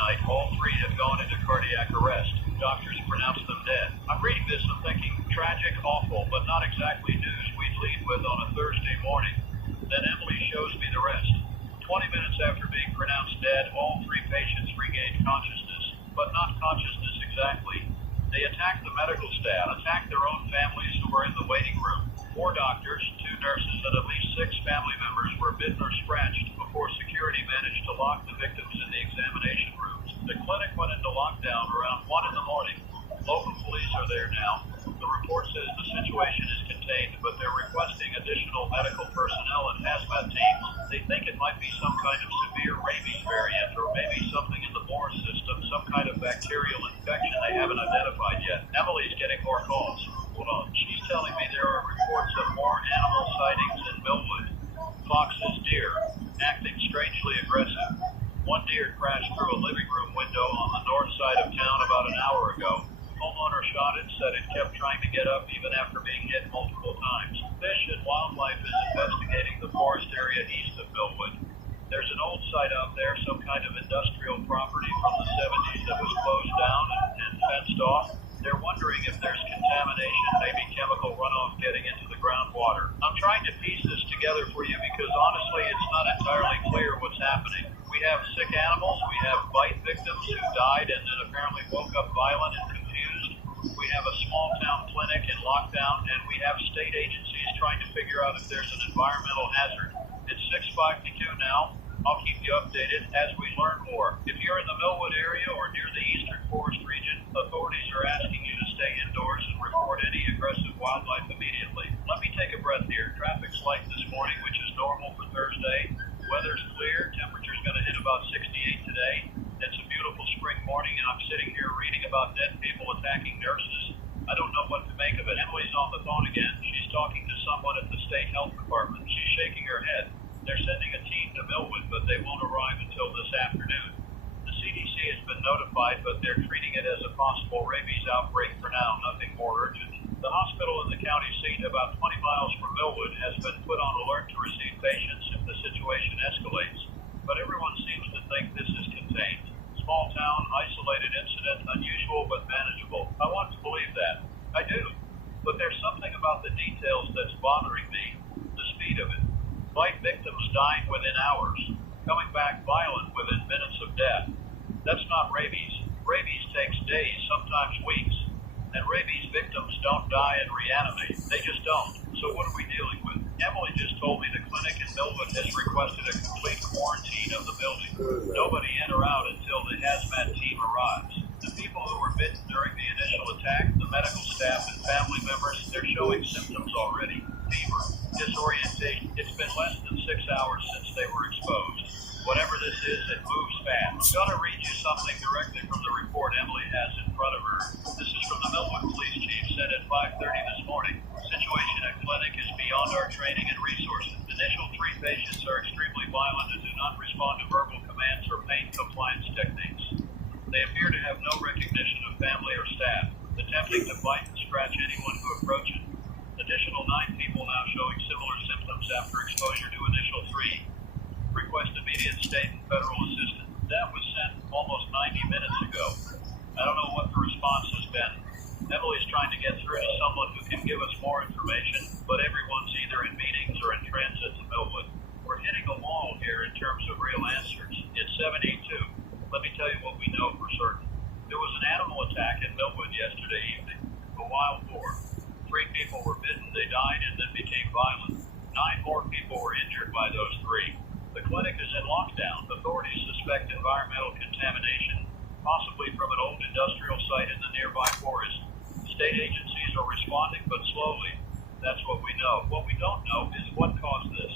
midnight, all three have gone into cardiac arrest. Doctors pronounced them dead. I'm reading this and thinking, tragic, awful, but not exactly news we'd lead with on a Thursday morning. Then Emily shows me the rest. 20 minutes after being pronounced dead, all three patients regained consciousness, but not consciousness exactly. They attacked the medical staff, attacked their own families who were in the waiting room. 4 doctors, 2 nurses, and at least 6 family members were bitten or scratched before security managed to lock the victims in the examination rooms. The clinic went into lockdown around 1 in the morning. Local police are there now. The report says the situation is contained, but they're requesting additional medical personnel and hazmat teams. They think it might be some kind of severe rabies variant or maybe something in the Bohr system, some kind of bacterial infection they haven't identified yet. Emily's getting more calls. Hold on. She's telling me there are reports of more animal sightings in Millwood. Foxes, deer, acting strangely aggressive. One deer crashed through a living room window on the north side of town about an hour ago. Homeowner shot it, said it kept trying to get up even after being hit multiple times. Fish and Wildlife is investigating the forest area east of Millwood. There's an old site out there, some kind of industrial property from the 70s that was closed down and fenced off. They're wondering if there's contamination, maybe chemical runoff getting into the groundwater. I'm trying to piece this together for you because honestly it's not entirely clear what's happening. We have sick animals, we have bite victims who died and then apparently woke up violent and confused. We have a small town clinic in lockdown, and we have state agencies trying to figure out if there's an environmental hazard. It's 6:52 now. I'll keep you updated as we learn more. If you're in the Millwood area or near the eastern forest region, authorities are asking you to stay indoors and report any aggressive wildlife immediately. Let me take a breath here. Traffic's light this morning, which is normal for Thursday. Weather's clear. Temperature's going to hit about 68 today. It's a beautiful spring morning, and I'm sitting here reading about dead people attacking nurses. I don't know what to make of it. Emily's on the phone again. She's talking to someone at the state health department. She's shaking her head. They're sending a team to Millwood, but they won't arrive until this afternoon. The CDC has been notified, but they're treating it as a possible rabies outbreak for now, nothing more urgent. The hospital in the county seat, about 20 miles from Millwood, has been put on alert to receive patients if the situation escalates. But everyone seems to think this is contained. Small town, isolated incident, unusual but manageable. I want to believe that. I do. But there's something about the details that's bothering me. The speed of it. Bite victims dying within hours. Coming back violent within minutes of death. That's not rabies. Rabies takes days, sometimes weeks. And rabies victims don't die and reanimate. They just don't. So what are we dealing with? Emily just told me the clinic in Millwood has requested a complete quarantine of the building. Nobody in or out until the hazmat team arrives. The people who were bitten during the initial attack, the medical staff and family members, they're showing symptoms already. Fever, disorientation. It's been less than 6 hours since they were exposed. Whatever this is, it moves fast. I'm going to read you something directly from the report Emily has in front of her. This is from the Millwood Police Chief, sent at 5:30 this morning. Situation at clinic is beyond our training and resources. Initial 3 patients are extremely violent and do not respond to verbal commands or pain compliance techniques. They appear to have no recognition of family or staff, attempting to bite and scratch anyone who approaches. Additional 9 people now showing similar symptoms after exposure to initial 3. Request immediate state and federal assistance. That was sent almost 90 minutes ago. I don't know what the response has been. Emily's trying to get through to someone who can give us more information, but everyone's either in meetings or in transit to Millwood. We're hitting a wall here in terms of real answers. It's 7:02. Let me tell you what we know for certain. There was an animal attack in Millwood yesterday evening. A wild boar. 3 people were bitten, they died, and then became violent. 9 more people were injured by those 3. The clinic is in lockdown. Authorities suspect environmental contamination, possibly from an old industrial site in the nearby forest. State agencies are responding, but slowly. That's what we know. What we don't know is what caused this.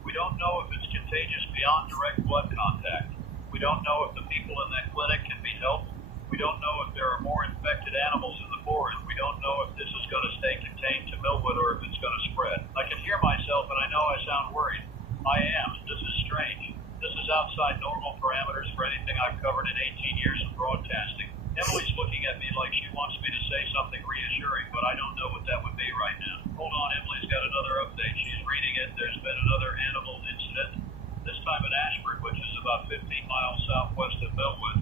We don't know if it's contagious beyond direct blood contact. We don't know if the people in that clinic can be helped. We don't know if there are more infected animals in the forest. We don't know if this is going to stay contained to Millwood or if it's going to spread. I can hear myself, and I know I sound worried. I am. This is strange. This is outside normal parameters for anything I've covered in 18 years of broadcasting. Emily's looking at me like she wants me to say something reassuring, but I don't know what that would be right now. Hold on, Emily's got another update. She's reading it. There's been another animal incident, this time at Ashford, which is about 15 miles southwest of Millwood.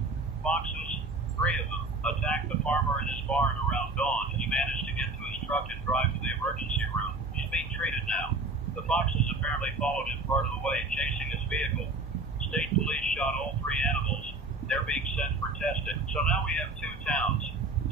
three of them attacked the farmer in his barn around dawn. He managed to get to his truck and drive to the emergency room. He's being treated now. The foxes apparently followed him part of the way, chasing his vehicle. State police shot all three animals. They're being sent for testing. So now we have two towns,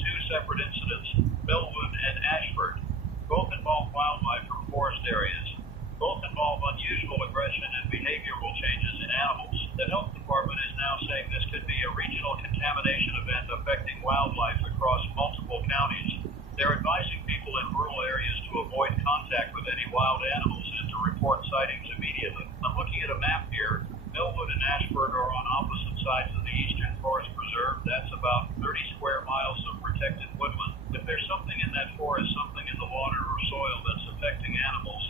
two separate incidents, Millwood and Ashford. Both involve wildlife from forest areas. Both involve unusual aggression and behavioral changes in animals. The health department is now saying this could be a regional contamination event affecting wildlife across multiple counties. They're advising people in rural areas to avoid contact with any wild animals and to report sightings immediately. I'm looking at a map here. Millwood and Ashford are on opposite sides of the Eastern Forest Preserve. That's about 30 square miles of protected woodland. If there's something in that forest, something in the water or soil that's affecting animals,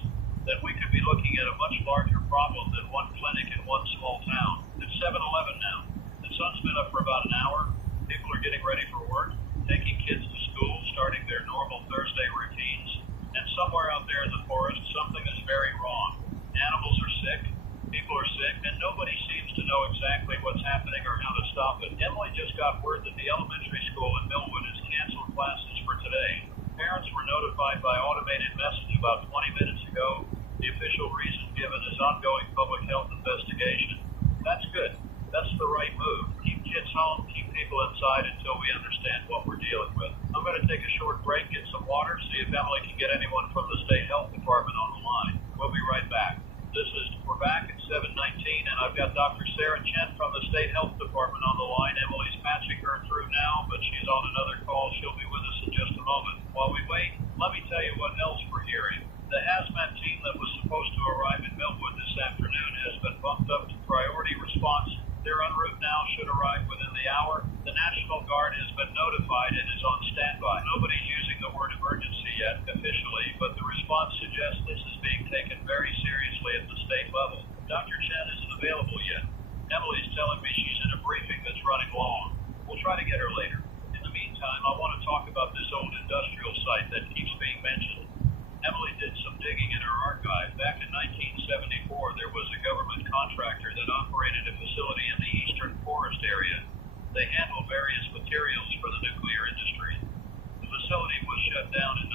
then we could be looking at a much larger problem than one clinic in one small town. It's 7-Eleven now. The sun's been up for about an hour. People are getting ready for work, taking kids to school, starting their normal Thursday routines. And somewhere out there in the forest, something is very wrong. Animals are sick, people are sick, and nobody seems to know exactly what's happening or how to stop it. Emily just got word that the elementary school in Millwood has canceled classes for today. Parents were notified by automated message about 20 minutes ago. The official reason given is ongoing public health investigation. That's good. That's the right move. Keep kids home, keep people inside until we understand what we're dealing with. I'm going to take a short break, get some water, see if Emily can get anyone from the state health department on the line. We'll be right back. We're back at 7:19, and I've got Dr. Sarah Chen from the State Health Department on the line. Emily's patching her through now, but she's on another call. She'll be with us in just a moment. While we wait, let me tell you what else we're hearing. The hazmat team that was supposed to arrive in Millwood this afternoon has been bumped up to priority response. They're en route now, should arrive within the hour. The National Guard has been notified and is on standby. Nobody's using the word emergency yet officially, but the response suggests this is being taken very seriously at the state level. Dr. Chen isn't available yet. Emily's telling me she's in a briefing that's running long. We'll try to get her later. In the meantime, I want to talk about this old industrial site that keeps being mentioned. Emily did some digging in her archive. Back in 1974, there was a government contractor that operated a facility in the Eastern Forest area. They handle various materials for the nuclear industry. The facility was shut down in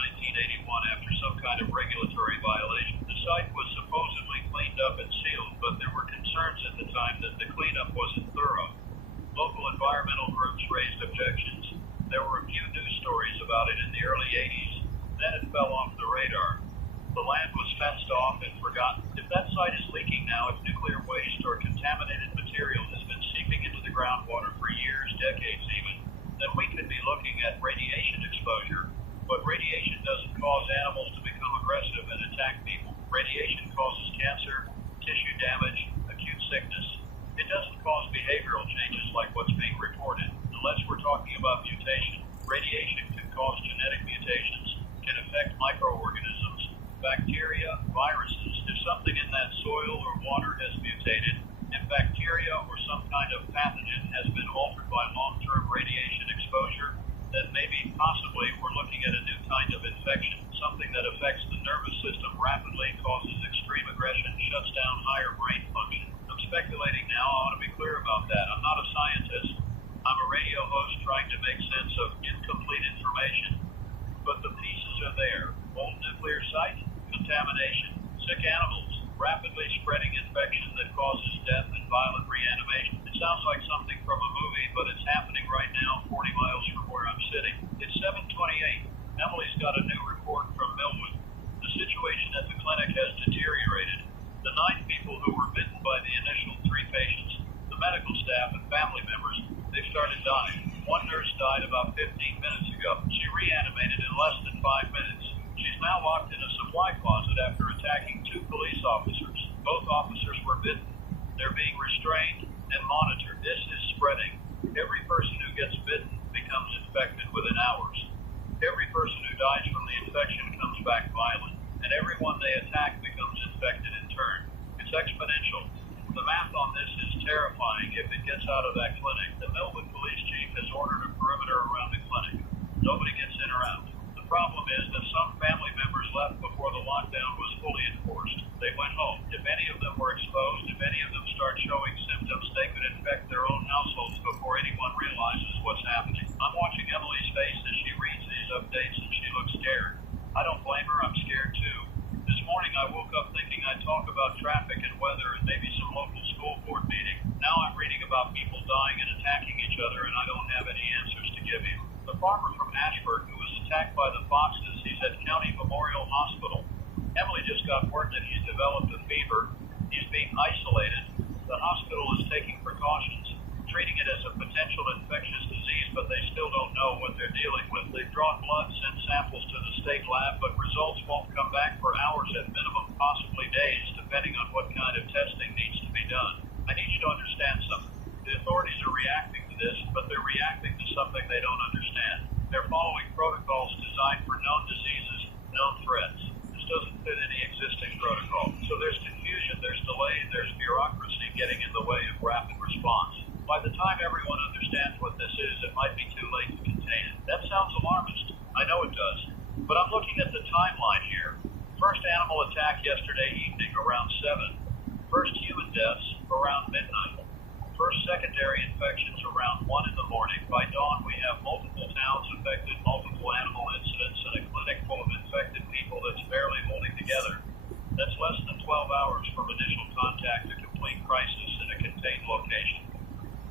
1981 after some kind of regulatory violation. The site was supposedly cleaned up and sealed, but there were concerns at the time that the cleanup wasn't thorough. Local environmental groups raised objections. There were a few news stories about it in the early 80s. Then it fell off the radar. The land was fenced off and forgotten. If that site is leaking now, if nuclear waste or contaminated material has been seeping into the groundwater for years, decades even, then we could be looking at radiation exposure. But radiation doesn't cause animals to become aggressive and attack people. Radiation causes cancer, tissue damage, acute sickness. It doesn't cause behavioral changes like what's being reported, unless we're talking about mutation. Radiation can cause genetic mutations, can affect microorganisms, bacteria, viruses. If something in that soil or water has mutated, and bacteria or some kind of pathogen has been altered by long-term radiation exposure, then maybe possibly we're looking at a new kind of infection, something that affects the nervous system rapidly, causes extreme aggression, shuts down higher brain function. I'm speculating now. I want to be clear about that. I'm not a scientist. I'm a radio host trying to make sense of incomplete information. But the pieces are there. Old nuclear site, contamination, sick animals, rapidly spreading infection that causes death and violent reanimation. It sounds like something from a movie, but it's happening right now 40 miles from where I'm sitting. It's 7:28. Emily's got a new report from Millwood. The situation at the clinic has deteriorated. The 9 people who were bitten by the initial 3 patients, the medical staff and family members, they've started dying. One nurse died about 15 minutes ago. She reanimated in less than 5 minutes. She's now locked in a supply closet after attacking 2 police officers. Both officers were bitten. They're being restrained and monitored. This is spreading. Every person who gets bitten becomes infected within hours. Every person who dies from the infection comes back violent, and everyone they attack becomes infected in turn. It's exponential. The math on this is terrifying. If it gets out of that clinic, the Millwood police chief has ordered a perimeter around the clinic. Nobody gets in or out. The problem is that some family members left before the lockdown was fully enforced. They went home. If any of them were exposed, if any of them start showing symptoms, they could infect their own households before anyone realizes what's happening. farmer from Ashford who was attacked by the foxes. He's at County Memorial Hospital. Emily just got word that he's developed a fever. He's being isolated. The hospital is taking precautions, treating it as a potential infectious disease, but they still don't know what they're dealing with. They've drawn blood, sent samples to the state lab, but results won't come back for hours at minimum, possibly days, depending on what kind of testing needs to be done. I need you to understand something. The authorities are reacting to this, but they're reacting to something they don't understand. They're following protocols designed for known diseases, known threats. This doesn't fit any existing protocol. So there's confusion, there's delay, there's bureaucracy getting in the way of rapid response. By the time everyone understands what this is, it might be too late to contain it. That sounds alarmist. I know it does. But I'm looking at the timeline here. First animal attack yesterday evening around 7. First human deaths around midnight. First secondary infections around 1 in the morning. By dawn, we have multiple towns affected, multiple animal incidents, and a clinic full of infected people that's barely holding together. That's less than 12 hours from initial contact to complete crisis in a contained location.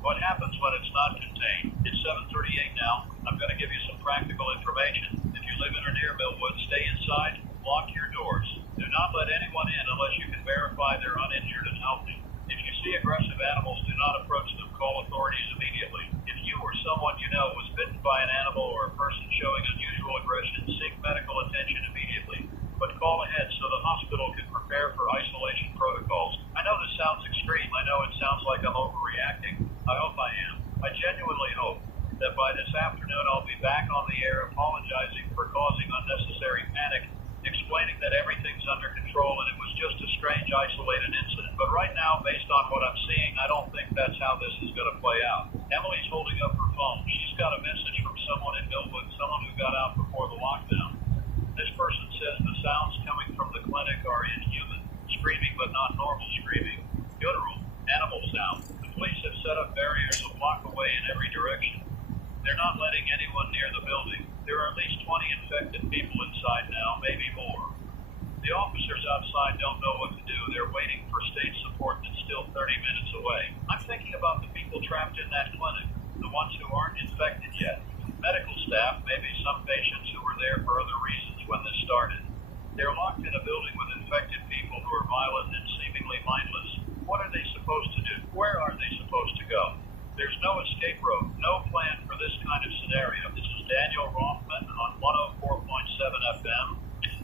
What happens when it's not contained? It's 7:38 now. I'm going to give you some practical information. If you live in or near Millwood, stay inside, lock your doors. Do not let anyone in unless you can verify they're uninjured and healthy. If you see aggressive animals, do not approach them. Call authorities immediately. If you or someone you know was bitten by an animal or a person showing unusual aggression, seek medical attention immediately. But call ahead so the hospital can prepare for isolation protocols. I know this sounds extreme. I know it sounds like I'm overreacting. I hope I am. I genuinely hope that by this afternoon I'll be back on the air apologizing for causing unnecessary panic, explaining that everything's under control and it was just a strange isolated incident. But right now, based on what I'm seeing, I don't think that's how this is going to play out. Emily's holding up her phone. She's got a message from someone in Millwood, someone who got out before the lockdown. This person says the sounds coming from the clinic are inhuman, screaming but not normal screaming, guttural, animal sound. The police have set up barriers a block away in every direction. They're not letting anyone near the building. There are at least 20 infected people inside now, maybe more. The officers outside don't know what to do. They're waiting for state support that's still 30 minutes away. I'm thinking about the people trapped in that clinic, the ones who aren't infected yet. Medical staff, maybe some patients who were there for other reasons when this started. They're locked in a building with infected people who are violent and seemingly mindless. What are they supposed to do? Where are they supposed to go? There's no escape road, no plan for this kind of scenario. This is Daniel Rothman on 104.7 FM,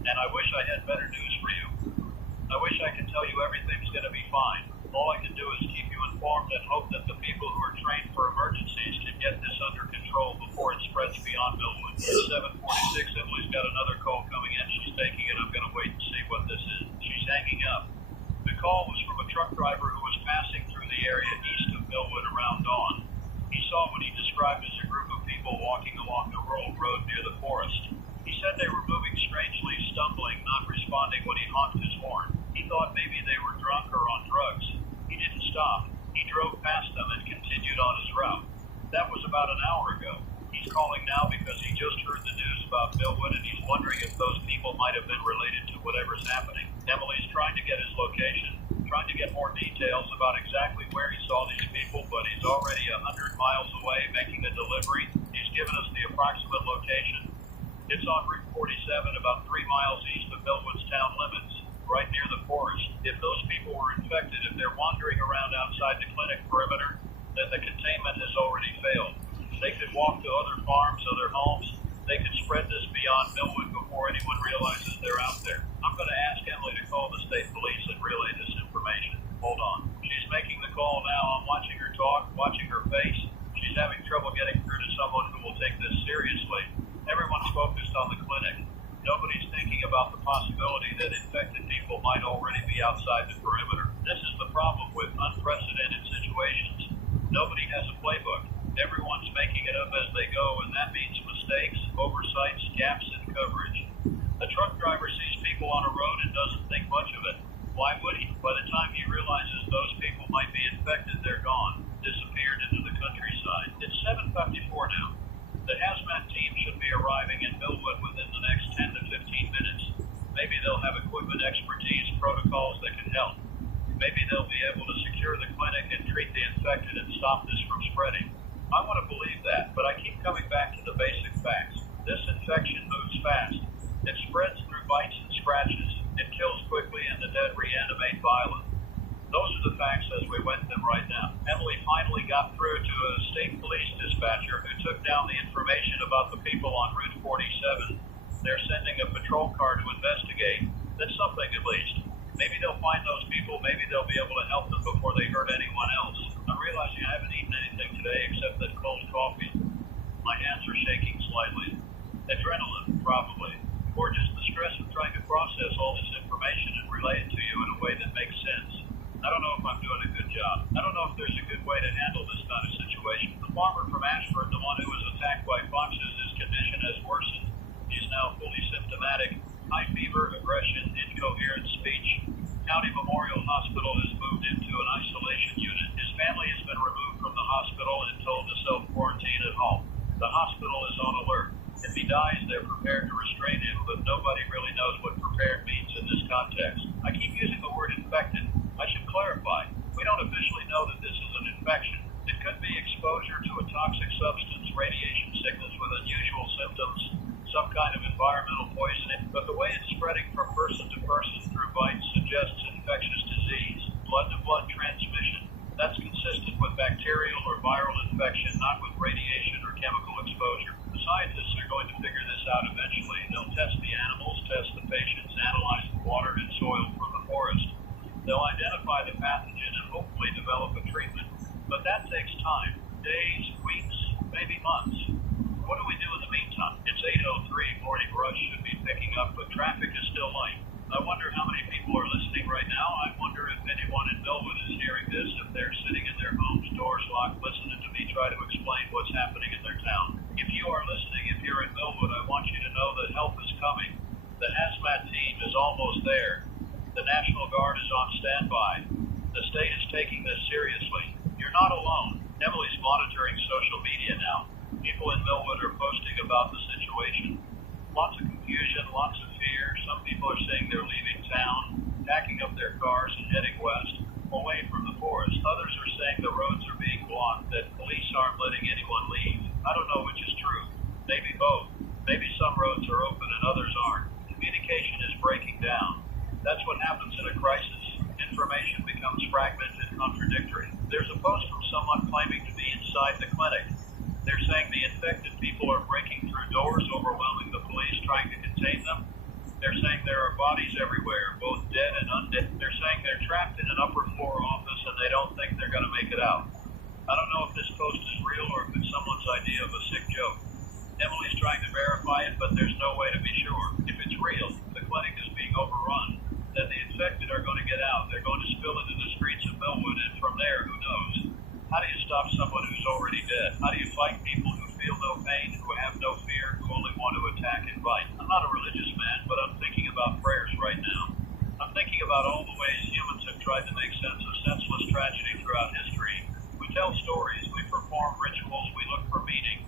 and I wish I had better news for you. I wish I could tell you everything's going to be fine. All I can do is keep you informed and hope that the people who are trained for emergencies can get this under control before it spreads beyond Millwood. It's 7:46. Emily's got another call coming in. She's taking it. I'm going to wait and see what this is. She's hanging up. The call was from a truck driver who was passing through the area east of Millwood around dawn. He saw what he described as a group of people walking along the rural road near the forest. He said they were moving strangely, stumbling, not responding when he honked his horn. He thought maybe they were drunk or on drugs. He didn't stop. He drove past them and continued on his route. That was about an hour ago. He's calling now because he just heard the news about Millwood and he's wondering if those people might have been related to whatever's happening. Emily's trying to get his location, trying to get more details about exactly where he saw these people, but he's already 100 miles away making a delivery. He's given us the approximate location. It's on Route 47, about 3 miles east of Millwood's town limits, right near the forest. If those people were infected, if they're wandering around outside the clinic perimeter, then the containment has already failed. They could walk to other farms, other homes. They could spread this beyond Millwood before anyone realizes they're out there. I'm going to ask Emily to call the state police and relay this information. Hold on. She's making the call now. I'm watching her talk, watching her face. She's having trouble getting through to someone who will take this seriously. Everyone's focused on the clinic. Nobody's thinking about the possibility that infected people might already be outside the perimeter. This is the problem with unprecedented situations. Nobody has a playbook. Everyone's making it up as they go, and that means mistakes, oversights, gaps in coverage. A truck driver sees people on a road and doesn't think much of it. Why would he? By the time he realizes those people might be infected, they're gone, disappeared into the countryside. It's 7:54 now. The hazmat team should be arriving in Millwood within the next 10 to 15 minutes. Maybe they'll have equipment, expertise, protocols that can help. Maybe they'll be able to secure the clinic and treat the infected and stop this from spreading. I want to believe that, but I keep coming back to the basic facts. This infection moves fast. It spreads through bites and scratches. It kills quickly and the dead reanimate violently. Those are the facts as we went them right now. Emily finally got through to a state police dispatcher who took down the information about the people on Route 47. They're sending a patrol car to investigate. That's something at least. Maybe they'll find those people. Maybe they'll be able to help them before they hurt anyone else. I'm realizing I haven't eaten anything today except that cold coffee. My hands are shaking slightly. Adrenaline, probably. Or just the stress of trying to process all this information and relay it to you in a way that makes sense. I don't know if I'm doing a good job. I don't know if there's a good way to handle this kind of situation. The farmer from Ashford, the one who was attacked by foxes, his condition has worsened. He's now fully symptomatic. High fever, aggression, incoherent speech. County Memorial Hospital has moved into an isolation unit. His family has been removed from the hospital and told to self-quarantine at home. The hospital is on alert. If he dies, they're prepared to restrain him, but nobody really knows what prepared means in this context. I keep using the word infected. I should clarify. We don't officially know that this is an infection. It could be exposure to a toxic substance, radiation sickness with unusual symptoms, some kind of environmental poisoning, but the way it's spreading from person to person through bites suggests infectious disease, blood-to-blood transmission. That's consistent with bacterial or viral infection, not with radiation or chemical exposure. The scientists are going to figure this out eventually. They'll test the animals, test the patients, analyze the water and soil from the forest. They'll identify the pathogen and hopefully develop a treatment. But that takes time. Days, weeks, maybe months. What do we do in the meantime? It's 8:03. Morning rush should be picking up, but traffic is still light. I wonder how many people are listening right now. I wonder if anyone in Millwood is hearing this, if they're sitting in their homes, doors locked, listening to me try to explain what's happening in their town. If you are listening, if you're in Millwood, I want you to know that help is coming. The hazmat team is almost there. The National Guard is on standby. The state is taking this seriously. You're not alone. Emily's monitoring social media now. People in Millwood are posting about the situation. Lots of confusion, lots of fear. Some people are saying they're leaving town, packing up their cars and heading west, away from the forest. Others are saying the roads are being blocked, that police aren't letting anyone leave. I don't know which is true. Maybe both. Maybe some roads are open and others aren't. Communication is breaking down. That's what happens in a crisis. Information becomes fragmented and contradictory. There's a post from someone claiming to be inside the clinic. They're saying the infected people are breaking through doors, overwhelming the police, trying to contain them. They're saying there are bodies everywhere, both dead and undead. They're saying they're trapped in an upper floor office and they don't think they're going to make it out. I don't know if this post is real or if it's someone's idea of a sick joke. Emily's trying to verify it, but there's no way to be sure. If it's real, the clinic is being overrun, then the infected are going to get out. They're going to spill into the streets of Millwood, and from there, who knows? How do you stop someone who's already dead? How do you fight people who feel no pain, who have no fear, who only want to attack and bite? I'm not a religious man, but I'm thinking about prayers right now. I'm thinking about all the ways humans have tried to make sense of senseless tragedy throughout history. We tell stories, we perform rituals, we look for meaning.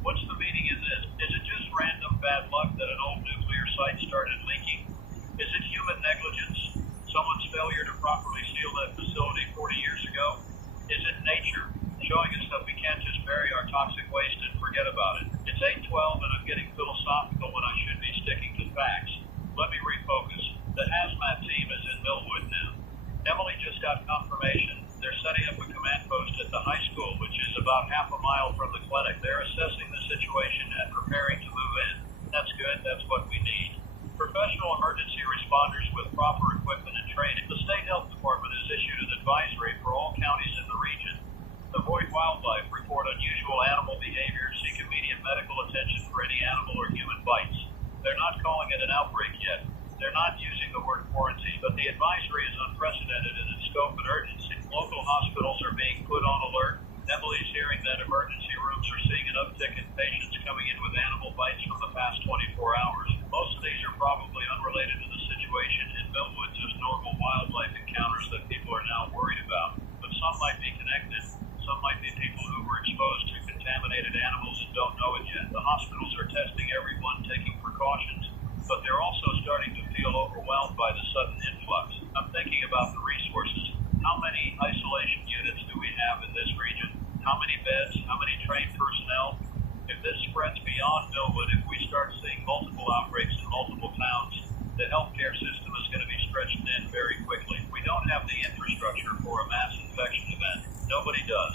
What's the meaning in this? Is it just random bad luck that an old nuclear site started leaking? Is it human negligence? Someone's failure to properly seal that facility 40 years ago? Is it nature showing us that we can't just bury our toxic waste and forget about it? It's 8:12 and I'm getting philosophical when I should be sticking to facts. Let me refocus. The hazmat team is in Millwood now. Emily just got confirmation. They're setting up a command post at the high school, which is about half a mile from the clinic. They're assessing the situation and preparing to move in. That's good. That's what we need. Professional emergency responders with proper equipment and training. The State Health Department has issued an advisory for all counties in the region. Avoid wildlife, report unusual animal behavior, seek immediate medical attention for any animal or human bites. They're not calling it an outbreak yet. They're not using the word quarantine, but the advisory is unprecedented in its scope and urgency. Local hospitals are being put on alert. Emily's hearing that emergency rooms are seeing an uptick in patients coming in with animal bites from the past 24 hours. Most of these are probably unrelated to the situation in Millwood, just normal wildlife encounters that people are now worried about. But some might be connected. Some might be people who were exposed to contaminated animals and don't know it yet. The hospitals are testing everyone, taking precautions, but they're also starting to feel overwhelmed by the sudden influx. I'm thinking about the resources. How many isolation units do we have in this region? How many beds? How many trained personnel? If if this spreads beyond Millwood, if we start seeing multiple outbreaks in multiple towns, the healthcare system is going to be stretched thin very quickly. We don't have the infrastructure for a mass infection event. Nobody does.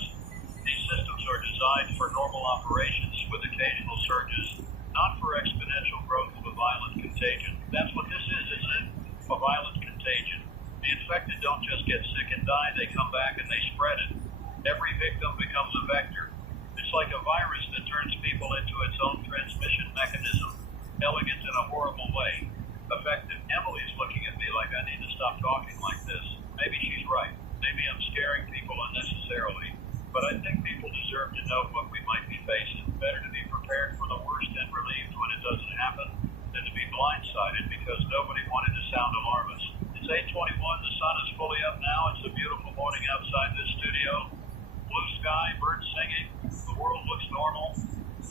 These systems are designed for normal operations with occasional surges, not for exponential growth of a violent contagion. That's what this is, isn't it? A violent contagion. The infected don't just get sick and die, they come back and they spread it. Every victim becomes a vector. It's like a virus that turns people into its own transmission mechanism. Elegant in a horrible way. Effective. Emily's looking at me like I need to stop talking like this. Maybe she's right. Maybe I'm scaring people unnecessarily. But I think people deserve to know what we might be facing. Better to be prepared for the worst and relieved when it doesn't happen than to be blindsided because nobody wanted to sound alarmist. It's 8:21. The sun is fully up now. It's a beautiful morning outside this studio. Blue sky, birds singing. The world looks normal.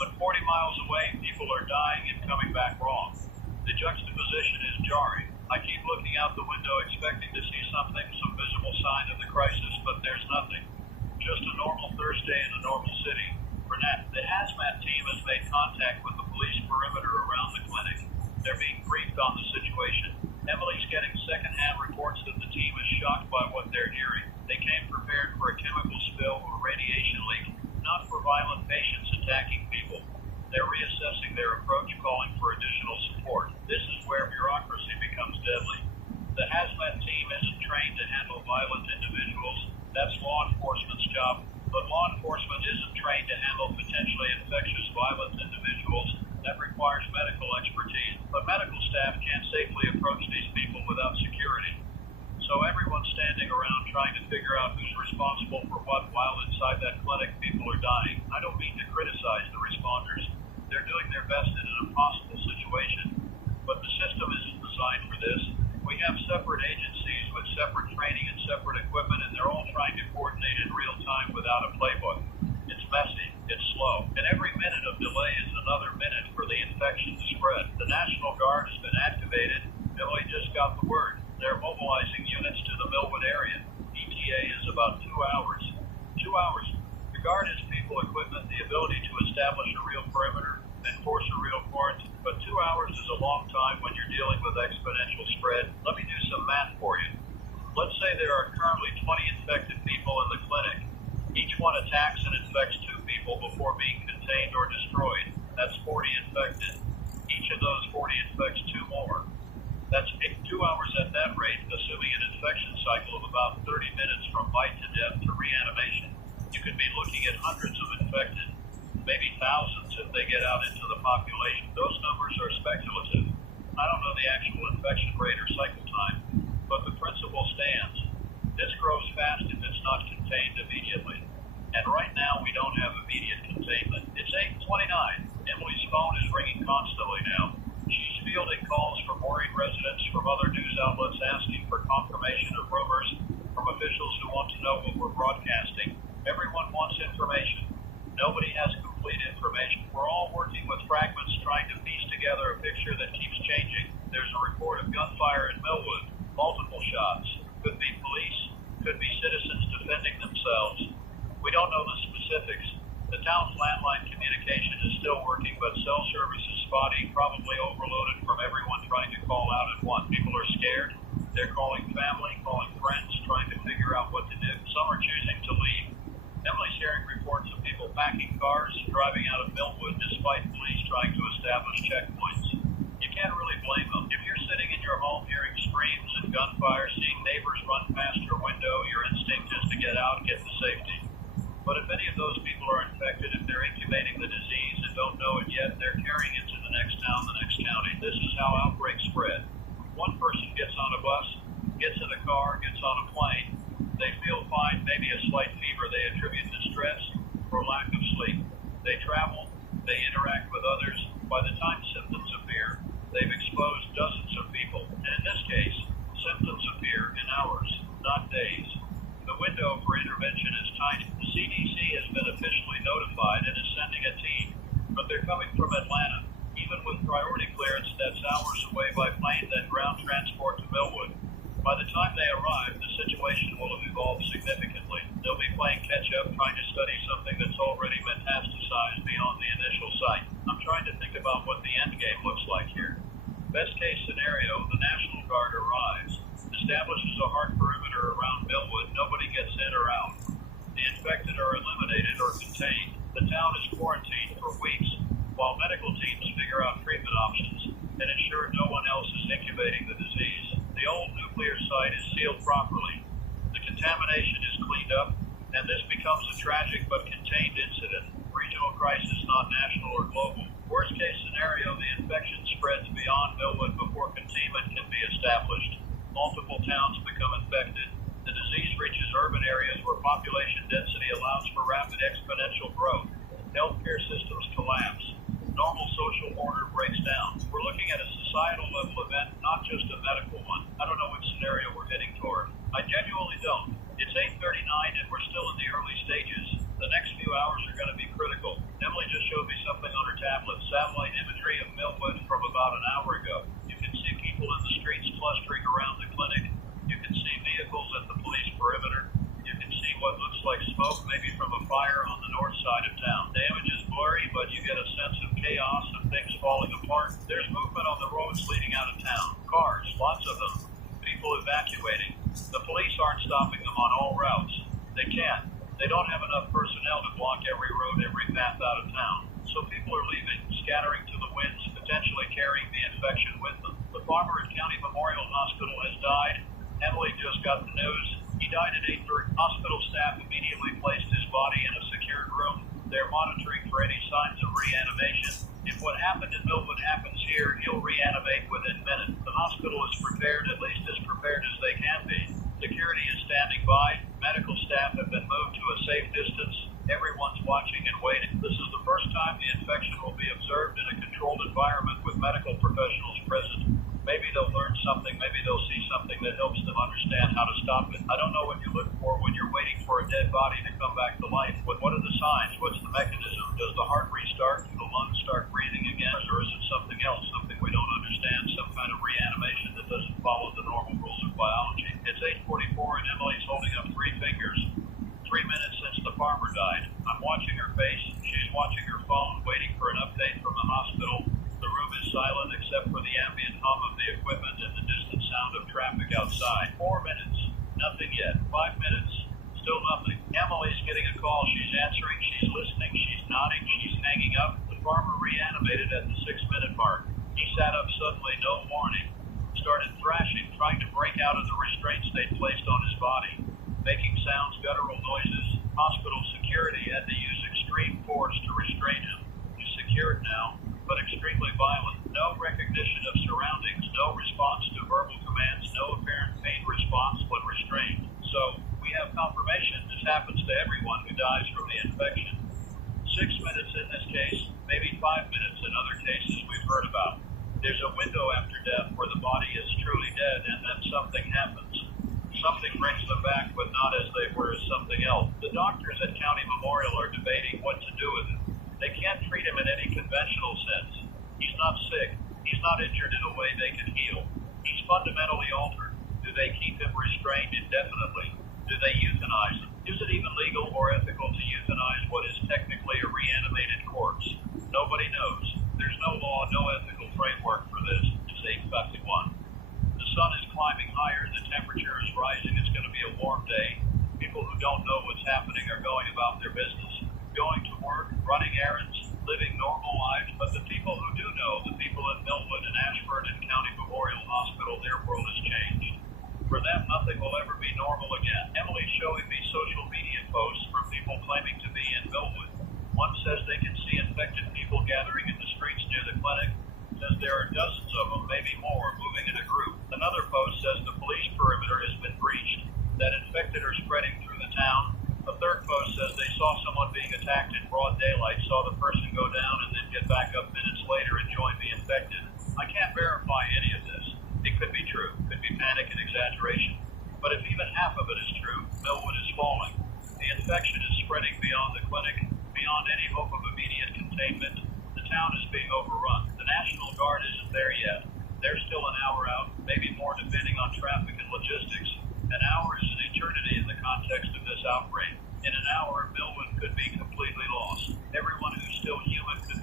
But 40 miles away, people are dying and coming back wrong. The juxtaposition is jarring. I keep looking out the window expecting to see something, some visible sign of the crisis, but there's nothing. Just a normal Thursday in a normal city. Burnett, the hazmat team has made contact with the police perimeter around the clinic. They're being briefed on the situation. Emily's getting secondhand reports that the team is shocked by what they're hearing. They came prepared for a chemical spill or radiation leak, not for violent patients attacking people. They're reassessing their approach, calling for additional support. This is where bureaucracy becomes deadly. The hazmat team isn't trained to handle violent individuals. That's law enforcement's job. But law enforcement isn't trained to handle potentially infectious violent individuals. That requires medical expertise. But medical staff can't safely approach these people without security. So everyone's standing around trying to figure out who's responsible for what while inside that clinic people are dying. I don't mean to criticize the responders. They're doing their best in an impossible situation. But the system isn't designed for this. We have separate agencies with separate training and separate equipment, and they're all trying to coordinate in real time without a playbook. It's messy, it's slow, and every minute of delay is another minute for the infection to spread. The National Guard has been activated. Emily just got the word. They're mobilizing units to the Millwood area. ETA is about 2 hours. 2 hours. The Guard has people, equipment, the ability to establish a real perimeter, enforce a real quarantine. But 2 hours is a long time when you're dealing with exponential spread. Let me do some math for you. Let's say there are currently 20 infected people in the clinic. Each one attacks and infects 2 people before being contained or destroyed. That's 40 infected. Each of those 40 infects 2 more. That's 2 hours at that rate, assuming an infection cycle of about 30 minutes from bite to death to reanimation. You could be looking at hundreds of infected, maybe thousands if they get out into the population. Those numbers are speculative. I don't know the actual infection rate or cycle time, but the principle stands. This grows fast if it's not contained immediately. And right now, we don't have immediate containment. It's 8:29. Emily's phone is ringing constantly now. She's fielding calls from worried residents, from other news outlets asking for confirmation of rumors, from officials who want to know what we're broadcasting. Everyone wants information. Nobody has complete information. We're all working with fragments, trying to piece together a picture that keeps changing. There's a report of gunfire in Millwood, multiple shots. Could be police, could be citizens defending themselves. We don't know the specifics. The town's landline communication is still working, but cell service is spotty, probably overloaded from everyone trying to call out at once. People are scared. They're calling family, calling friends, trying to figure out what to do. Some are choosing to leave. Emily's hearing reports of people packing cars, driving out of Millwood despite police trying to establish checkpoints. You can't really blame them. If you're sitting in your home hearing screams and gunfire, seeing neighbors run past your window, your instinct is to get out and get to safety. But if any of those people are infected, if they're incubating the disease and don't know it yet, they're carrying it to the next town, the next county. This is how outbreaks spread. One person gets on a bus, gets in a car, gets on a plane. They feel fine, maybe a slight fever. They attribute to stress or lack of sleep. They travel, they interact with others. By the time symptoms appear, they've exposed dozens of people. And in this case, symptoms appear in hours, not days. The window for intervention is tiny. The CDC has been officially notified and is sending a team, but they're coming from Atlanta. Even with priority clearance, that's hours away by plane, then ground transport to Millwood. By the time they arrive, the situation will have evolved significantly. They'll be playing catch-up, trying to study something that's already metastasized beyond the initial sight. I'm trying to think about what the end game looks like here. Best case scenario, the National Guard arrives, establishes a hard perimeter around Millwood, nobody gets in or out. The infected are eliminated or contained. The town is quarantined for weeks, while medical teams figure out treatment options and ensure no one else is incubating the disease. The old nuclear site is sealed properly. The contamination is cleaned up, and this becomes a tragic but contained incident. Regional crisis, not national or global. Worst case scenario, the infection spreads beyond Millwood before containment can be established. Multiple towns become infected. The disease reaches urban areas where population density allows for rapid exponential growth. Healthcare systems collapse. Normal social order breaks down. We're looking at a societal level event, not just a medical one. I don't know which scenario we're heading toward. I genuinely don't. It's 8:39 and we're still in the early stages. The next few hours are going to be critical. Emily just showed me something on her tablet, satellite imagery of Millwood from about an hour ago. You can see people in the streets clustering around the clinic. You can see vehicles at the police perimeter. You can see what looks like smoke, maybe from a fire on the north side of town. The image is blurry, but you get a sense of chaos and things falling apart. There's movement on the roads leading out of town. Cars, lots of them. People evacuating. The police aren't stopping them on all routes. They can't. They don't have enough personnel to block every road, every path out of town. So people are leaving, scattering to the winds, potentially carrying the infection with them. The farmer at County Memorial Hospital has died. Emily just got the news. He died at 8:30. Hospital staff immediately placed his body in a secured room. They're monitoring for any signs of reanimation. If what happened in Millwood happens here, he'll reanimate within minutes. The hospital is prepared, at least as prepared as they can be. Security is standing by. Medical staff have been moved to a safe distance. Everyone's watching and waiting. This is the first time the infection will be observed in a controlled environment with medical professionals present. Maybe they'll learn something. Maybe they'll see something that helps them understand how to stop it. I don't know what you look for when you're waiting for a dead body to come back to life. What are the signs? What's the mechanism? Does the heart restart? Do the lungs start breathing again? Or is it something else, something we don't understand, some kind of reanimation that doesn't follow the normal rules of biology? It's 8:44 and Emily's holding up 3 fingers. 3 minutes since the farmer died. I'm watching her face. She's watching her phone, waiting for an update from the hospital. The room is silent except for the ambient hum of the equipment and the distant sound of traffic outside. 4 minutes. Nothing yet. 5 minutes. Still nothing. Emily's getting a call. She's answering. She's listening. She's nodding. She's hanging up. The farmer reanimated at the 6-minute mark. He sat up suddenly, no warning. Started thrashing, trying to break out of the restraints they'd placed on his body. Making sounds, guttural noises. Hospital security had to use extreme force to restrain him. He's secured now, but extremely violent. No recognition of surroundings, no response to verbal commands, no apparent pain response when restrained. So, we have confirmation this happens to everyone who dies from the infection. 6 minutes in this case, maybe 5 minutes in other cases we've heard about. There's a window after death where the body is truly dead and then something happens. Something brings them back, but not as they were, as something else. The doctors at County Memorial are debating what to do with it. They can't treat him in any conventional sense. He's not sick. He's not injured in a way they can heal. He's fundamentally altered. Do they keep him restrained indefinitely? Do they euthanize him? Is it even legal or ethical to euthanize what is technically a reanimated corpse? Nobody knows. There's no law, no ethical framework for this. It's 8:51. The sun is climbing higher. The temperature is rising. It's going to be a warm day. People who don't know what's happening are going about their business, going to work, running errands, living normal lives. But the people who do know, the people in Millwood and Ashford and County Memorial Hospital, their world has changed. For them, nothing will ever be normal again. Emily's showing me social media posts from people claiming to be in Millwood. One says they can see infected people gathering in the streets near the clinic. Says there are dozens of them, maybe more, moving in a group. Another post says the police perimeter has been breached, that infected are spreading through the town. A third post says they saw someone being attacked in broad daylight, saw the person go down and then get back up minutes later and join the infected. I can't verify any of this. It could be true, could be panic and exaggeration. But if even half of it is true, Millwood is falling. The infection is spreading beyond the clinic, beyond any hope of immediate containment. The town is being overrun. The National Guard isn't there yet. They're still an hour out, maybe more depending on traffic and logistics. An hour is an eternity in the context of this outbreak. In an hour, Millwood could be completely lost. Everyone who's still human could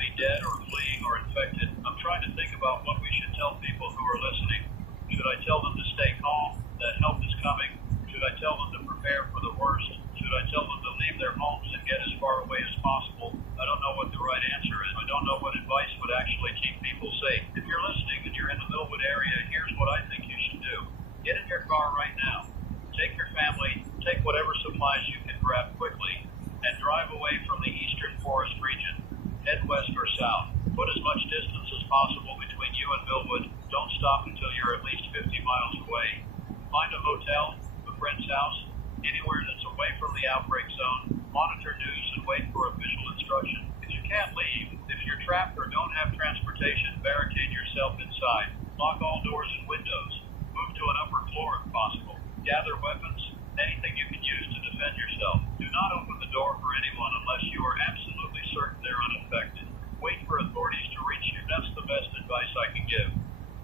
trying to think about what we should tell people who are listening. Should I tell them to stay calm, that help is coming? Should I tell them to prepare for the worst? Should I tell them to leave their homes and get as far away as possible? I don't know what the right answer is. I don't know what advice would actually keep people safe. If you're listening and you're in the Millwood area, here's what I think you should do. Get in your car right now. Take your family, take whatever supplies you can grab quickly, and drive away from the eastern forest region. Head west or south. Put as much distance as possible between you and Millwood. Don't stop until you're at least 50 miles away. Find a hotel, a friend's house, anywhere that's away from the outbreak zone. Monitor news and wait for official instruction. If you can't leave, if you're trapped or don't have transportation, barricade yourself inside. Lock all doors and windows. Move to an upper floor if possible. Gather weapons, anything you can use to defend yourself. Do not open the door for anyone unless you are absolutely certain they're unaffected. Wait for authorities to reach you. That's the best advice I can give.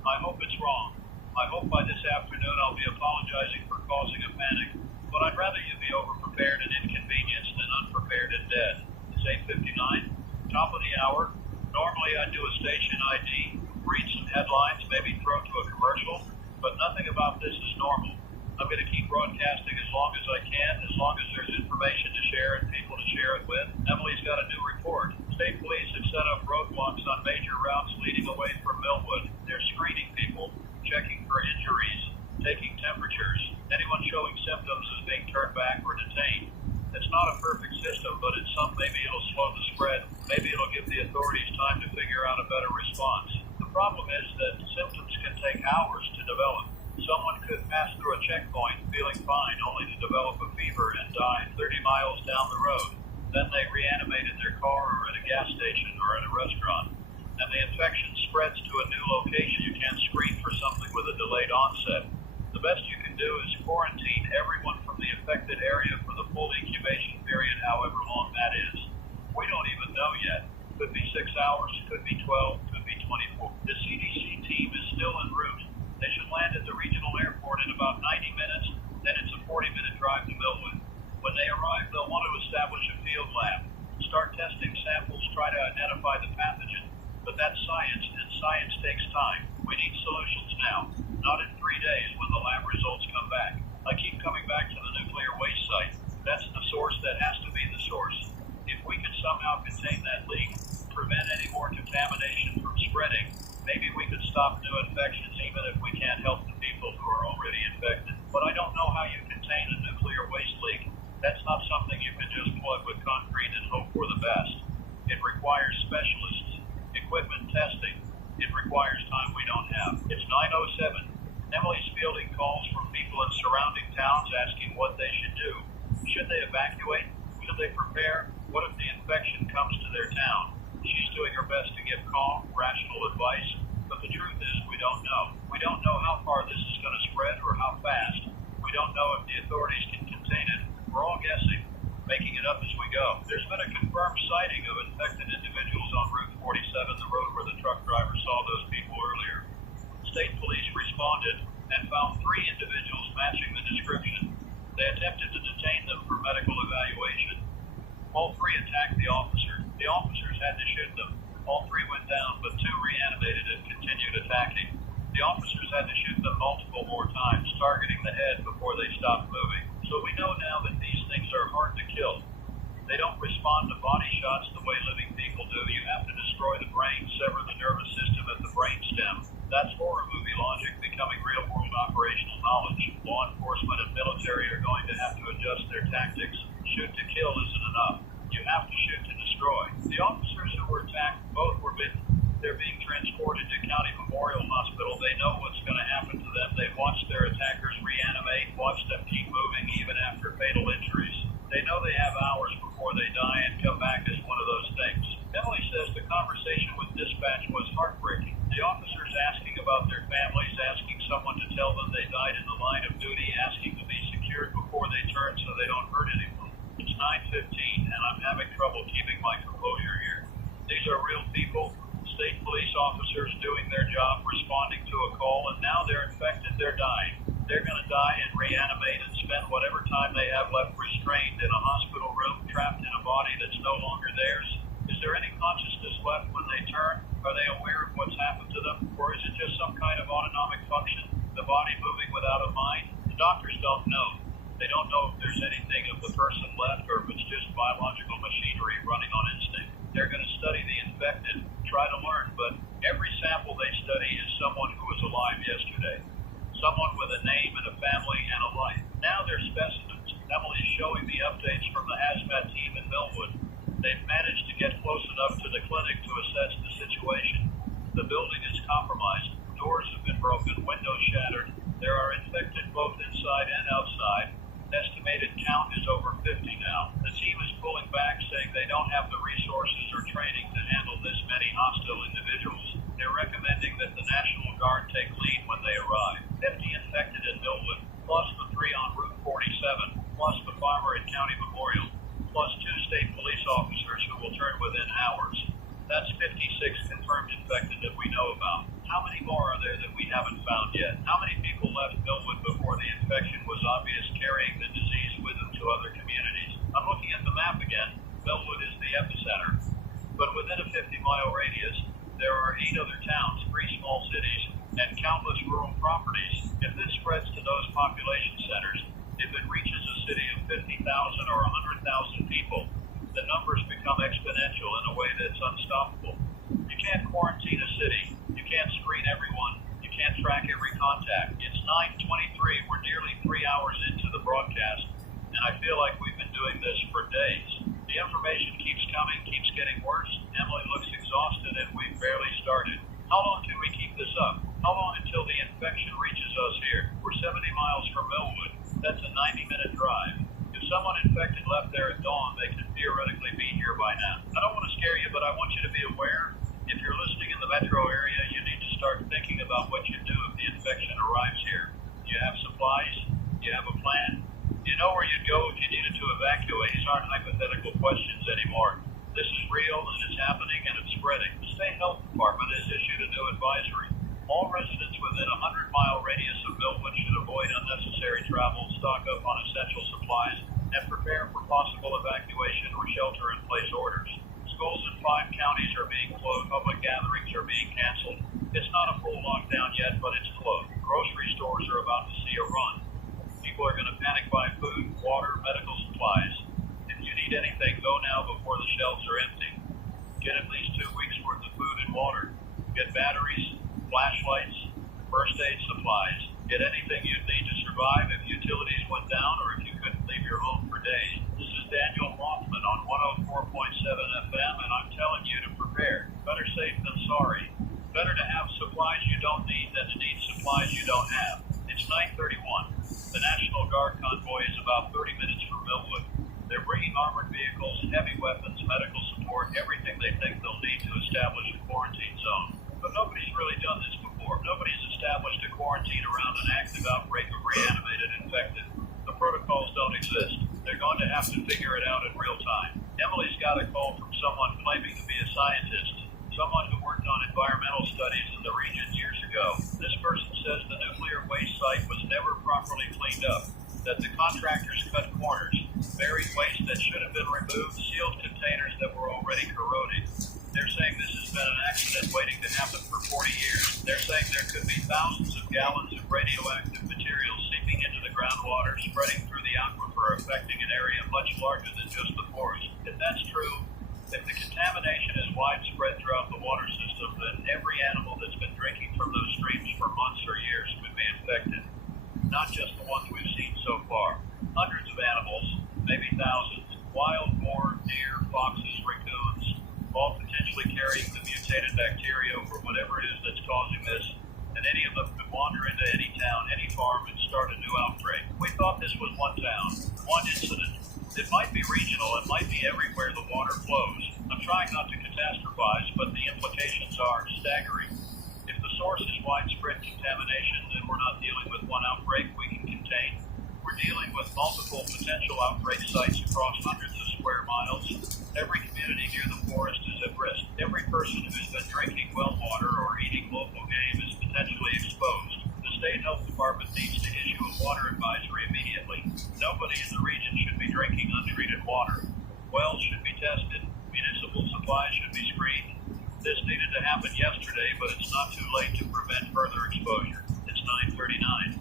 I hope it's wrong. I hope by this afternoon I'll be apologizing for causing a panic, but I'd rather you be overprepared and inconvenienced than unprepared and dead. It's 8:59, top of the hour. Normally I'd do a station ID, read some headlines, maybe throw to a commercial, but nothing about this is normal. I'm going to keep broadcasting as long as I can, as long as there's information to share and people to share it with. Emily's got a new report. State police have set up roadblocks on major routes leading away from Millwood. They're screening people, checking for injuries, taking temperatures. Anyone showing symptoms is being turned back or detained. It's not a perfect system, but it's some. Maybe it'll slow the spread. Maybe it'll give the authorities time to figure out a better response. The problem is that symptoms can take hours to develop. Someone could pass through a checkpoint feeling fine only to develop a fever and die 30 miles down the road. Then they reanimate in their car or at a gas station or at a restaurant. And the infection spreads to a new location. You can't screen for something with a delayed onset. The best you can do is quarantine everyone from the affected area for the full incubation period, however long that is. We don't even know yet. Could be 6 hours, could be 12, could be 24. The CDC team is still en route. They should land at the regional airport in about 90 minutes, then it's a 40-minute drive to Millwood. When they arrive, they'll want to establish a field lab, start testing samples, try to identify the pathogen. But that's science, and science takes time. We need solutions now, not in 3 days when the lab results come back. I keep coming back to the nuclear waste site. That's the source that has to be the source. If we could somehow contain that leak, prevent any more contamination from spreading, maybe we could stop new infections even if we can't help the people who are already infected. But I don't know how you contain a nuclear waste leak. That's not something you can just plug with concrete and hope for the best. It requires specialists, equipment testing. It requires time we don't have. It's 9:07. Emily's fielding calls from people in surrounding towns asking what they should do. Should they evacuate? Should they prepare? What if the infection comes to their town? She's doing her best to give calm, rational advice, but the truth is we don't know. We don't know how far this is going to spread or how fast. We don't know if the authorities can contain it. We're all guessing, making it up as we go. There's been a confirmed sighting of infected individuals on Route 47, the road where the truck driver saw those people earlier. State police responded and found 3 individuals matching the description. They attempted to detain them for medical evaluation. All 3 attacked the officer. The officers had to shoot them. All 3 went down, but 2 reanimated and continued attacking. The officers had to shoot them multiple more times, targeting the head before they stopped moving. So we know now that these things are hard to kill. They don't respond to body shots the way living people do. You have to destroy the brain, sever the nervous system at the brainstem. That's horror movie logic becoming real-world operational knowledge. Law enforcement and military are going to have to adjust their tactics. Shoot to kill isn't enough. You have to shoot to destroy. The officers who were attacked, both were bitten. They're being transported to County Memorial Hospital. They know what's going to happen to them. They've watched their attackers reanimate, watched them keep moving even after fatal injuries. They know they have hours before they die and come back as one of those things. Emily says the conversation with dispatch was heartbreaking. The officers asking about their families, asking someone to tell them they died in the line of duty, asking to be secured before they turn so they don't hurt anyone. It's 9:15 and I'm having trouble keeping my composure here. These are real people, state police officers doing their job, responding to a call, and now they're infected, they're dying. They're going to die and reanimate and spend whatever time they have left restrained in a hospital room, trapped in a body that's no longer theirs. Is there any consciousness left when they turn? Are they aware of what's happening? don't know. They don't know if there's anything of the person left or if it's just biological machinery running on instinct. They're going to study the infected, try to learn, but every sample they study is someone who was alive yesterday. Someone with a name and a family and a life. Now they're specimens. Emily's showing the updates from the hazmat team in Millwood. They've managed to get close enough to the clinic to assess the situation. The building is compromised. Doors have been broken, windows shattered. There are infected both inside and outside. Estimated count is over 50 now. The team is pulling back, saying they don't have the resources or training to handle this many hostile individuals. They're recommending that the National Guard take lead when they arrive. 50 infected in Millwood, plus the 3 on Route 47, plus the farmer at County Memorial, plus 2 state police officers who will turn within hours. That's 56 confirmed infected that we know about. How many more are there that we haven't found yet? How many people left Millwood before the infection was obvious, carrying the disease with them to other communities? I'm looking at the map again. Millwood is the epicenter. But within a 50-mile radius, there are 8 other towns, 3 small cities, and countless rural properties. If this spreads to those population centers, if it reaches a city of 50,000 or 100,000 people, the numbers become exponential in a way that's unstoppable. You can't quarantine a city. You can't screen everyone. You can't track every contact. It's 9:23. We're nearly 3 hours into the broadcast, and I feel like we've been doing this for days. The information keeps coming, keeps getting worse. Emily looks exhausted, and we've barely started. How long can we keep this up? How long until the infection reaches us here? We're 70 miles from Millwood. That's a 90-minute drive. If someone infected left there at dawn, they could theoretically be here by now. I don't want to scare you, but I want you to be aware. If you're listening in the metro area, you need to start thinking about what you do if the infection arrives here. Do you have supplies? Do you have a plan? Do you know where you'd go if you needed to evacuate? These aren't hypothetical questions anymore. This is real, and it's happening, and it's spreading. The State Health Department has issued a new advisory. All residents within a 100-mile radius of Millwood should avoid unnecessary travel, stock up on essential supplies, and prepare for possible evacuation or shelter-in-place orders. Schools in 5 counties are being closed. Public gatherings are being canceled. It's not a full lockdown yet, but it's closed. Grocery stores are about to see a run. People are going to panic buy food, water, medical supplies. If you need anything, go now before the shelves are empty. Get at least 2 weeks' worth of food and water. Get batteries, flashlights, first aid supplies. Get anything you'd need to survive if utilities went down or if you couldn't leave your home for days. This is Daniel Rothman on 104.7 FM, and I'm telling you to prepare. Better safe than sorry. Better to have supplies you don't need than to need supplies you don't have. It's 9:31. The National Guard convoy is about 30 minutes from Millwood. They're bringing armored vehicles, heavy weapons, medical support, everything they think they'll need to establish a quarantine zone. But nobody's really done this before. Nobody's established a quarantine around an active outbreak of reanimated infected. The protocols don't exist. They're going to have to figure it out in real time. Emily's got a call from someone claiming to be a scientist, someone who worked on environmental studies in the region years ago. This person says the nuclear waste site was never properly cleaned up, that the contractors cut corners, buried waste that should have been removed, sealed containers that were already corroding. They're saying this has been an accident waiting to happen for 40 years. They're saying there could be thousands of gallons of radioactive material seeping into the groundwater, spreading through the aquifer, affecting an area much larger than just the forest. If that's true, if the contamination is widespread throughout the water system, then every animal that's been drinking from those streams for months or years would be infected. Not just the ones we've seen so far. Hundreds of animals, maybe thousands, wild boar, deer, foxes, raccoons, all potentially carrying the mutated bacteria or whatever it is that's causing this, and any of them could wander into any town, any farm, and start a new outbreak. We thought this was one town, one incident. It might be regional, it might be everywhere the water flows. I'm trying not to catastrophize, but the implications are staggering. If the source is widespread contamination, then we're not dealing with one outbreak we can contain. We're dealing with multiple potential outbreak sites across hundreds of square miles. Every community near the forest is at risk. Every person who's been drinking well water or eating local game is potentially exposed. The State Health Department needs to issue a water advisory immediately. Nobody in the region should be drinking untreated water. Wells should be tested. Municipal supplies should be screened. This needed to happen yesterday, but it's not too late to prevent further exposure. It's 9:39.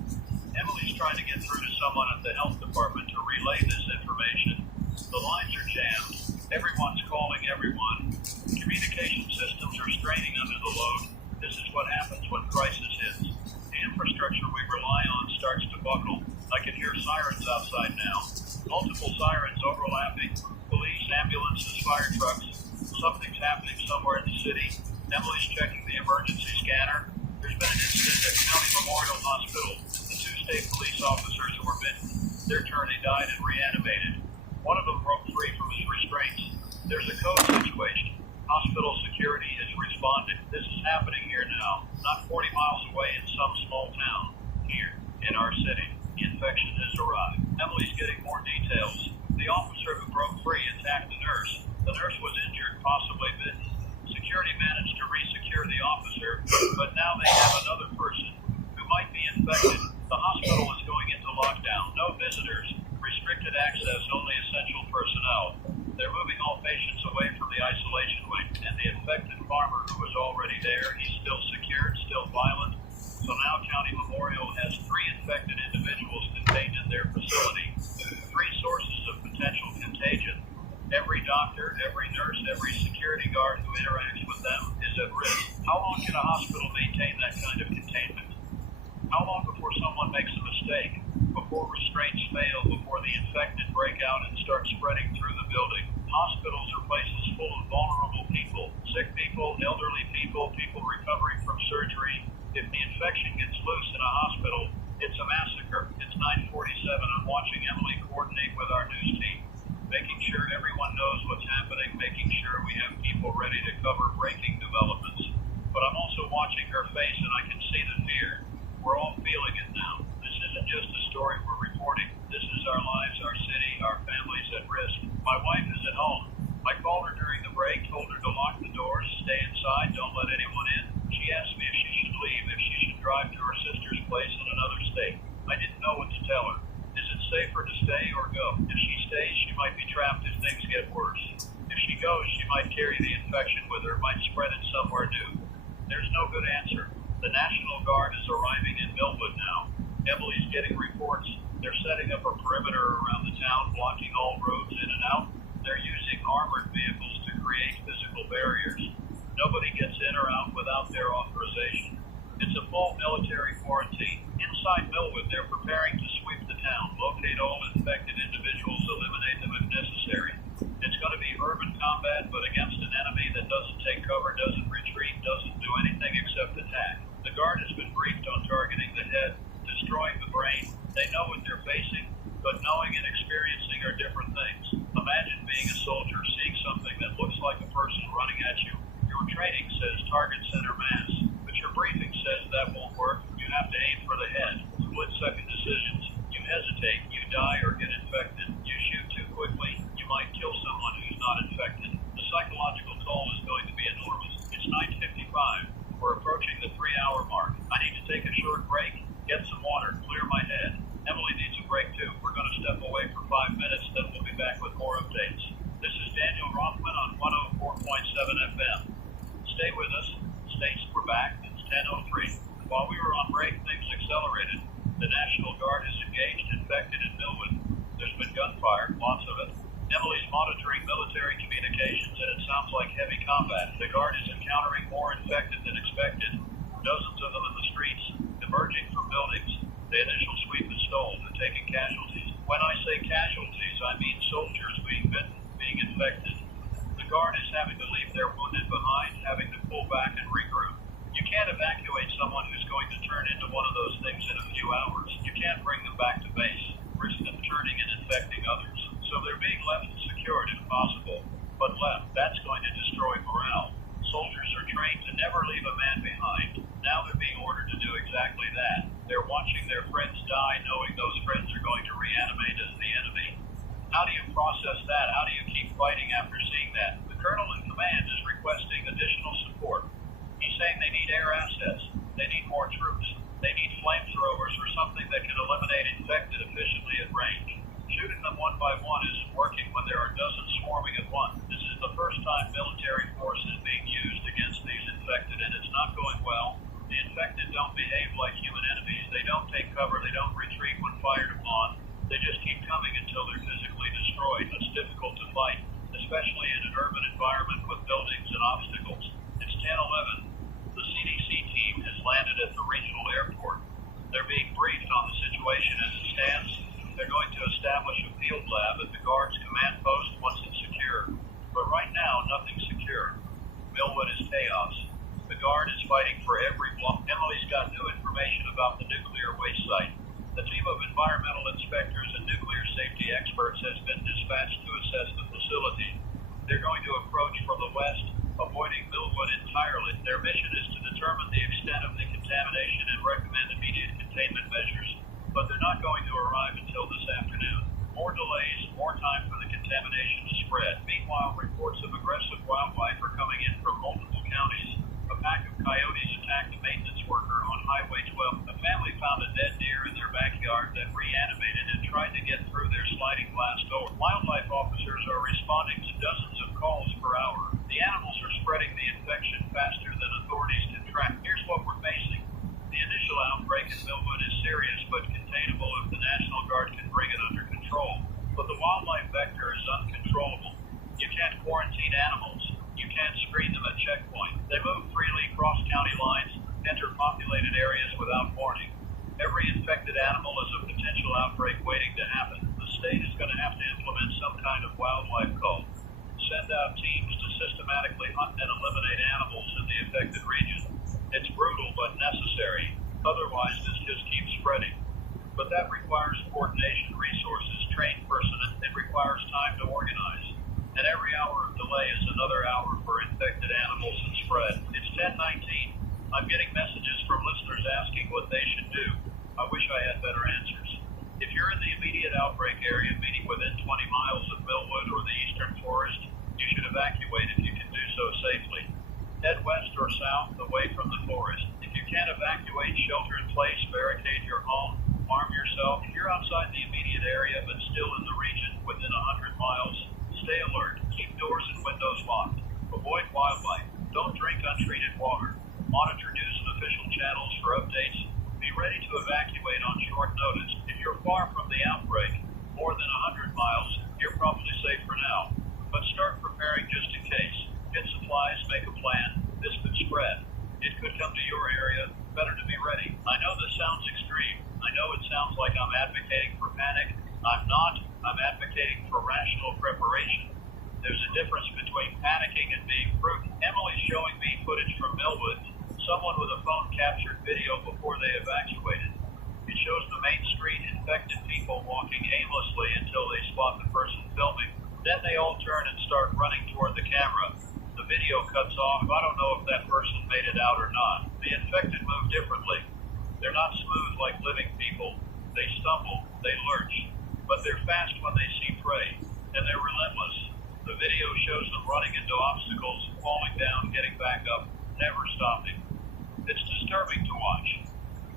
Emily's She's trying to get through to someone at the health department to relay this information. The lines are jammed. Everyone's calling everyone. Communication systems are straining under the load. This is what happens when crisis hits. The infrastructure we rely on starts to buckle. I can hear sirens outside now. Multiple sirens overlapping. Police, ambulances, fire trucks. Something's happening somewhere in the city. Emily's checking the emergency scanner. There's been an incident at County Memorial Hospital. The 2 state police officers who were bitten. Their turn, they died and reanimated. One of them broke free from his restraints. There's a code situation. Hospital security has responded. This is happening here now, not 40 miles away in some small town. Here, in our city, the infection has arrived. Emily's getting more details. The officer who broke free attacked the nurse. The nurse was injured, possibly bitten. Security managed to re-secure the officer, but now they have another person who might be infected. The hospital is going into lockdown. No visitors. Restricted access, only essential personnel. They're moving all patients away from the isolation wing, and the infected farmer who was already there, he's still secured, still violent. So now County Memorial has 3 infected individuals contained in their facility, 3 sources of potential contagion. Every doctor, every nurse, every security guard who interacts with them is at risk. How long can a hospital maintain that kind of containment? How long before someone makes a mistake? Before restraints fail, before the infected break out and start spreading through the building? Hospitals are places full of vulnerable people, sick people, elderly people, people recovering from surgery. If the infection gets loose in a hospital, it's a massacre. It's 9:47. I'm watching Emily coordinate with our news team, making sure everyone knows what's happening, making sure we have people ready to cover breaking developments. But I'm also watching her face and I can see the fear. We're all feeling it now. This isn't just a story we're reporting. This is our lives, our city, our families at risk. My wife is at home. I called her during the break, told her to lock the doors, stay inside, don't let anyone in. She asked me if she should leave, if she should drive to her sister's place in another state. I didn't know what to tell her. Is it safer to stay or go? If she stays, she might be trapped if things get worse. If she goes, she might carry the infection with her, might spread it somewhere new. There's no good answer. The National Guard is arriving in Millwood now. Emily's getting reports. They're setting up a perimeter around the town, blocking all roads in and out. They're using armored vehicles to create physical barriers. Nobody gets in or out without their authorization. It's a full military quarantine. Inside Millwood, they're preparing to sweep the town, locate all infected individuals, eliminate them if necessary. It's going to be urban combat, but against an enemy that doesn't take cover, doesn't retreat, doesn't do anything except attack. The Guard has been briefed on targeting the head, destroying the brain. They know what they're facing, but knowing and experiencing are different things. Imagine being a soldier, seeing something that looks like a person running at you. Your training says target center mass, but your briefing says that won't work. You have to aim for the head. Split-second decisions. You hesitate, you die or get infected. You shoot too quickly, you might kill someone who's not infected. The psychological toll is going to be enormous. It's 9:55. We're approaching the 3-hour mark. I need to take a short break, get some water, clear my head. Emily needs a break too. We're going to step away for 5 minutes, then we'll be back with more updates. This is Daniel Rothman on 104.7 FM. Stay with us. States, we're back. It's 10:03. While we were on break, things accelerated. The National Guard is engaged, infected in Millwood. There's been gunfire, lots of it. Emily's monitoring military communications, and it sounds like heavy combat. The Guard is encountering more infected than expected. Dozens of them in the streets, emerging from buildings. The initial sweep is stalled and taking casualties. When I say casualties, I mean soldiers being bitten, being infected. The Guard is having to leave their wounded behind, having to pull back and regroup. You can't evacuate someone who's going to turn into one of those things in a few hours. You can't bring them back to base, risk them turning and infecting others. So they're being left secured if possible, but left, that's going to destroy morale. Soldiers are trained to never leave a man behind. Now they're being ordered to do exactly that. They're watching their friends die, knowing those friends are going to reanimate as the enemy. How do you process that? How do you keep fighting after seeing that? The colonel in command is requesting additional support. He's saying they need air assets. They need more troops. They need flamethrowers or something that can eliminate infected efficiently at range. Shooting them one by one isn't working when there are dozens swarming at once. This is the first time military force is being used against these infected, and it's not going well. The infected don't behave like human enemies. They don't take cover. They don't retreat when situation as it stands, they're going to establish a field lab at the Guard's command post once it's secure. But right now, nothing's secure. Millwood is chaos. The Guard is fighting for every block. Emily's got new information about the nuclear waste site. The team of environmental inspectors and nuclear safety experts has been dispatched to assess the facility. They're going to approach from the west, avoiding Millwood entirely. Their mission is to determine the extent of the contamination and recommend immediate containment measures, but they're not going to arrive until this afternoon. More delays, more time for the contamination to spread. Meanwhile, reports of aggressive wildlife are coming in from multiple counties. A pack of coyotes attacked a maintenance worker on Highway 12. A family found a dead deer in their backyard that reanimated and tried to get through their sliding glass door. Wildlife officers are responding to dozens of calls per hour. The animals are spreading the infection faster than authorities can track. Here's what we're facing. The initial outbreak in Millwood is serious but containable if the National Guard can bring it under control. But the wildlife vector is uncontrollable. You can't quarantine animals. You can't screen them at checkpoint. They move freely across county lines, enter populated areas without warning. Every infected animal is a potential outbreak waiting to happen. The state is going to have to implement some kind of wildlife code. Send out teams to systematically hunt and eliminate animals in the affected region. It's brutal but necessary. Otherwise, this just keeps spreading. But that requires coordination, resources, trained personnel. It requires time to organize. And every hour of delay is another hour for infected animals and spread. It's 10:19. I'm getting messages from listeners asking what they should do. I wish I had better answers. If you're in the immediate outbreak area, meaning within 20 miles of Millwood or the eastern forest, you should evacuate if you can do so safely. Head west or south, away from the forest. If you can't evacuate, shelter in place, barricade your home, arm yourself. If you're outside the immediate area but still in the region within 100 miles, stay alert. Keep doors and windows locked. Avoid wildlife. Don't drink untreated water. Monitor news and official channels for updates. Be ready to evacuate on short notice. If you're far from the outbreak, more than 100 miles, you're probably safe for now. But start preparing just in case. Get supplies, make a plan. This could spread. It could come to your area. Better to be ready. I know this sounds extreme. I know it sounds like I'm advocating for panic. I'm not. I'm advocating for rational preparation. There's a difference between panicking and being prudent. Emily's showing me footage from Millwood. Someone with a phone captured video before they evacuated. It shows the main street, infected people walking aimlessly until they spot the person filming. Then they all turn and start running toward the camera. The video cuts off. I don't know if that person made it out or not. The infected move differently. They're not smooth like living people. They stumble, they lurch, but they're fast when they see prey, and they're relentless. The video shows them running into obstacles, falling down, getting back up, never stopping. It's disturbing to watch.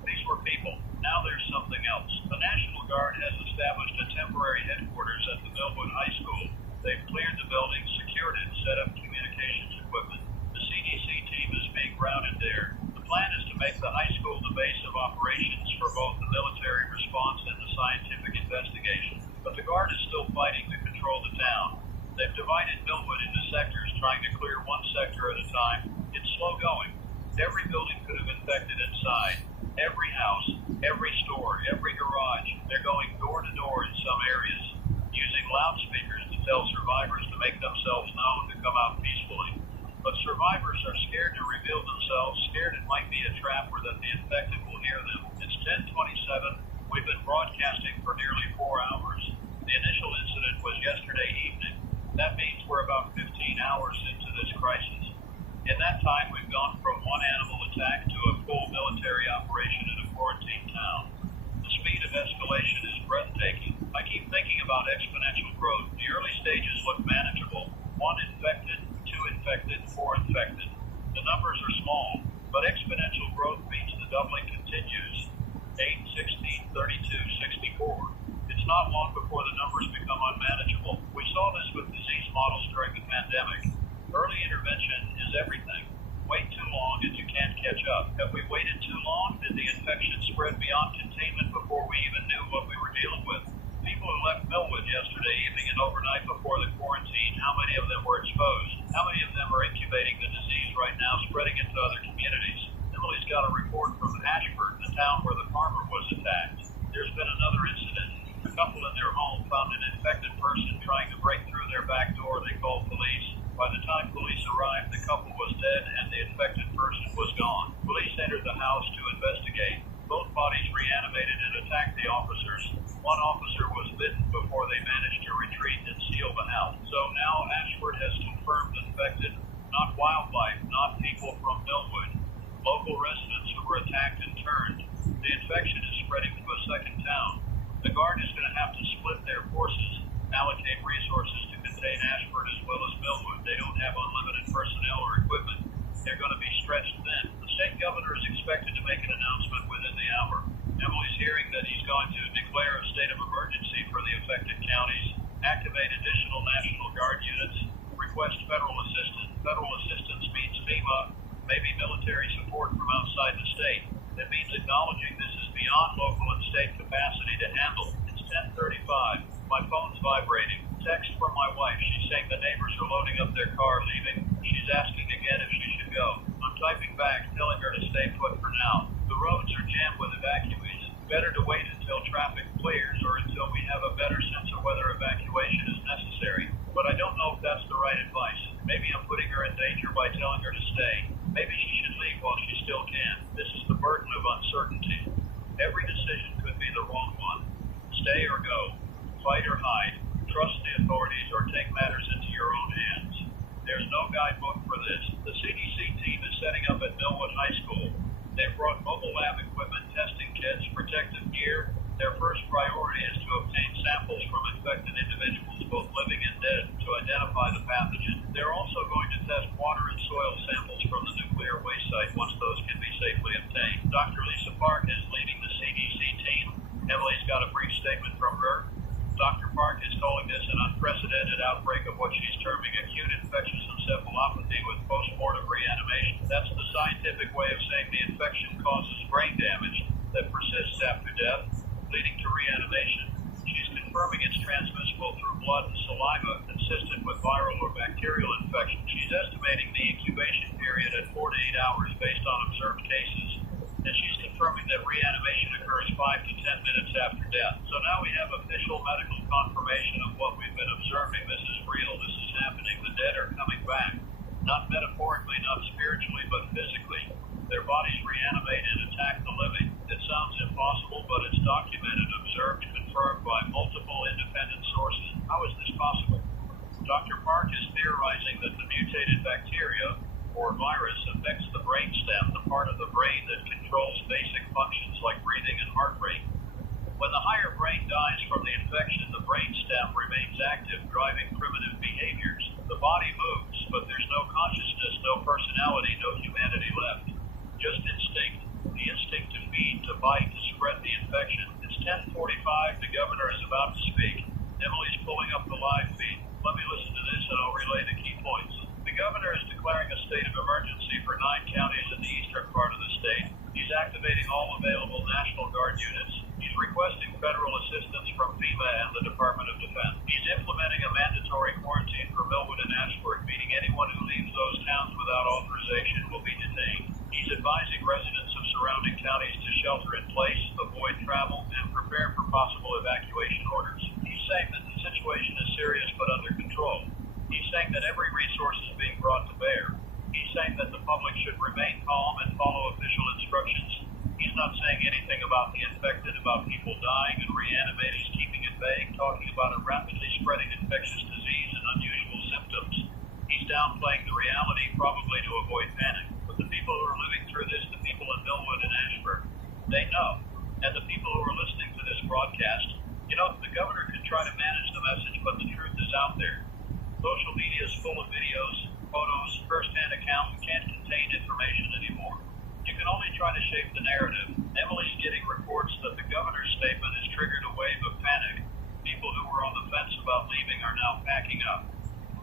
These were people. Now there's something else. The National Guard has established a temporary headquarters at the Millwood High School. They've cleared the building, secured it, set up communications equipment. The CDC team is being routed there. The plan is to make the high school the base of operations for both the military response and the scientific investigation. But the Guard is still fighting to control the town. They've divided Millwood into sectors, trying to clear one sector at a time. It's slow going. Every building could have infected inside. Every house, every store, every garage. They're going door to door in some areas, using loudspeakers to tell survivors to make themselves known to come out peacefully. But survivors are scared to reveal themselves, scared it might be a trap or that the infected will hear them. It's 10:27. We've been broadcasting for nearly 4 hours. The initial incident was yesterday evening. That means we're about 15 hours into this crisis. In that time, we've gone from one animal attack to a full military operation in a quarantine town. The speed of escalation is breathtaking. I keep thinking about exponential growth. The early stages look manageable. 1 infected, 2 infected, 4 infected. The numbers are small, but exponential growth means the doubling continues. 8, 16, 32, 64. It's not long before the numbers become unmanageable. We saw this with disease models during the pandemic. Early intervention is everything. Wait too long and you can't catch up. Have we waited too long? Did the infection spread beyond containment before we even knew what we were dealing with? People who left Millwood yesterday evening and overnight before the quarantine, how many of them were exposed? How many of them are incubating the disease right now, spreading it to other communities? Emily's got a report from Ashford, the town where the farmer was attacked. There's been an be stretched thin. The state governor is expected to make an announcement within the hour. Emily's hearing that he's going to declare a state of emergency for the affected counties, activate additional National Guard units, request federal assistance. Federal assistance means FEMA, maybe military support from outside the state. It means acknowledging this is beyond local and state capacity to handle. It's 10:35. My phone's vibrating. Text from my wife. She's saying the neighbors are loading up their car leaving. She's asking again if she should go. I'm typing back, telling her to stay put for now. The roads are jammed with evacuees. Better to wait until traffic clears or until we have a better sense of whether evacuation is necessary. But I don't know if that's the right advice. Maybe I'm putting her in danger by telling her to stay. Maybe she should leave while she still can. This is the burden of uncertainty. Every decision could be the wrong one. Stay or go. Fight or hide. Trust the authorities or take matters into your own hands. There's no guidebook for this. The CDC team is setting up at Millwood High School. They've brought mobile lab equipment, testing kits, protective gear. Their first priority is to obtain samples from infected individuals, both living and dead, to identify the pathogen. They're also going to test water and soil samples from the nuclear waste site once those can be safely obtained. Dr. Lisa Park is leading the CDC team. Emily's got a brief statement from her. Dr. Park is calling this an unprecedented outbreak of what she's terming acute infectious encephalopathy with postmortem reanimation. That's the scientific way of saying the infection causes brain damage that persists after death, leading to reanimation. She's confirming it's transmissible through blood and saliva, consistent with viral or bacterial infection. She's estimating the incubation period at 4 to 8 hours based on observed cases. And she's confirming that reanimation occurs 5 to 10 minutes after death. So now we have official medical confirmation of what we've been observing. This is real. This is happening. The dead are coming back. Not metaphorically, not spiritually, but physically. Their bodies reanimate and attack the living. It sounds impossible, but it's documented, observed, confirmed by multiple independent sources. How is this possible? Dr. Park is theorizing that the mutated bacteria or virus affects the brainstem, the part of the brain that controls basic functions like breathing and heart rate. When the higher brain dies from the infection, the brainstem remains active, driving primitive behaviors. The body moves, but there's no consciousness, no personality, no humanity left. Just instinct. The instinct to feed, to bite, to spread the infection. It's 10:45. The governor is about to speak. Emily's pulling up the live feed. Let me listen to this and I'll relay the key points. The governor is declaring a state of emergency for 9 counties in the eastern part of the state. He's activating all available National Guard units. He's requesting federal assistance from FEMA and the Department of Defense. He's implementing a mandatory quarantine for Millwood and Ashford, meaning anyone who leaves those towns without authorization will be detained. He's advising residents of surrounding counties to shelter in place, avoid travel, and prepare for possible evacuation orders. He's saying that the situation is serious but under control. He's saying that every resource is being brought to bear. He's saying that the public should remain calm and follow official instructions. He's not saying anything about the infected, about people dying and reanimating. He's keeping it vague, talking about a rapidly spreading infectious disease and unusual symptoms. He's downplaying the reality, probably to avoid panic. But the people who are living through this, the people in Millwood and Ashford, they know. And the people who are listening to this broadcast, the governor can try to manage the message, but the truth is out there. Social media is full of videos, photos, first-hand accounts can't contain information anymore. You can only try to shape the narrative. Emily's getting reports that the governor's statement has triggered a wave of panic. People who were on the fence about leaving are now packing up.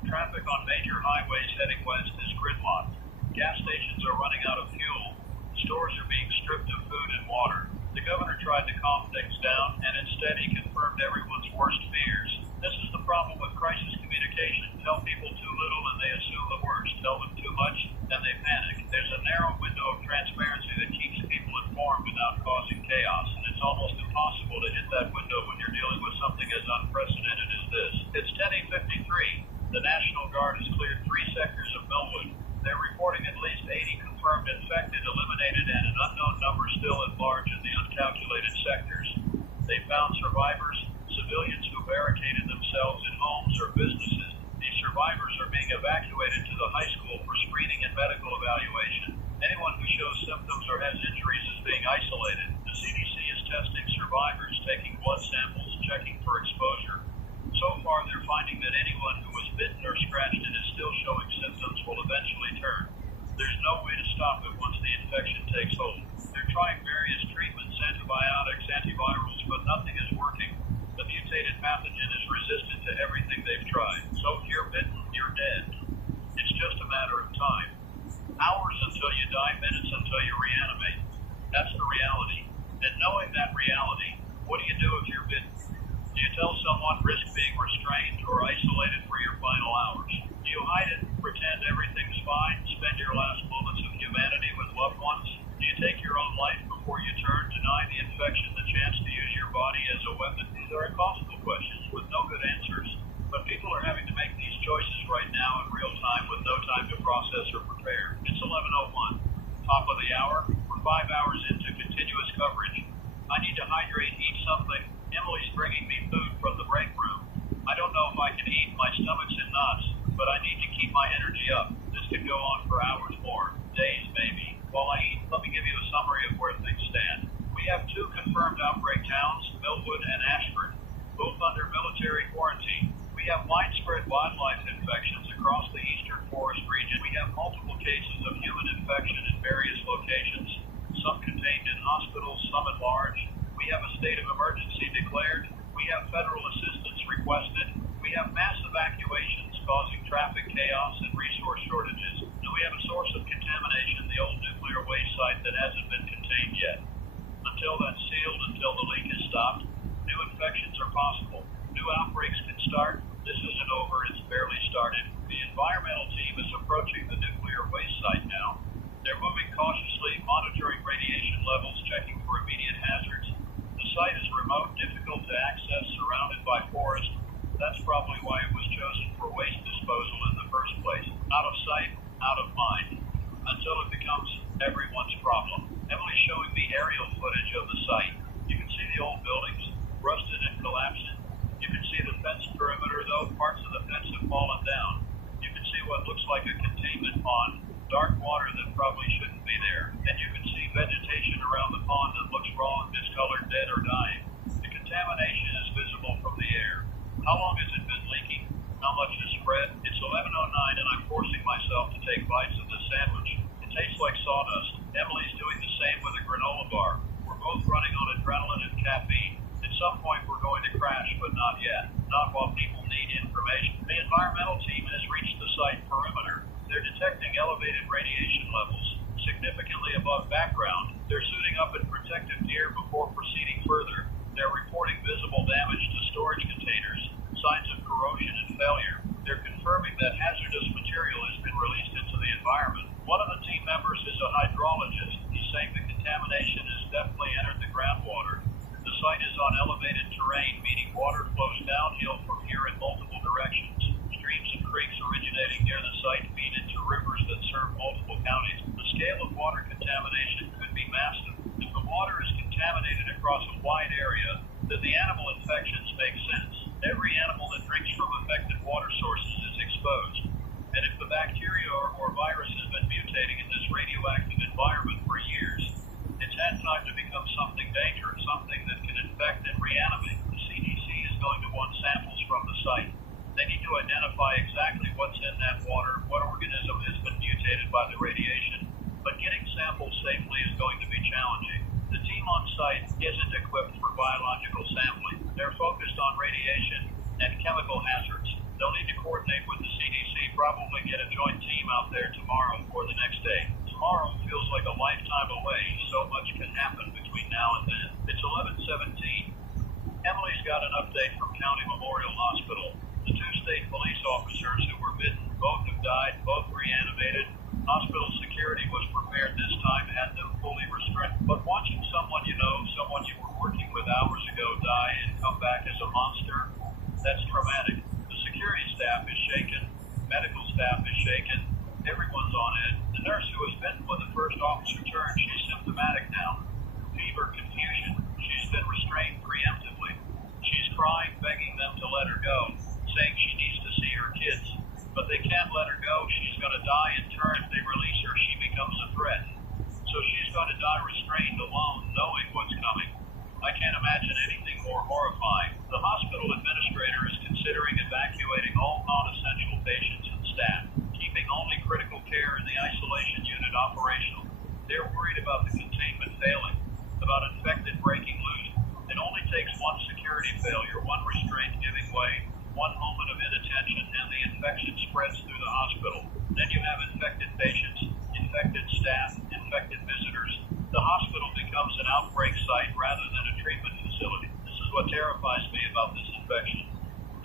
Traffic on major highways heading west is gridlocked. Gas stations are running out of fuel. Stores are being stripped of food and water. The governor tried to calm things down, and instead he confirmed everyone's worst fears. This is the problem with crisis communication. Tell people too little and they assume the worst. Tell them too much and they panic. There's a narrow window of transparency that keeps people informed without causing chaos, and it's almost impossible to hit that window when you're dealing with something as unprecedented as this. It's 10:53. The National Guard has cleared 3 sectors of Millwood. They're reporting at least 80 confirmed infected, eliminated, and an unknown number still at large in the uncalculated sectors. They found survivors, civilians who barricaded themselves in homes or businesses. These survivors are being evacuated to the high school for screening and medical evaluation. stop it once the infection takes hold. They're trying various treatments, antibiotics, antivirals, but nothing is working. The mutated pathogen is resistant to everything they've tried. So if you're bitten, you're dead. It's just a matter of time. Hours until you die, minutes until you reanimate. That's the reality. And knowing that reality, what do you do if you're bitten? Do you tell someone risk being restrained or isolated for your final hours? Do you hide it, pretend everything's fine, spend your last moments of humanity with loved ones? Do you take your own life before you turn, deny the infection the chance to use your body as a weapon? These are impossible questions with no good answers. But people are having to make these choices right now in real time with no time to process or prepare. It's 11:01. Top of the hour. We're 5 hours into continuous coverage. I need to hydrate, eat something. Emily's bringing me food from the break room. I don't know if I can eat. My stomach's in knots, but I need to keep my energy up. This could go on for hours more. Days, maybe. While I eat, let me give you a summary of where things stand. We have 2 confirmed outbreak towns, Millwood and Ashford, both under military quarantine. We have widespread wildlife infections across the eastern forest region. We have multiple cases of human infection in various locations, some contained in hospitals, some at large. We have a state of emergency declared. We have federal assistance requested. We have mass evacuations causing traffic chaos and resource shortages. And we have a source of contamination, the old nuclear waste site that hasn't been contained yet. Until that's sealed, until the leak is stopped, new infections are possible. New outbreaks can start. This isn't over, it's barely started. The environmental team is approaching the nuclear waste site now. They're moving cautiously, monitoring radiation levels, checking for immediate hazards. The site is remote, difficult to access, surrounded by forest. That's probably why it was chosen for waste disposal in the first place. Out of sight, out of mind. Until it becomes everyone's problem. Emily's showing me aerial footage of the site. You can see the old buildings, rusted and collapsing. You can see the fence perimeter, though parts of the fence have fallen down. You can see what looks like a containment pond, dark water that probably shouldn't be there. And you can see vegetation around the pond that looks raw and discolored, dead or dying. The contamination is visible from the air. How long has it been leaking? How much has spread? It's 11:09 and I'm forcing myself to take bites of this sandwich. It tastes like sawdust. Emily's doing the same with a granola bar. We're both running on adrenaline and caffeine. At some point we're going to crash, but not yet. Not while people need information. The environmental team has reached the site perimeter. They're detecting elevated radiation levels, significantly above background. They're suiting up in protective gear before proceeding further. They're reporting visible damage to storage containers, signs of corrosion and failure. They're confirming that hazardous material has been released into the environment. One of the team members is a hydrologist. He's saying the contamination has definitely entered the groundwater. The site is on elevated terrain, meaning water flows downhill from here in multiple directions. Streams and creeks originating near the site feed into rivers that serve multiple counties. The scale of water contamination could be massive. If the water is contaminated across a wide area, then the animal infections make sense. Every animal that drinks from affected water sources is exposed. And if the bacteria or virus has been mutating in this radioactive environment for years, it's had time to become something dangerous, something that can infect and reanimate. The CDC is going to want samples from the site. They need to identify exactly what's in that water, what organism has been mutated by the radiation. But getting samples safely is going to be challenging. The team on site isn't equipped for biological sampling. They're focused on radiation and chemical hazards. They'll need to coordinate with the CDC, probably get a joint team out there tomorrow or the next day. Tomorrow feels like a lifetime away. So much can happen between now and then. It's 11:17. Emily's got an update from County Memorial Hospital. The 2 state police officers who were bitten, both have died, both reanimated. Hospital security was prepared this time, had them fully restrained. But watching someone you know, someone you were working with hours ago die and come back as a monster, that's traumatic. The security staff is shaken. Medical staff is shaken. Everyone's on edge. The nurse who was bitten when the first officer turned, she's symptomatic now. Fever, confusion. She's been restrained preemptively. She's crying, begging them to let her go, saying she needs to see her kids. But they can't let her go. She's going to die in turn. If they release her, she becomes a threat. So she's going to die restrained, alone, knowing what's coming. I can't imagine anything more horrifying. The hospital administrator is considering evacuating all non-essential patients and staff, keeping only critical care in the isolation unit operational They're worried about the containment failing, about infected breaking loose. It only takes one security failure, one restraint giving way, one moment of inattention, and the infection spreads through the hospital. Then you have infected patients, infected staff, infected visitors. The hospital becomes an outbreak site rather than a treatment facility. This is what terrifies me about this infection.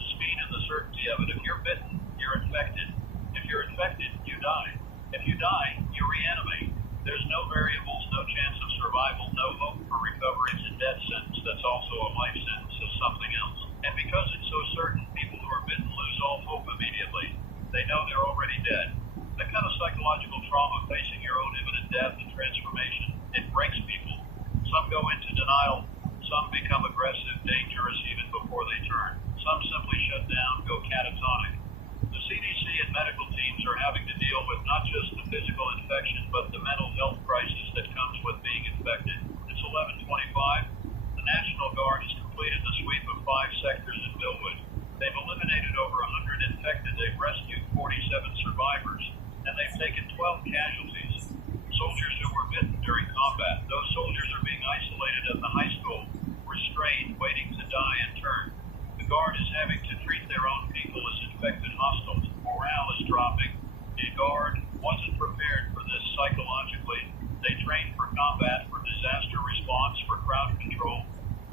The speed and the certainty of it. If you're bitten, you're infected. If you're infected, you die. If you die, you reanimate. There's no variables, no chance of survival, no hope for recovery. It's a death sentence that's also a life sentence of something else. And because it's so certain, people who are bitten lose all hope immediately. They know they're already dead. That kind of psychological trauma, facing your own imminent death and transformation, it breaks people. Some go into denial. Some become aggressive, dangerous even before they turn. Some simply shut down, go catatonic. The CDC and medical teams are having to deal with not just the physical infection, but the mental health crisis that comes with being infected. It's 11:25. The National Guard has completed the sweep of 5 sectors in Millwood. They've eliminated over 100 infected. They've rescued 47 survivors, and they've taken 12 casualties. Soldiers who were bitten during combat. Those soldiers are being isolated at the high school, restrained, waiting to die in turn. The Guard is having to treat their own people as infected hostiles. Morale is dropping. The Guard wasn't prepared for this psychologically. They trained for combat, for disaster response, for crowd control.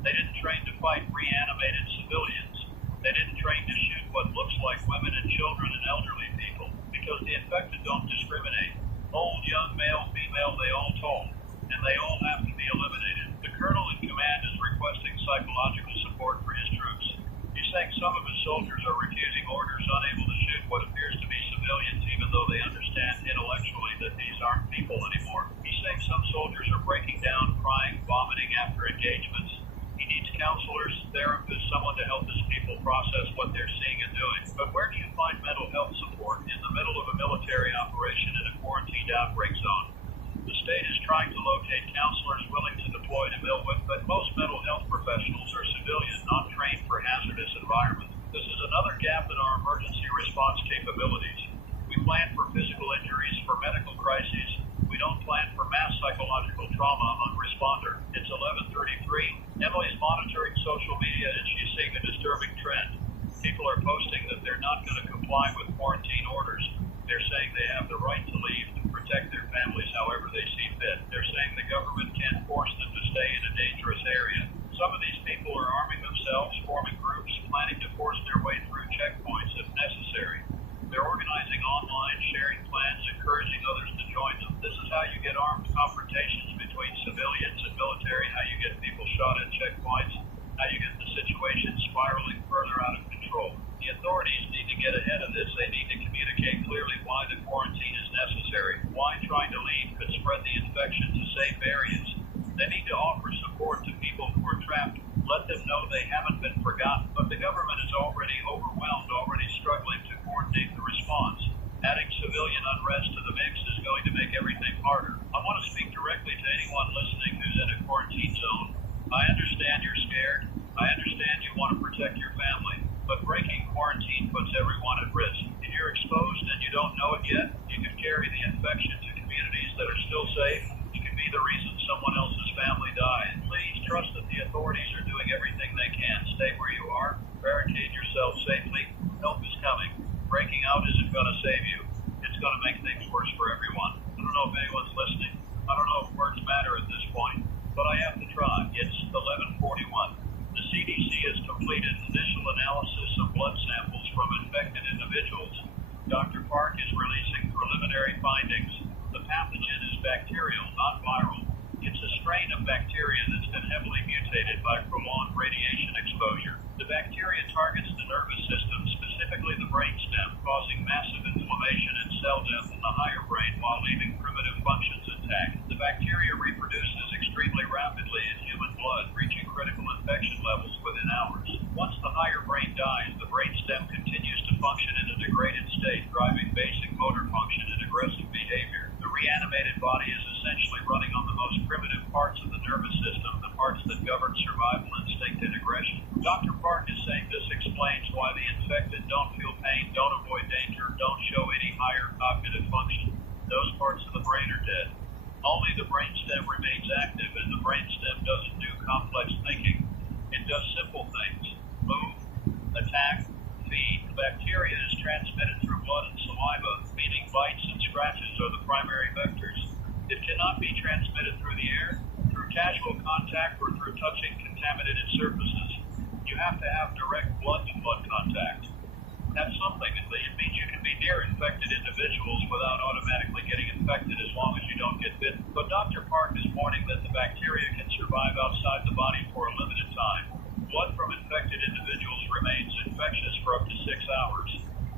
They didn't train to fight reanimated civilians. They didn't train to shoot what looks like women and children and elderly people, because the infected don't discriminate. Old, young, male, female, they all talk, and they all have to be eliminated. The colonel in command is requesting psychological support for his troops. He's saying some of his soldiers are refusing orders, unable to shoot what appears to be civilians, even though they understand intellectually that these aren't people anymore. He's saying some soldiers are breaking down, crying, vomiting after engagements. He needs counselors, therapists, someone to help his people process what they're seeing and doing. But where do you find mental health support in the middle of a military operation in a quarantined outbreak zone? The state is trying to locate counselors willing to deploy to Millwood, but most mental health professionals are civilian, not trained for hazardous environments. This is another gap in our emergency response capabilities. We plan for physical injuries, for medical crises. We don't plan for mass psychological trauma on responder. It's 11:33. Emily's monitoring social media and she's seeing a disturbing trend. People are posting that they're not going to comply with quarantine orders. They're saying they have the right to leave to protect their families however they see fit. They're saying the government can't force them to stay in a dangerous area. Some of these people are arming themselves, forming groups, planning to force their way through checkpoints if necessary. They're organizing online, sharing plans, encouraging others to join them. This is how you get armed confrontations between civilians and military, how you get people shot at checkpoints, how you get the situation spiraling further out of control. The authorities need to get ahead of this. They need to communicate clearly why the quarantine is necessary, why trying to leave could spread the infection to safe areas. They need to offer support to people who are trapped. Let them know they haven't been forgotten. But the government is already overwhelmed, already struggling to coordinate the response. Adding civilian unrest to the mix is going to make everything harder. I want to speak directly to anyone listening who's in a quarantine zone. I understand you're scared. I understand you want to protect your family. But breaking quarantine puts everyone at risk. If you're exposed and you don't know it yet, you can carry the infection to communities that are still safe. You can be the reason someone else's family dies. Please trust that the authorities are doing everything they can. Stay where you are. Barricade yourself safely. Help is coming. Breaking out isn't going to save you. It's going to make things worse for everyone. I don't know if anyone's listening. I don't know if words matter at this point, but I have to try. It's 11:41. The CDC has completed initial analysis of blood samples from infected individuals. Dr. Park is releasing preliminary findings. The pathogen is bacterial, not viral. It's a strain of bacteria that's been heavily mutated by prolonged radiation exposure. The bacteria targets the nervous system, specifically the brainstem, causing massive inflammation and cell death in the higher brain while leaving primitive functions intact. The bacteria reproduces extremely rapidly in human blood, reaching critical infection levels within hours. Once the higher brain dies, the brainstem continues to function in a degraded state, driving basic motor function and aggressive behavior. The reanimated body is essentially running on the most primitive parts of the nervous system, the parts that govern survival, instinct, and aggression. Dr. Park is saying this explains why the infected don't feel pain, don't avoid danger, don't show any higher cognitive function. Those parts of the brain are dead. Only only the brainstem remains active, and the brainstem doesn't do complex thinking. It does simple things: move, attack, feed. The bacteria is transmitted through blood and saliva, meaning bites and scratches are the primary vectors. It cannot be transmitted through the air, through casual contact, or through touching contaminated surfaces. You have to have direct blood-to-blood contact. That's something. It means you can be near infected individuals without automatically getting infected as long as you don't get bitten. But Dr. Park is warning that the bacteria can survive outside the body for a limited time. Blood from infected individuals remains infectious for up to 6 hours.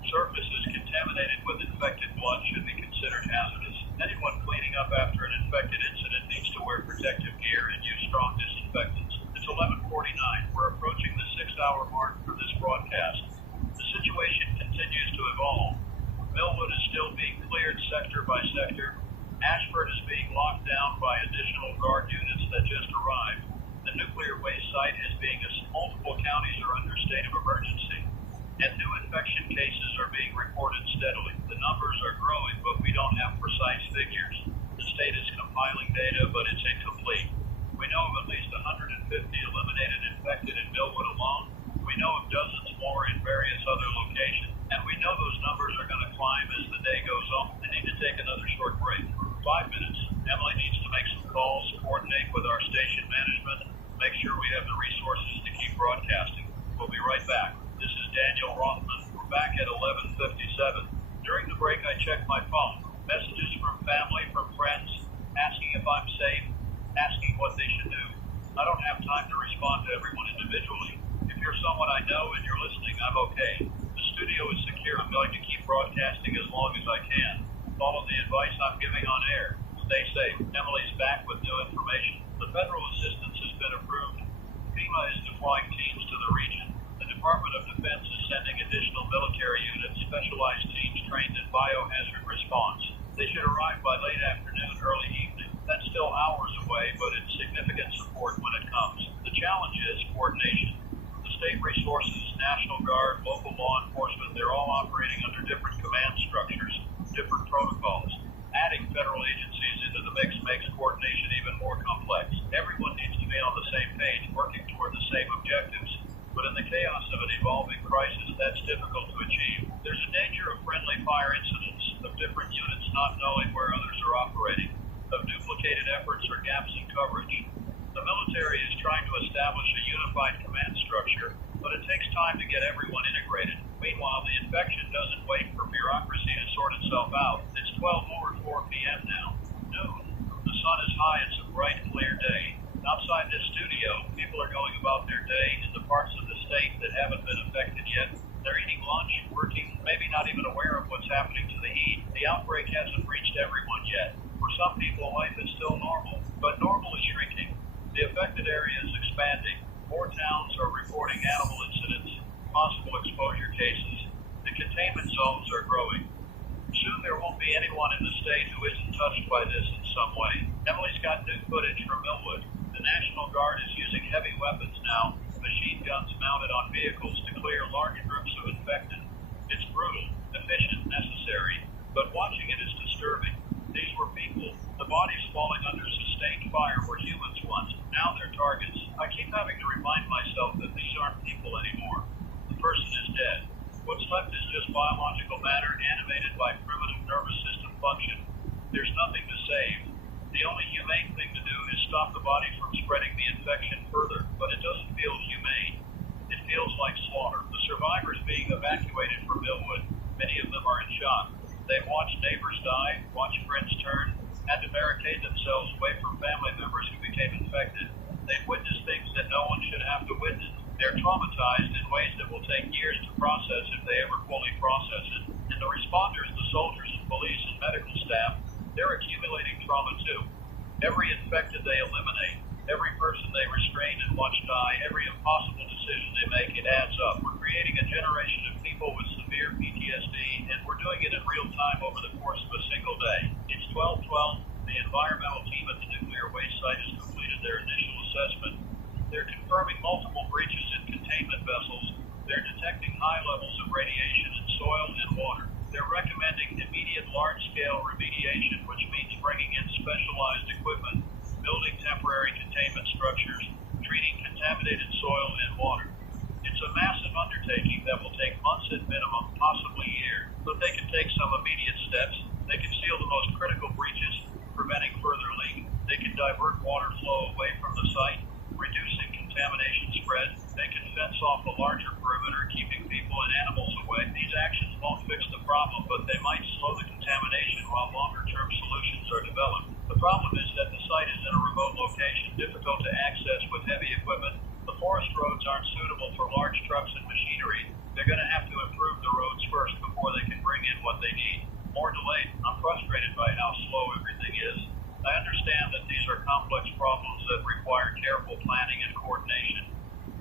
Surfaces contaminated with infected blood should be considered hazardous. Anyone cleaning up after an infected incident needs to wear protective gear and use strong disinfectants. It's 11:49. We're approaching the 6-hour mark for this broadcast. The situation continues to evolve. Millwood is still being cleared sector by sector. Ashford is being locked down by additional guard units that just arrived. The nuclear waste site is being multiple counties are under state of emergency. And new infection cases are being reported steadily. The numbers are growing, but we don't have precise figures. The state is compiling data, but it's incomplete. We know of at least 150 eliminated infected in Millwood alone. We know of dozens more in various other locations, and we know those numbers are going to climb as the day goes on. I need to take another short break. 5 minutes. Emily needs to make some calls, coordinate with our station management, make sure we have the resources to keep broadcasting. We'll be right back. This is Daniel Rothman. We're back at 11:57. During the break, I checked my phone. Messages from family, from friends, asking if I'm safe, asking what they should do. I don't have time to respond to everyone individually. If you're someone I know and you're listening, I'm okay. The studio is secure. I'm going to keep broadcasting as long as I can. Follow the advice I'm giving on air. Stay safe. Emily's back with new information. The federal assistance has been approved. FEMA is deploying teams to the region. The Department of Defense is sending additional military units, specialized teams trained in biohazard response. They should arrive by late afternoon, early evening. That's still hours away, but it's significant support when it comes. The challenge is coordination. The state resources, National Guard, local law enforcement, they're all operating under different command structures, different protocols. Adding federal agencies into the mix makes coordination even more complex. Everyone needs to be on the same page, working toward the same objectives. But in the chaos of an evolving crisis, that's difficult to achieve. There's a danger of friendly fire incidents, of different units not knowing where others are operating, of duplicated efforts or gaps in coverage. The military is trying to establish a unified command structure, but it takes time to get everyone integrated. Meanwhile, the infection doesn't wait for bureaucracy to sort itself out. It's 12 over 4 p.m. now. Noon. The sun is high. It's a bright, clear day. Outside this studio, people are going about their day in the parts of the state that haven't been affected yet. They're eating lunch, working, maybe not even aware of what's happening to the heat. The outbreak hasn't reached everyone yet. For some people, life is still normal, but normal is shrinking. The affected area is expanding. More towns are reporting animal incidents, possible exposure cases. The containment zones are growing. Soon there won't be anyone in the state who isn't touched by this in some way. Emily's got new footage from Millwood. The National Guard is using heavy weapons now, machine guns mounted on vehicles to clear large groups of infected. It's brutal, efficient, necessary, but watching it is disturbing. These were people. The bodies falling under sustained fire were humans once. Now they're targets. I keep having to remind myself that these aren't people anymore. The person is dead. What's left is just biological matter animated by primitive nervous system function. There's nothing to save. The only humane thing to do is stop the body from spreading the infection further, but it doesn't feel humane. It feels like slaughter. The survivors being evacuated from Millwood, many of them are in shock. They've watched neighbors die, watched friends turn, had to barricade themselves away from family members who became infected. They've witnessed things that no one should have to witness. They're traumatized in ways that will take years to process if they ever fully process it. And the responders, the soldiers and police and medical staff, they're accumulating trauma too. Every infected they eliminate, every person they restrain and watch die, every impossible decision they make, it adds up. We're creating a generation of people with severe PTSD, and we're doing it in real time over the course of a single day. It's 12:12. The environmental team at the nuclear waste site has completed their initial assessment. They're confirming multiple breaches in containment vessels. They're detecting high levels of radiation in soil and water. They're recommending immediate large-scale remediation, which means bringing in specialized equipment, building temporary containment structures, treating contaminated soil and water. It's a massive undertaking that will take months at minimum, possibly years, but they can take some immediate steps. They can seal the most critical breaches, preventing further leak. They can divert water flow away from the site, reducing contamination spread. They can fence off a larger perimeter, keeping people and animals away. These actions won't fix the problem, but they might slow the contamination while longer-term solutions are developed. The problem is that the site is in a remote location, difficult to access with heavy equipment. The forest roads aren't suitable for large trucks and machinery. They're going to have to improve the roads first before they can bring in what they need. More delayed. I'm frustrated by how slow everything is. I understand that these are complex problems that require careful planning and coordination,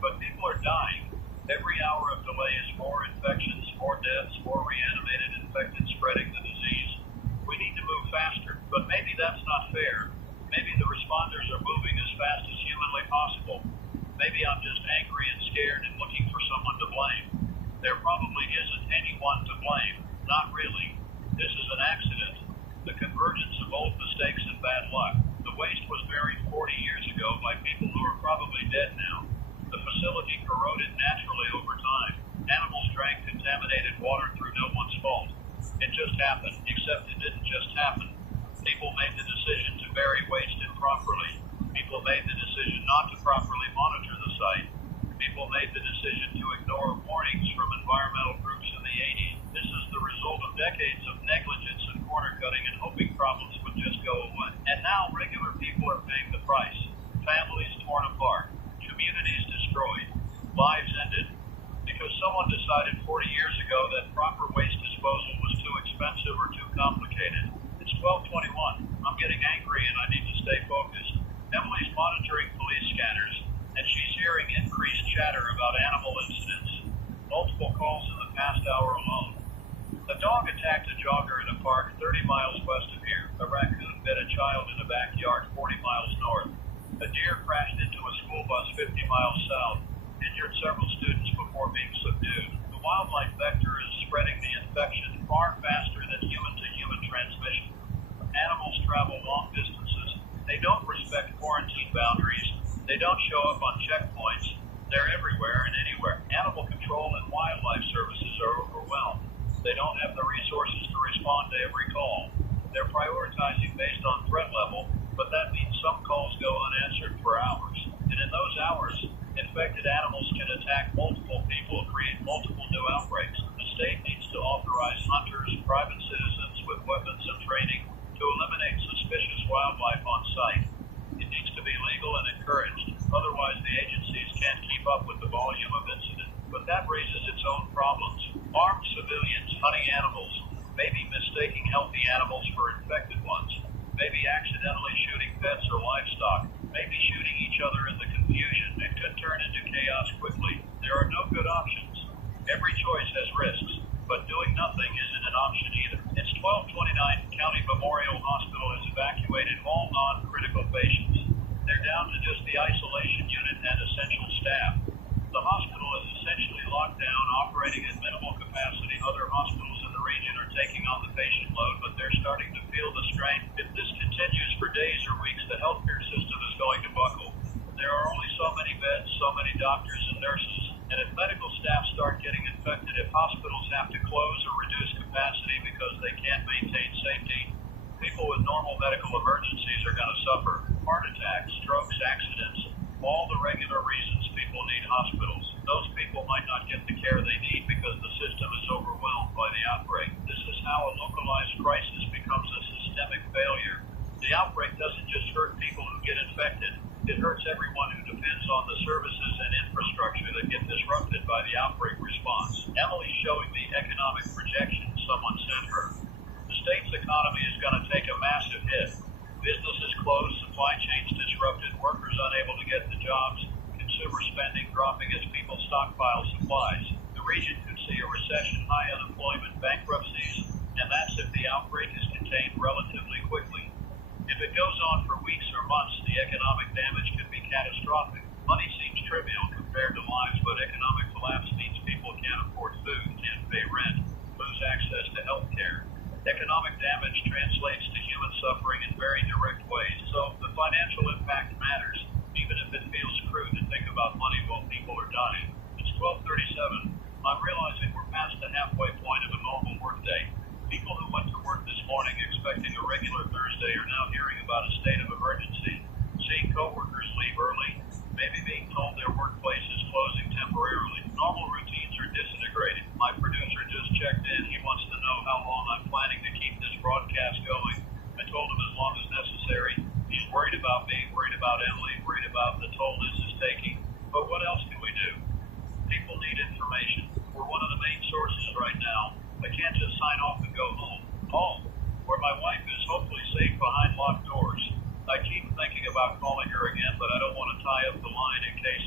but people are dying. Every hour of delay is more infections, more deaths, more reanimated infected spreading the disease. We need to move faster, but maybe that's not fair. Maybe the responders are moving as fast as humanly possible. Maybe I'm just angry and scared and looking for someone to blame. There probably isn't anyone to blame. Not really. This is an accident. The convergence of old mistakes and bad luck. The waste was buried 40 years ago by people who are probably dead now. The facility corroded naturally over time. Animals drank contaminated water through no one's fault. It just happened, except it didn't just happen. People made the decision to bury waste improperly. People made the decision not to properly monitor the site. People made the decision to ignore warnings from environmental groups in the 80s. This is the result of decades of negligence and corner cutting and hoping problems would just go away. And now regular people are paying the price. Families torn apart. Communities destroyed. Lives ended. Because someone decided 40 years ago that proper waste disposal was too expensive or too complicated. It's 12:21. I'm getting angry and I need to stay focused. Emily's monitoring police scanners, and she's hearing increased chatter about animal incidents. Multiple calls in the past hour alone. A dog attacked a jogger in a park 30 miles west of here. A raccoon bit a child in a backyard 40 miles north. A deer crashed into a school bus 50 miles south, injured several students before being subdued. The wildlife vector is spreading the infection far faster than human-to-human transmission. Animals travel long distances. They don't respect quarantine boundaries. They don't show up on checkpoints. They're everywhere and anywhere. Animal control and wildlife services are overwhelmed. They don't have the resources to respond to every call. They're prioritizing based on threat level, but that means some calls go unanswered for hours. And in those hours, infected animals can attack multiple people, create multiple new outbreaks. The state needs to authorize hunters, private citizens with weapons and training to eliminate suspicious wildlife on site. It needs to be legal and encouraged. Otherwise, the agencies can't keep up with the volume of incidents. But that raises its own problems. Armed civilians hunting animals, maybe mistaking healthy animals for infected ones, maybe accidentally shooting pets or livestock, maybe shooting each other in the confusion. It could turn into chaos quickly. There are no good options. Every choice has risks, but doing nothing isn't an option either. It's 12:29. County Memorial Hospital has evacuated all non-critical patients. They're down to just the isolation unit and essential staff. The hospital is essentially locked down, operating at minimal capacity. Other hospitals in the region are taking on the patient load, but they're starting to feel the strain. If this continues for days or weeks, the healthcare system is going to buckle. There are only so many beds, so many doctors and nurses, and if medical staff start getting infected, if hospitals have to close or reduce capacity because they can't maintain safety, people with normal medical emergencies are going to suffer. Heart attacks, strokes, accidents, all the regular reasons people need hospitals. Those people might not get the care they need because the system is overwhelmed by the outbreak. This is how a localized crisis becomes a systemic failure. The outbreak doesn't just hurt people who get infected. It hurts everyone who depends on the services and infrastructure that get disrupted by the outbreak response. Emily's showing the economic projections someone sent her. The state's economy is going to take a massive hit. Businesses closed, supply chains disrupted, workers unable to get the jobs, consumer spending dropping as people stockpile supplies. The region could see a recession, high unemployment, bankruptcies, and that's if the outbreak is contained relatively quickly. If it goes on for weeks or months, the economic damage could be catastrophic. Money seems trivial compared to lives, but economic collapse means people can't afford food, can't pay rent, lose lose access to health care. Economic damage translates to human suffering in very direct ways, so the financial impact matters, even if it feels crude to think about money while people are dying. It's 12:37. I'm realizing we're past the halfway point of a normal workday. People who went to work this morning expecting a regular Thursday are now hearing about a state of emergency, seeing coworkers leave early, maybe being told their workplace is closing temporarily. Normal routines are disintegrating. My producer just checked in. He wants to know how long I'm planning to keep this broadcast going. I told him as long as necessary. He's worried about me, worried about Emily, worried about the toll this is taking. But what else can we do? People need information. We're one of the main sources right now. I can't just sign off and go home. Home, where my wife is hopefully safe behind locked doors. I keep thinking about calling her again, but I don't want to tie up the line in case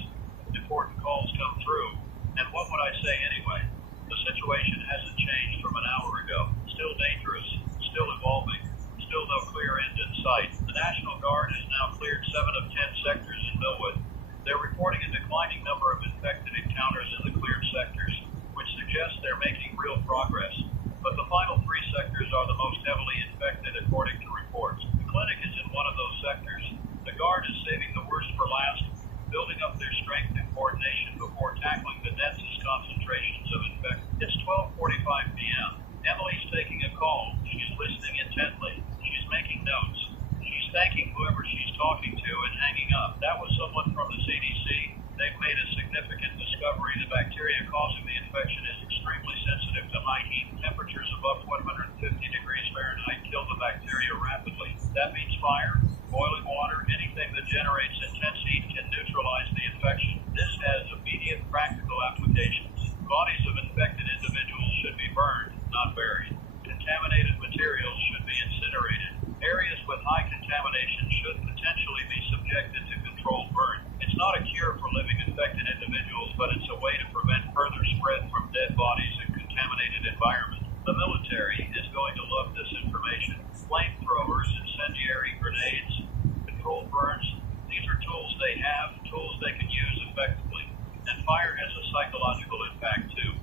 important calls come through. And what would I say anyway? The situation hasn't changed from an hour ago. Still dangerous, still evolving, still no clear end in sight. The National Guard has now cleared 7 of 10 sectors in Millwood. They're reporting a declining number of infected encounters in the cleared sectors, which suggests they're making real progress. But the final 3 sectors are the most heavily infected according to reports. The clinic is in one of those sectors. The Guard is saving the worst for last, building up their strength and coordination before tackling the densest concentrations of infection. It's 12:45 p.m. Emily's taking a call. She's listening intently. She's making notes. She's thanking whoever she's talking to and hanging up. That was someone from the CDC. They've made a significant discovery. The bacteria causing the infection is extremely sensitive to high heat. Temperatures above 150 degrees Fahrenheit kill the bacteria rapidly. That means fire, boiling water, anything that generates intense heat can neutralize the infection. This has immediate practical applications. Bodies of infected individuals should be burned, not buried. Contaminated materials should be incinerated. Areas with high contamination should potentially be subjected to controlled burn. It's not a cure for living infected individuals, but it's a way to prevent further spread from dead bodies in contaminated environments. The military is going to love this information. Flamethrowers, incendiary grenades, controlled burns, these are tools they have, tools they can use effectively. And fire has a psychological impact too.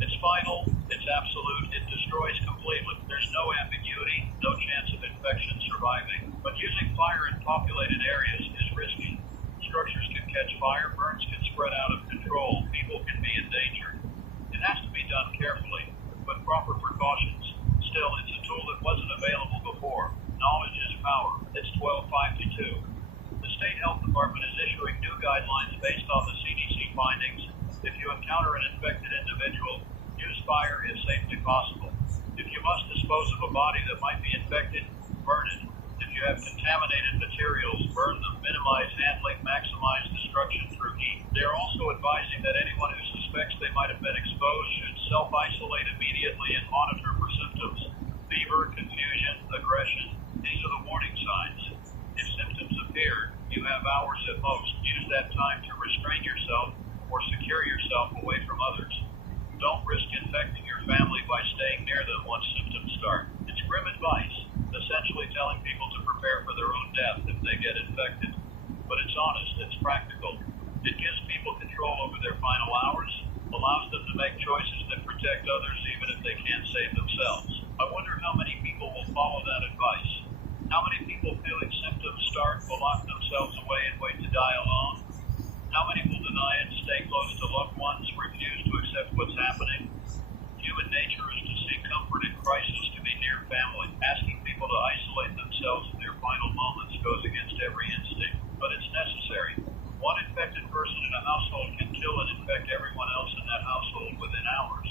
It's final, it's absolute, it destroys completely. There's no ambiguity, no chance of infection surviving. But using fire in populated areas is risky. Structures can catch fire, burns can spread out of control, people can be in danger. It has to be done carefully, with proper precautions. Still, it's a tool that wasn't available before. Knowledge is power. It's 12:52. The State Health Department is issuing new guidelines based on the CDC findings. If you encounter an infected individual, use fire if safely possible. If you must dispose of a body that might be infected, burn it. If you have contaminated materials, burn them. Minimize handling, maximize destruction through heat. They are also advising that anyone who suspects they might have been exposed should self-isolate immediately and monitor for symptoms. Fever, confusion, aggression. These are the warning signs. If symptoms appear, you have hours at most. Use that time to restrain yourself or secure yourself away from others. Don't risk infecting your family by staying near them once symptoms start. It's grim advice, essentially telling people to prepare for their own death if they get infected. But it's honest, it's practical. It gives people control over their final hours, allows them to make choices that protect others even if they can't save themselves. I wonder how many people will follow that advice. How many people feeling symptoms start will lock themselves away and wait to die alone? How many will deny it, stay close to loved ones, refuse to accept what's happening? Human nature is to seek comfort in crisis, to be near family. Asking people to isolate themselves in their final moments goes against every instinct, but it's necessary. One infected person in a household can kill and infect everyone else in that household within hours.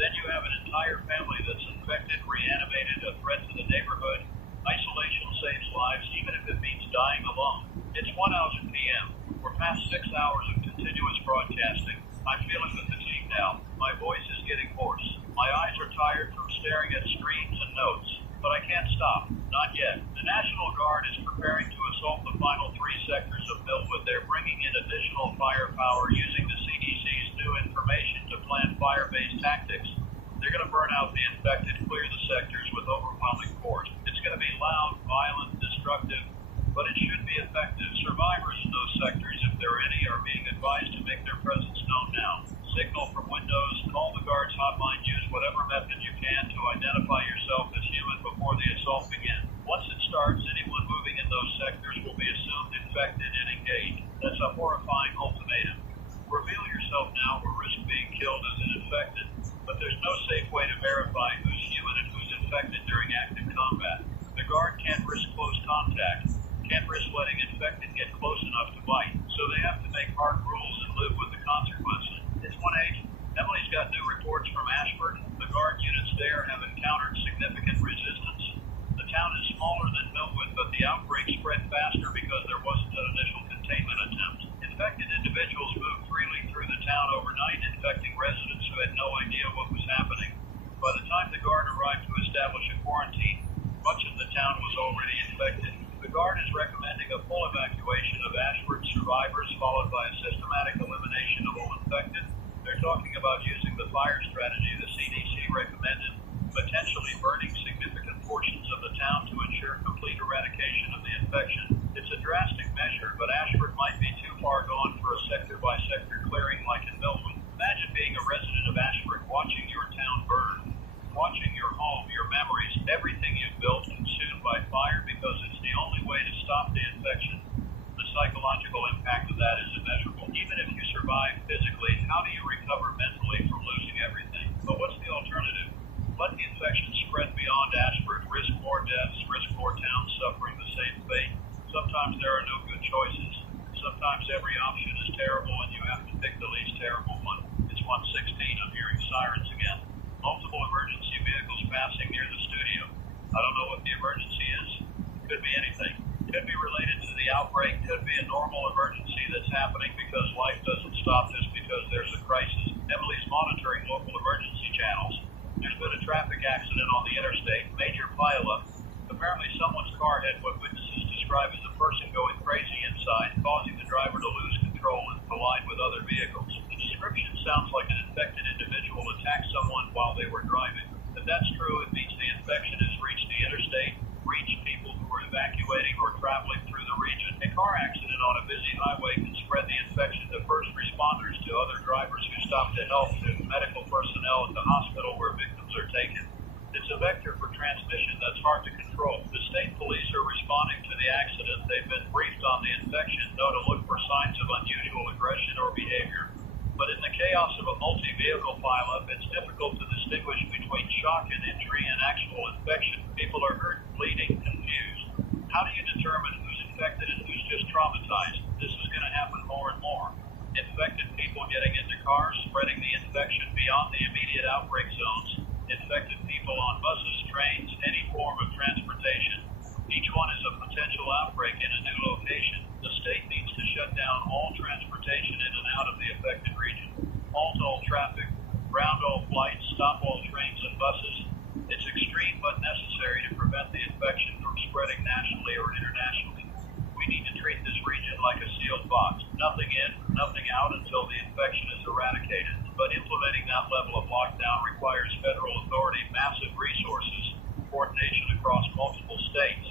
Then you have an entire family that's infected, reanimated, a threat to the neighborhood. Isolation saves lives, even if it means dying alone. It's 1:00 p.m. We're past 6 hours of continuous broadcasting. I'm feeling the fatigue now. My voice is getting hoarse. My eyes are tired from staring at screens and notes. But I can't stop. Not yet. The National Guard is preparing to assault the final 3 sectors of Millwood. They're bringing in additional firepower using the CDC's new information to plan fire-based tactics. They're going to burn out the infected, clear the sectors with overwhelming force. It's going to be loud, violent, destructive. but it should be effective. Survivors in those sectors, if there are any, are being advised to make their presence known now. Signal from windows, call the guards hotline, use whatever method you can to identify yourself as human before the assault begins. Once it starts, anyone moving in those sectors will be assumed infected and engaged. That's a horrifying ultimatum. Reveal yourself now or risk being killed as an infected, but there's no safe way to verify who's human and who's infected during active combat. The guard can't risk close contact, can't risk letting infected get close enough to bite, so they have to make hard rules and live with the consequences. It's 1H. Emily's got new reports from Ashford. The guard units there have encountered significant resistance. The town is smaller than Millwood, but the outbreak spread faster because there wasn't an initial containment attempt. Infected individuals moved freely through the town overnight, infecting residents who had no idea what was happening. By the time the guard arrived to establish a quarantine, much of the town was already infected. The guard is recommending a full evacuation of Ashford survivors, followed by a systematic elimination of all infected. They're talking about using the fire strategy the CDC recommended, potentially burning significant portions of the town to ensure complete eradication of the infection. It's a drastic measure, but Ashford might be too far gone for a sector-by-sector clearing like in Millwood. Imagine being a resident of Ashford, watching your town burn, watching your home, your memories, everything you've built consumed by fire because it's the only way to stop the infection. The psychological impact of that is immeasurable. Even if you survive physically, how do you recover mentally from losing everything? But what's the alternative? Let the infection spread beyond Ashford, risk more deaths, risk more towns suffering the same fate. Sometimes there are no good choices. Sometimes every option is terrible and you have to pick the least terrible one. It's 1:16. I'm hearing sirens again. Multiple emergency vehicles passing near the studio. I don't know what the emergency is. Could be anything. Could be related to the outbreak. Could be a normal emergency that's happening because life doesn't stop just because there's a crisis. Emily's monitoring local emergency channels. There's been a traffic accident on the interstate. Major pileup. Apparently someone's car had what witnesses describe as a person going crazy inside, causing the driver to lose control and collide with other vehicles. The description sounds like an infected individual attacked someone while they were driving. If that's true, it means the infection has reached the interstate, reached people who are evacuating or traveling through the region. A car accident on a busy highway can spread the infection to first responders, to other drivers who stop to help, to medical personnel at the hospital where victims are taken. It's a vector for transmission that's hard to control. The state police are responding to the accident. They've been briefed on the infection, know to look for signs of unusual aggression or behavior. But in the chaos of a multi-vehicle pileup, it's difficult to distinguish between shock and injury and actual infection. People are hurt, bleeding, confused. How do you determine who's infected and who's just traumatized? This is going to happen more and more. Infected people getting into cars, spreading the infection beyond the immediate outbreak zones. Infected people on buses, trains, any form of transportation. Each one is a potential outbreak in a new location. The state needs to shut down all transportation in and out of the affected region. Halt all traffic, ground all flights, stop all trains and buses. It's extreme but necessary to prevent the infection from spreading nationally or internationally. We need to treat this region like a sealed box. Nothing in, nothing out until the infection is eradicated. But implementing that level of lockdown requires federal authority, massive resources, coordination across multiple states.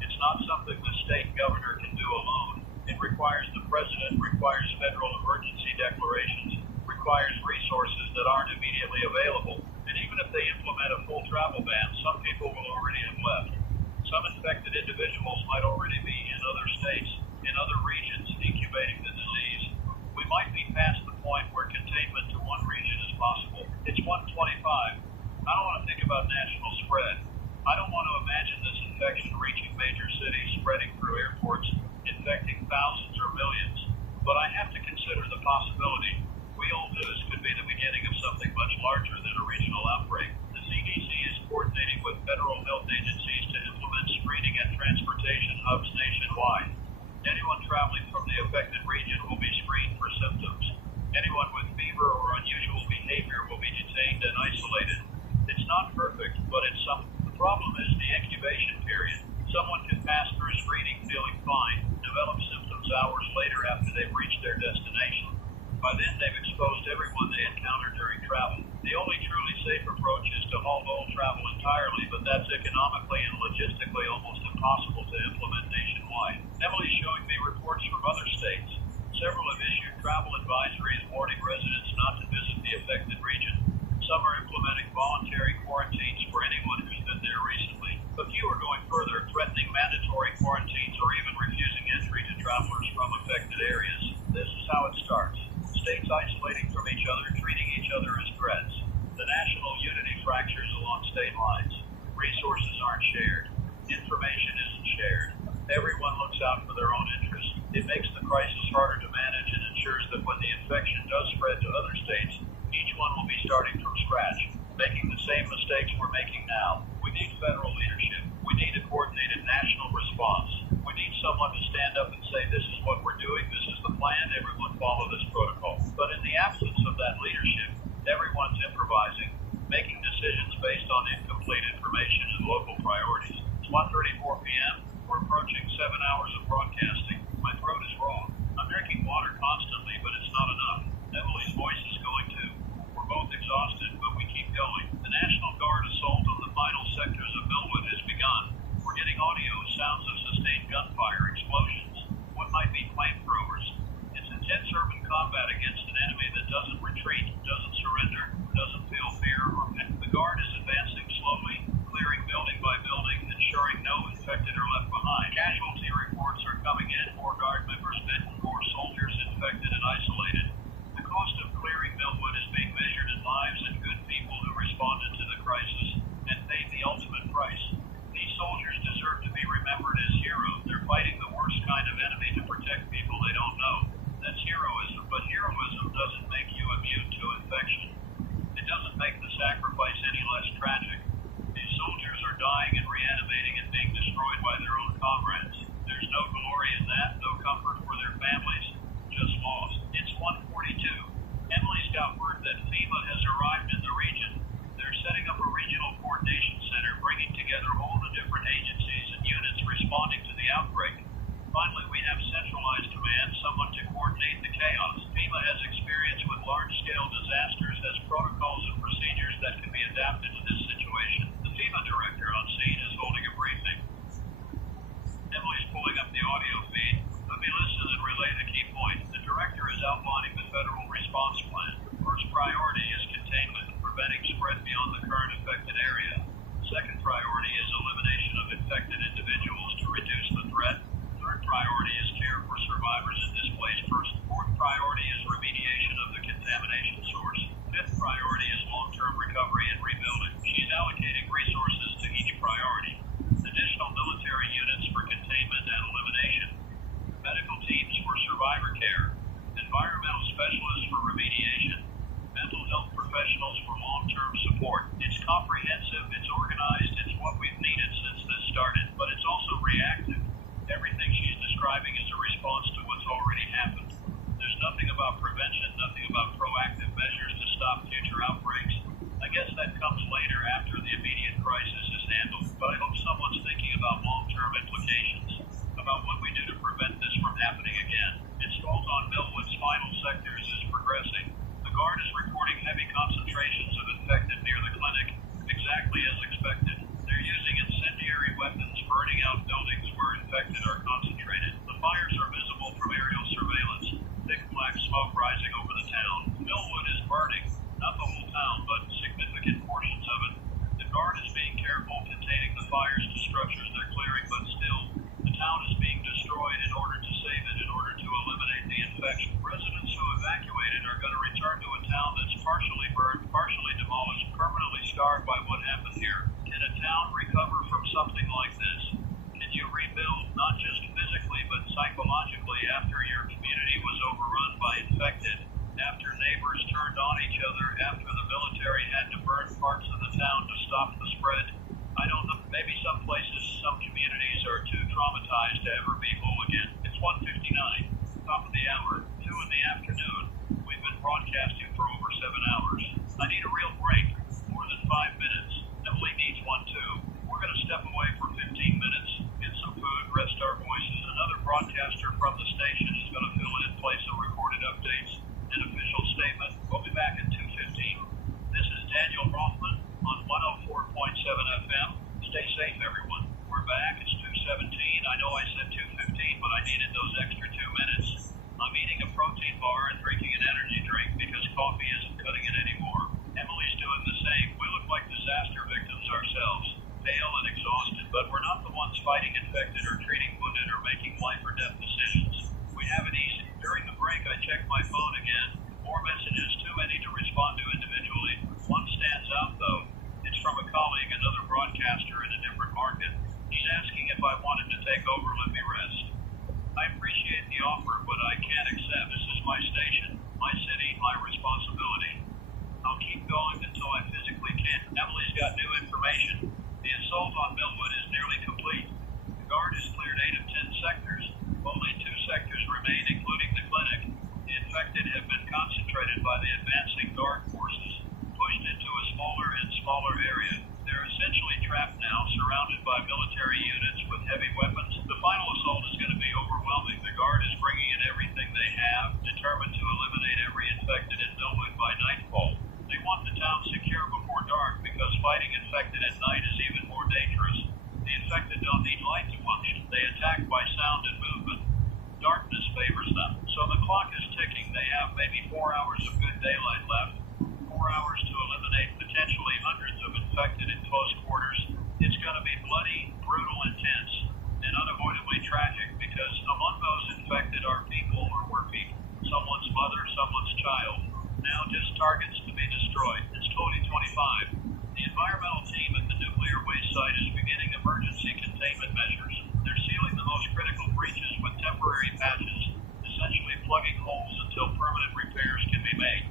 It's not something the state governor can do alone. It requires the president, requires federal emergency declarations, requires resources that aren't immediately available. And even if they implement a full travel ban, some people will already have left. Some infected individuals might already be in other states, in other regions, incubating the disease. We might be past the point where containment to one region is possible. It's 1:25. I don't want to think about national spread. I don't want to imagine this infection reaching major cities, spreading through airports, infecting thousands or millions. But I have to consider the possibility. We all news could be the beginning of something much larger than a regional outbreak. The CDC is coordinating with federal health agencies to implement screening at transportation hubs nationwide. Anyone traveling from the affected region will be screened for symptoms. Anyone with fever or unusual behavior will be detained and isolated. It's not perfect, but it's something. The problem is the incubation period. Someone can pass through screening feeling fine, develop symptoms hours later after they've reached their destination. By then, they've exposed everyone they encounter during travel. The only truly safe approach is to halt all travel entirely, but that's economically and logistically almost impossible to implement nationwide. travelers from affected areas. This is how it starts. States isolating from each other, treating each other as threats. The national unity fractures along state lines. Resources aren't shared. Information isn't shared. Everyone looks out for their own interests. It makes the crisis harder to manage and ensures that when the infection does spread to other states, each one will be starting from scratch, making the same mistakes we're making now. We need federal leadership. We need a coordinated national response. We need someone to stand up and say, this is what we're doing, this is the plan, everyone follow this protocol. But in the absence of that leadership, everyone's improvising, making decisions based on incomplete information and local priorities. It's 1:34 p.m. We're approaching 7 hours of broadcasting. My throat is raw. I'm drinking water constantly, but it's not enough. Emily's voice is going too. We're both exhausted, but we keep going. The National Guard assault on the final sectors of Millwood has begun. We're getting audio sounds of sustained gunfire, explosions, what might be flamethrowers. It's intense urban combat against an enemy that doesn't retreat, doesn't surrender, doesn't feel fear or panic. The Guard is advancing slowly, clearing building by building, ensuring no infected are left behind. Casualty reports are coming in, more Guard members bitten, more soldiers infected and isolated. The cost of clearing Millwood is being measured in lives and good people who responded to the crisis and paid the ultimate price. These soldiers deserve to be remembered as heroes. They're fighting the worst kind of enemy to protect people they don't know. That's heroism, but heroism doesn't make you immune to infection. It doesn't make the sacrifice any less tragic. These soldiers are dying and reanimating and being destroyed by their own comrades. There's no glory in that, no comfort for their families, just loss. It's 1:42. Emily's got word that FEMA has arrived in the region. They're setting up a regional coordination center, bringing together all the different agencies and units responding to the outbreak. Finally, we have centralized command, someone to coordinate the chaos. FEMA has experience with large-scale disasters, has protocols and procedures that can be adapted to this situation. The FEMA director on scene is holding a briefing. Emily's pulling up the audio feed. Let me listen and relay the key point. The director is outlining the federal response plan. First priority is containment, preventing spread beyond the current affected area. Second priority is elimination of infected individuals to reduce the threat. Third priority is care for survivors and displaced persons. Fourth priority is remediation of the contamination source. Fifth priority is long-term recovery and rebuilding. She's allocating resources to each priority. Additional military units for containment and elimination. Medical teams for survivor care. Environmental specialists for remediation. Mental health professionals for long-term support. It's comprehensive, it's organized, it's what we've needed since this started, but it's also reactive. Everything she's describing is a response to what's already happened. There's nothing about prevention, nothing about proactive measures to stop future outbreaks. I guess that comes later after the immediate crisis is handled, but I hope someone's thinking about long-term implications, about what we do to prevent this from happening again. Assault on Millwood's final sectors is progressing. The Guard is reporting heavy concentrations of infected near the clinic, exactly as expected. They're using incendiary weapons, burning out buildings where infected are concentrated. The fires are visible from aerial surveillance, thick black smoke rising over the town. Millwood is burning, not the whole town, but significant portions of it. The Guard is being careful, containing the fires to structures they're clearing, but still, the town is being destroyed in order to save it, in order to eliminate the infection. Residents who evacuated are going to return to a town that's partially burned, partially demolished, permanently scarred by what happened here. Can a town recover from something like this? Can you rebuild, not just physically, but psychologically, after your community was overrun by infected, after neighbors turned on each other, after the military had to burn parts of the town to stop the spread? I don't know. Maybe some places, some communities are too traumatized to ever be whole again. It's 1:59, top of the hour, 2 in the afternoon. We've been broadcasting for over 7 hours. I need a real break, more than 5 minutes. Emily needs one too. We're going to step away for 15 minutes, get some food, rest our voices. Another broadcaster from the station is going to fill in, play some recorded updates, an official statement. We'll be back at 2:15. This is Daniel Rothman on 104.7 FM. Stay safe, everyone. We're back. It's 2:17. I know I said 2:15, but I needed those extra 2 minutes. I'm eating a protein bar and drinking an energy drink because coffee isn't cutting it anymore. Emily's doing the same. We look like disaster victims ourselves, pale and exhausted, but we're not the ones fighting infected or treating wounded or making life or death decisions. offer, but I can't accept. This is my station, my city, my responsibility. I'll keep going until I physically can't. Emily's got new information. The assault on Millwood is nearly complete. The Guard has cleared 8 of 10 sectors. Only 2 sectors remain, including the clinic. The infected have been concentrated by the advancing Guard forces, pushed into a smaller and smaller area. They're essentially trapped now, surrounded by military units with heavy weapons. The final assault is going to be overwhelming. The Guard is bringing in everything they have, determined to eliminate every infected in Millwood by nightfall. They want the town secure before dark because fighting infected at night is even more dangerous. The infected don't need light to function. They attack by sound and movement. Darkness favors them, so the clock is ticking. They have maybe 4 hours of good daylight left, 4 hours to eliminate potentially hundreds of infected in close quarters. It's going to be bloody, brutal, intense, and unavoidably tragic because among those infected are people or were people. Someone's mother, someone's child. Now just targets to be destroyed. It's 2025. The environmental team at the nuclear waste site is beginning emergency containment measures. They're sealing the most critical breaches with temporary patches, essentially plugging holes until permanent repairs can be made.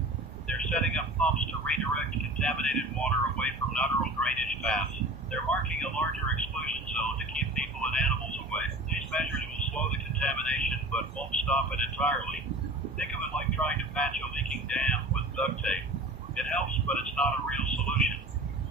They're setting up pumps to redirect contaminated water away from lateral drainage paths. They're marking a larger exclusion zone to keep people and animals away. These measures will slow the contamination but won't stop it entirely. Think of it like trying to patch a leaking dam with duct tape. It helps, but it's not a real solution.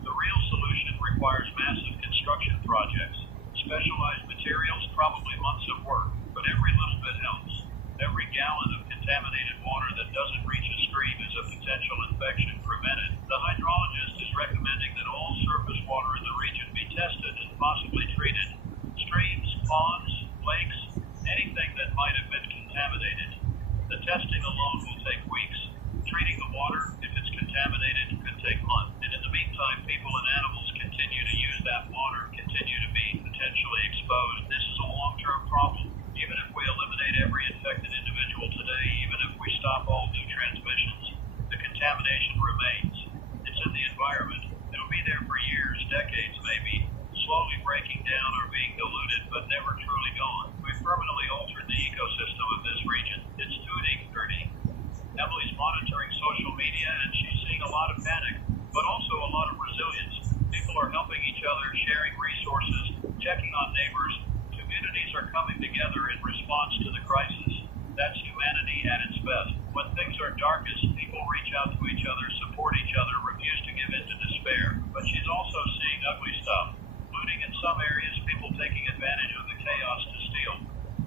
The real solution requires massive construction projects, specialized materials, probably months of work, but every little bit helps. Every gallon of contaminated water that doesn't reach a stream is a potential infection prevented. The hydrologist is recommending that all surface water in the region be tested and possibly treated. Streams, ponds, lakes, anything that might have been contaminated. The testing alone will take weeks. Treating the water, if it's contaminated, could take months. And in the meantime, people and animals continue to use that water, continue to be potentially exposed. This is a long-term problem. Even if we eliminate every infected individual today, even if we stop all new transmissions, the contamination remains. It's in the environment. It'll be there for years, decades maybe, slowly breaking down or being diluted, but never truly gone. We've permanently altered the ecosystem of this region. It's too dirty. Emily's monitoring social media and she's seeing a lot of panic, but also a lot of resilience. People are helping each other, sharing resources, checking on neighbors. Communities are coming together in response to the crisis. That's humanity at its best. When things are darkest, people reach out to each other, support each other, refuse to give in to despair. But she's also seeing ugly stuff. Looting in some areas, people taking advantage of the chaos to steal.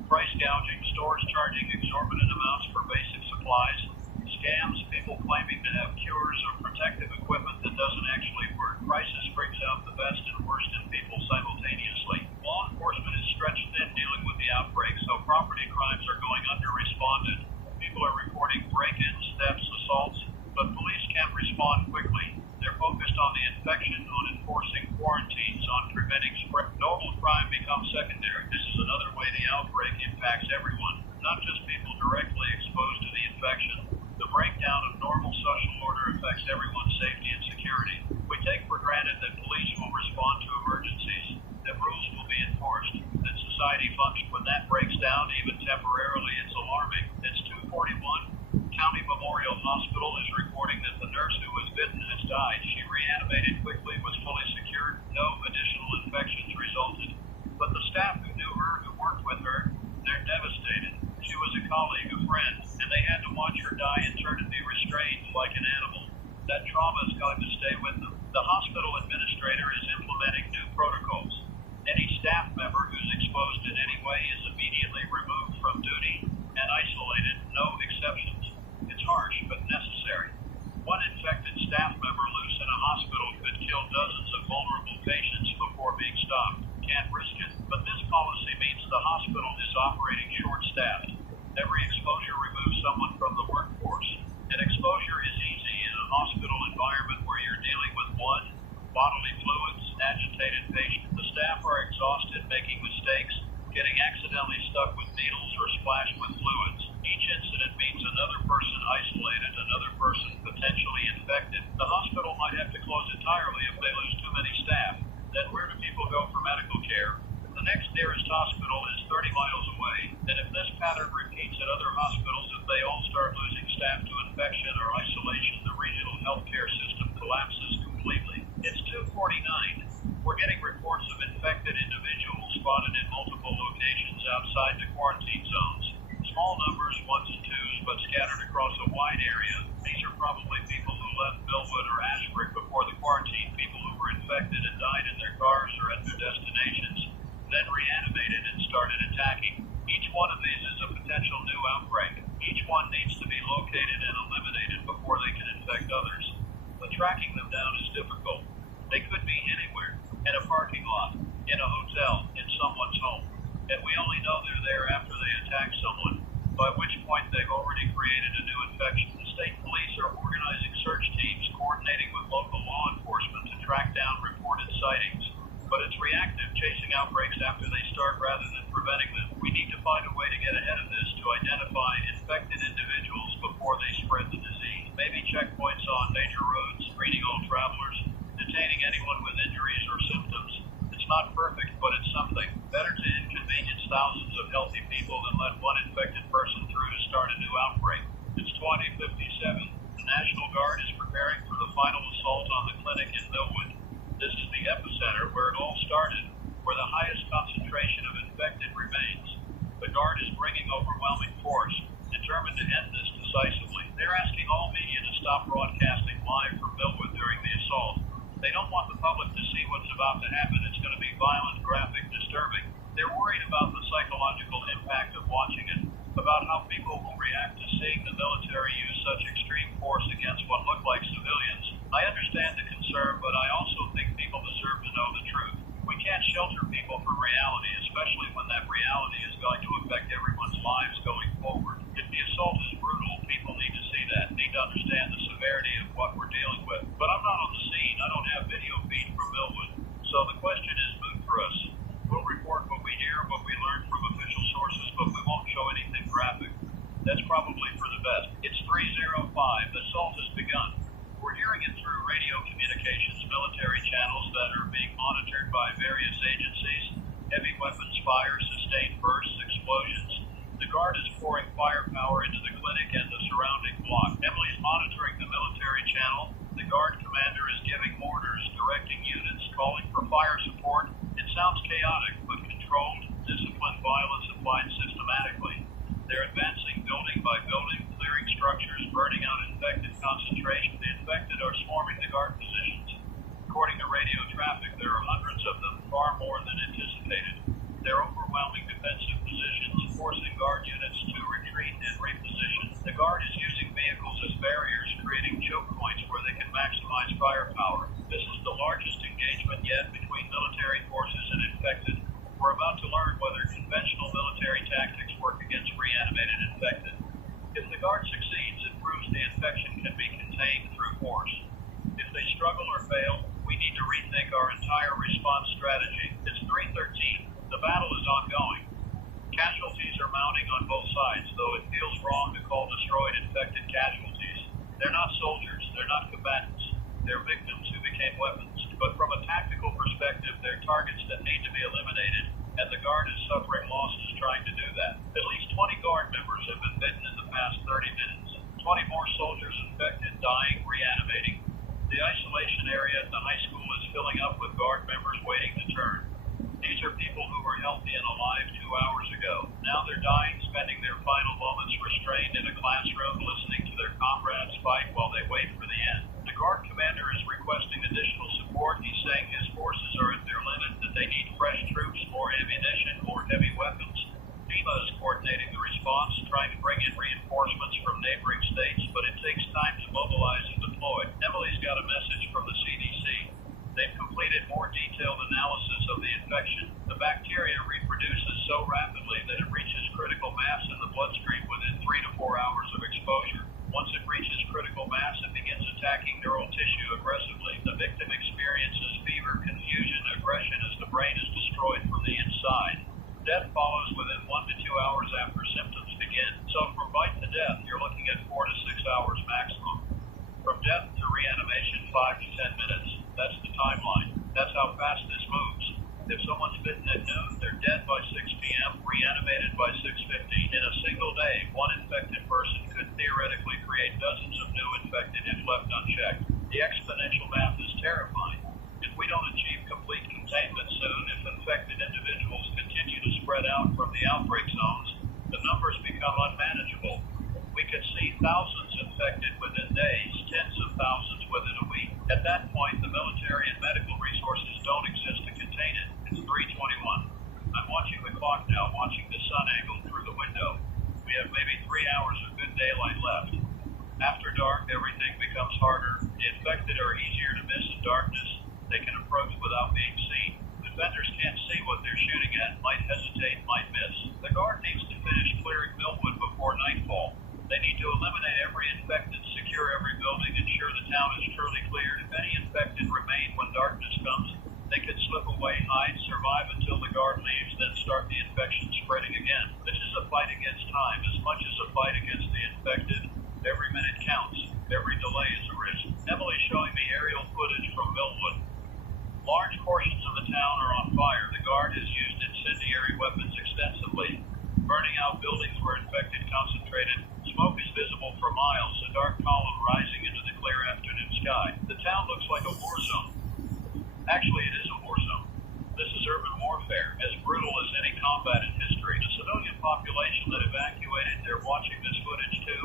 Price gouging, stores charging exorbitant amounts for basic supplies. Scams, people claiming to have cures or protective equipment that doesn't actually work. Crisis brings out the best and worst in people simultaneously. Law enforcement is stretched thin dealing with the outbreak, so property crimes are going under-responded. People are reporting break-ins, thefts, assaults, but police can't respond quickly. They're focused on the infection, on enforcing quarantines, on preventing spread. Normal crime becomes secondary. This is another way the outbreak impacts everyone, not just people directly exposed to the infection. The breakdown of normal social order affects everyone's safety and security. We take for granted that police will respond to emergencies, that rules will be enforced, that society functions. When that breaks down, even temporarily, it's alarming. It's 2:41. County Memorial Hospital is reporting that the nurse who was bitten has died. She reanimated quickly, was fully secured. No additional infections resulted. But the staff who knew her, who worked with her, they're devastated. She was a colleague, a friend, and they had to watch her die and turn and be restrained like an animal. That trauma is going to stay with them. The hospital administrator is implementing new protocols. Any staff member who's exposed in any way is immediately removed from duty and isolated, no exceptions. It's harsh, but necessary. One infected staff member loose in a hospital could kill dozens of vulnerable patients before being stopped. Can't risk it. But this policy means the hospital is operating short-staffed. Every exposure removes someone from the workforce. And exposure is easy in a hospital environment where you're dealing with one, bodily fluids, agitated patient. The staff are exhausted, making mistakes, getting accidentally stuck with needles or splashed with fluids. Each incident means another person isolated, another person potentially infected. The hospital might have to close entirely if they lose too many staff. Then where do people go for medical care? The next nearest hospital is 30 miles away, and if this pattern repeats at other hospitals if they all start losing staff to infection or isolation. The regional healthcare system collapses completely. It's 2:49. We're getting reports of infected individuals spotted in multiple locations outside the quarantine zones. Small numbers, ones and twos, but scattered across a wide area. These are probably people who left Millwood or Ashbrook before the quarantine, people who were infected and died in their cars or at their destinations, then reanimated and started attacking. Each one of these is a potential new outbreak. Each one needs to be located and eliminated before they can infect others. But tracking them down is difficult. They could be anywhere, in a parking lot, in a hotel, in someone's home. And we only know they're there after they attack someone, by which point they've already created a new infection. The state police are organizing search teams, coordinating with local law enforcement to track down reported sightings. But it's reactive, chasing outbreaks after they start rather than preventing them. We need to find a way to get ahead of this to identify infected individuals before they spread the disease. Maybe checkpoints on major roads, screening all travelers, detaining anyone with injuries or symptoms. It's not perfect, but it's something. Better to inconvenience thousands of healthy people than let one infected person through to start a new outbreak. It's 2057. The National Guard is preparing for the final assault on the clinic in Millwood. This is the epicenter where it all started, where the highest concentration of infected remains. The Guard is bringing overwhelming force, determined to end this decisively. They're asking all media to stop broadcasting live from Millwood during the assault. They don't want the public to see what's about to happen. It's going to be violent, graphic, disturbing. They're worried about the psychological impact of watching it, about how people will react to seeing the military use such extreme force against what look like civilians. I understand the concern, but I also think people deserve to know the truth. We can't shelter people from reality, especially when that reality is going to affect everyone's lives going forward. If the assault is brutal, people need to see that, need to understand the severity of what we're dealing with. But I'm not on the scene. I don't have video feed from Millwood. So the question is moot for us. We'll report what we hear, what we learn from official sources, but we won't show anything graphic. That's probably for the best. It's 3:05. The assault has begun. We're hearing it through radio communications, military channels that are being monitored by various agencies. Heavy weapons fire, sustained bursts, explosions. The Guard is pouring firepower into the clinic and the surrounding block. Emily's monitoring the military channel. The Guard commander is giving orders, directing units, calling for fire support. It sounds chaotic, but controlled, disciplined violence applied systematically. They're advancing building by building, clearing structures, burning out infected concentration. The infected are swarming the Guard positions. According to radio traffic, there are hundreds of them, far more than anticipated. They're overwhelming defensive positions, forcing Guard units to retreat and reposition. The Guard is using vehicles as barriers, creating choke points where they can maximize firepower. This is the largest engagement yet between military forces and infected. We're about to learn whether conventional military tactics work against reanimated infected. If the Guard succeeds, it proves the infection can be contained through force. If they struggle or fail, we need to rethink our entire response strategy. It's 3:13. The battle is ongoing. Casualties are mounting on both sides, though it feels wrong to call destroyed infected casualties. They're not soldiers, they're not combatants. They're victims who became weapons. But from a tactical perspective, they're targets that need to be eliminated, and the Guard is suffering losses trying to do that. At least 20 Guard members have been bitten in the past 30 minutes. 20 more soldiers infected, dying, reanimating. The isolation area at the high school is filling up with Guard members waiting to turn. These are people who were healthy and alive 2 hours ago. Now they're dying, thousands infected within days, tens of thousands within a week. At that point, the military and medical resources don't exist to contain it. It's 3:21. I'm watching the clock now, watching the sun angle through the window. We have maybe 3 hours of good daylight left. After dark, everything becomes harder. The infected are easier to miss in darkness. They can approach without being seen. Defenders can't see what they're shooting at, might hesitate, might miss. The guard needs to finish clearing Millwood before nightfall. They need to eliminate every infected, secure every building, ensure the town is truly cleared. If any infected remain when darkness comes, they could slip away, hide, survive until the guard leaves, then start the infection spreading again. This is a fight against time as much as a fight against the infected. Every minute counts. Every delay is a risk. Emily's showing me aerial footage from Millwood. Large portions of the town are on fire. The guard has used incendiary weapons extensively, burning out buildings where infected concentrated. Smoke is visible for miles, a dark column rising into the clear afternoon sky. The town looks like a war zone. Actually, it is a war zone. This is urban warfare, as brutal as any combat in history. The civilian population that evacuated, they're watching this footage too.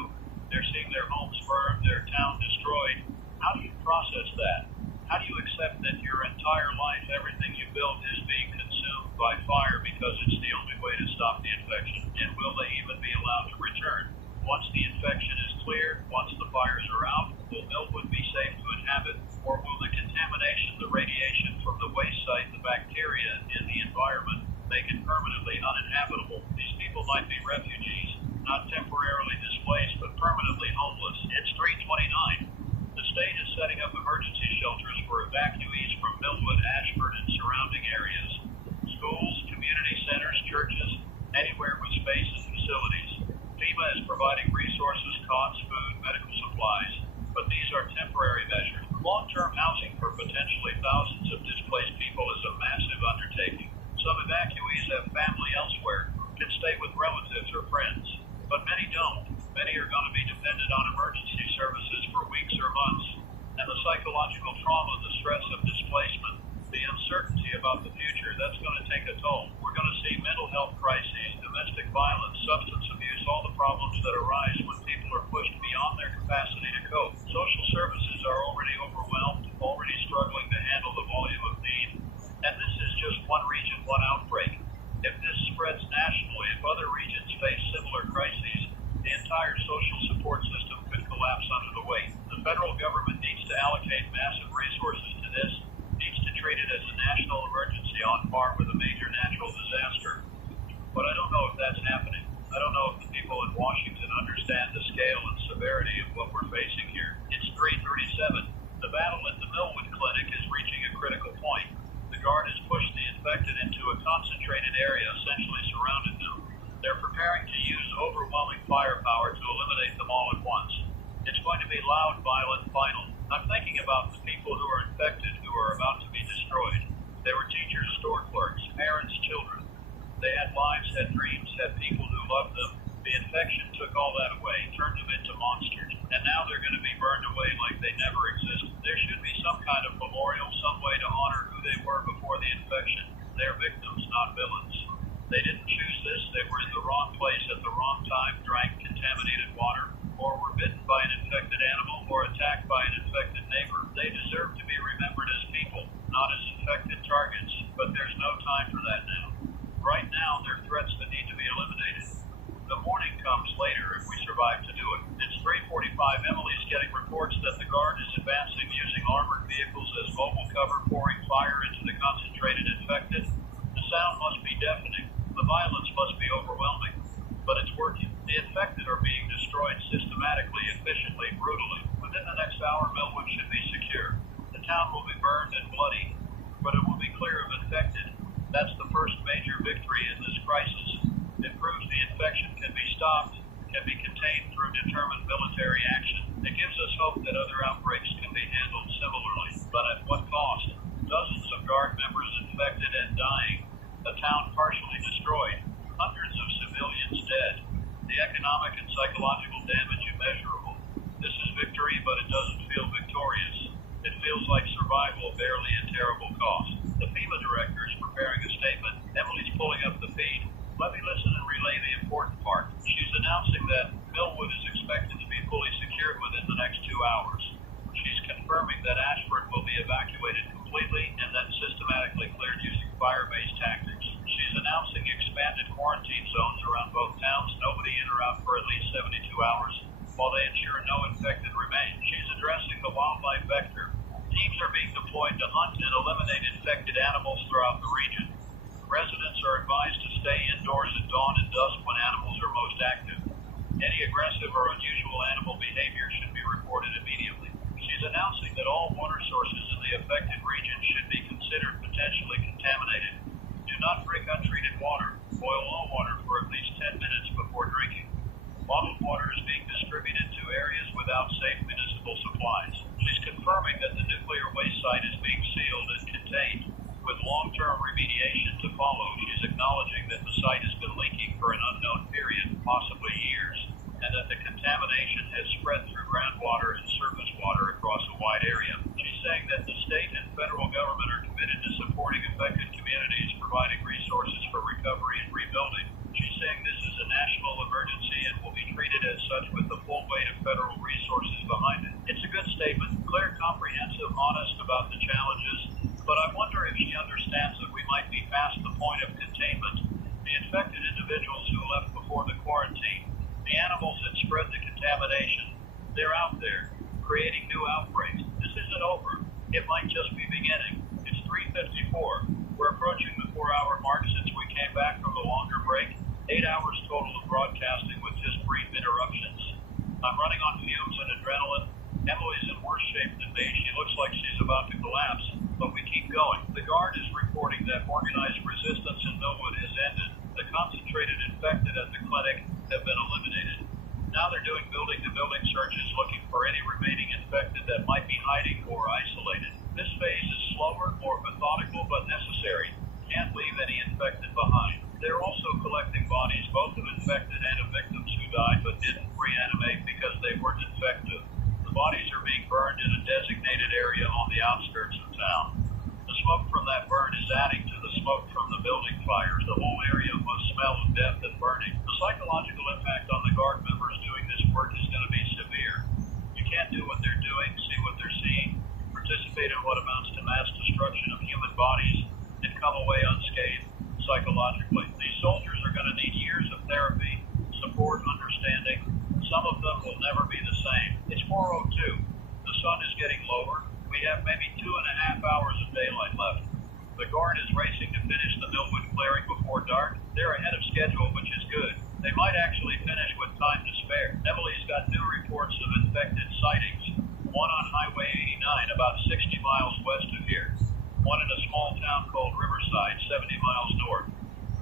They're seeing their homes burned, their town destroyed. How do you process that? How do you accept that your entire life, everything you built, is being consumed by fire because it's the only way to stop the infection? And will they even be allowed to return? Once the infection is cleared, once the fires are out, will Millwood be safe to inhabit? Or will the contamination, the radiation from the waste site, the bacteria in the environment, make it permanently uninhabitable? These people might be refugees, not temporarily displaced, but permanently homeless. It's 3:29. The state is setting up emergency shelters for evacuees from Millwood, Ashford, and surrounding areas. Schools, community centers, churches, anywhere with space and facilities. FEMA is providing resources, cots, food, medical supplies, but these are temporary measures. Long-term housing for potentially thousands of displaced people is a massive undertaking. Some evacuees have family elsewhere, can stay with relatives or friends, but many don't. Many are going to be dependent on emergency services for weeks or months, and the psychological trauma, the stress of displacement, the uncertainty about the future, that's going to take a toll. We're going to see mental health crises, domestic violence, substance abuse, all the problems that arise when people are pushed beyond their capacity to cope. Social services are already overwhelmed, already struggling to handle the volume of need, and this is just one region, one outbreak. If this spreads nationally, if other regions face similar crises, the entire social support system could collapse under the weight. The federal government needs to allocate massive resources to this, needs to treat it as a national emergency on par with a major natural disaster. But I don't know if that's happening. I don't know if the people in Washington understand the scale and severity of what we're facing here. It's 3:37. The battle at the Millwood Clinic is reaching a critical point. The guard has pushed the infected into a concentrated area, essentially surrounded them. They're preparing to use overwhelming firepower to eliminate them all at once. It's going to be loud, violent, final. I'm thinking about the people who are infected, who are about to be destroyed. They were teachers, store clerks, parents, children. They had lives, had dreams, had people who loved them. The infection took all that away, turned them into monsters, and now they're going to be burned away like they never existed. There should be some kind of memorial, some way to honor who they were before the infection. They're victims, not villains. They didn't choose this. They were in the wrong place at the wrong time, drank contaminated water, or were bitten by an infected animal, or attacked by an infected neighbor. They deserve to be remembered as people, not as infected targets, but there's no time for that now. Right now, they're threats that need to be eliminated. The morning comes later if we survive to do it. It's 3:45. Emily's getting reports that the guard is advancing using armored vehicles as mobile cover, pouring fire into the concentrated infected. The sound must be deafening. The violence must be overwhelming, but it's working. The infected are being destroyed systematically, efficiently, brutally. Within the next hour, Millwood should be secure. The town will be burned and bloody, but it will be clear of infected. That's the first major victory in this crisis. It proves the infection can be stopped, can be contained through determined military action. It gives us hope that other outbreaks can be handled similarly. But at what cost? Dozens of guard members infected and dying. A town partially destroyed. Hundreds of civilians dead. The economic and psychological damage immeasurable. This is victory, but it doesn't feel victorious. It feels like survival, barely a terrible cost. The FEMA director is preparing a statement. Emily's pulling up the feed. Let me listen and relay the important part. She's announcing that Millwood is expected to be fully next 2 hours. She's confirming that Ashford will be evacuated completely and then systematically cleared using fire-based tactics. She's announcing expanded quarantine zones around both towns, nobody in or out for at least 72 hours, while they ensure no infected remain. She's addressing the wildlife vector. Teams are being deployed to hunt and eliminate infected animals throughout the region. Residents are advised to stay indoors at dawn and dusk when animals are most active. Any aggressive or unusual animal behavior should be reported immediately. She's announcing that all water sources in the affected region should be considered potentially contaminated. Do not drink untreated water. Boil all water for at least 10 minutes before drinking. Bottled water is being distributed to areas without safe municipal supplies. She's confirming that the nuclear waste site is being sealed and contained, with long-term remediation to follow. She's acknowledging that the site has been leaking for an unknown period, possibly years, and that the contamination has spread through groundwater and surface water across a wide area. She's saying that the state and federal government are committed to supporting affected communities, providing resources for recovery and rebuilding. She's saying this is a national emergency and will be treated as such with the full weight of federal resources behind it. It's a good statement, clear, comprehensive, honest about the challenges, but I wonder if she understands that we might be past the point of containment. The infected individuals who left before the quarantine, the animals that spread the contamination, they're out there, creating new outbreaks. This isn't over. It might just be beginning. It's 3:54. We're approaching the 4-hour mark since we came back from the longer break. 8 hours total of broadcasting with just brief interruptions. I'm running on fumes and adrenaline. Emily's in worse shape than me. She looks like she's about to collapse, but we keep going. The Guard is reporting that organized resistance in Millwood has ended. The concentrated infected at the clinic have been eliminated. Now they're doing building-to-building searches looking for any remaining infected that might be hiding or isolated. This phase is slower, more methodical, but necessary. Can't leave any infected behind. They're also collecting bodies, both of infected and of victims who died but didn't reanimate because they weren't infected. The bodies are being burned in a designated area on the outskirts of town. The smoke from that burn is adding to the smoke from the building fires. The whole area must smell of death and burning. The psychological impact on the Guard members doing this work is going to be severe. You can't do what they're doing, see what they're seeing, participate in what amounts to mass destruction of human bodies, and come away unscathed psychologically. These soldiers are going to need years of therapy, support, understanding. Some of them will never be the same. It's 4:02. The sun is getting lower. We have maybe 2.5 hours of daylight left. The Guard is racing to finish the Millwood clearing before dark. They're ahead of schedule, which is good. They might actually finish with time to spare. Emily's got new reports of infected sightings. One on Highway 89, about 60 miles west of here. One in a small town called Riverside, 70 miles north.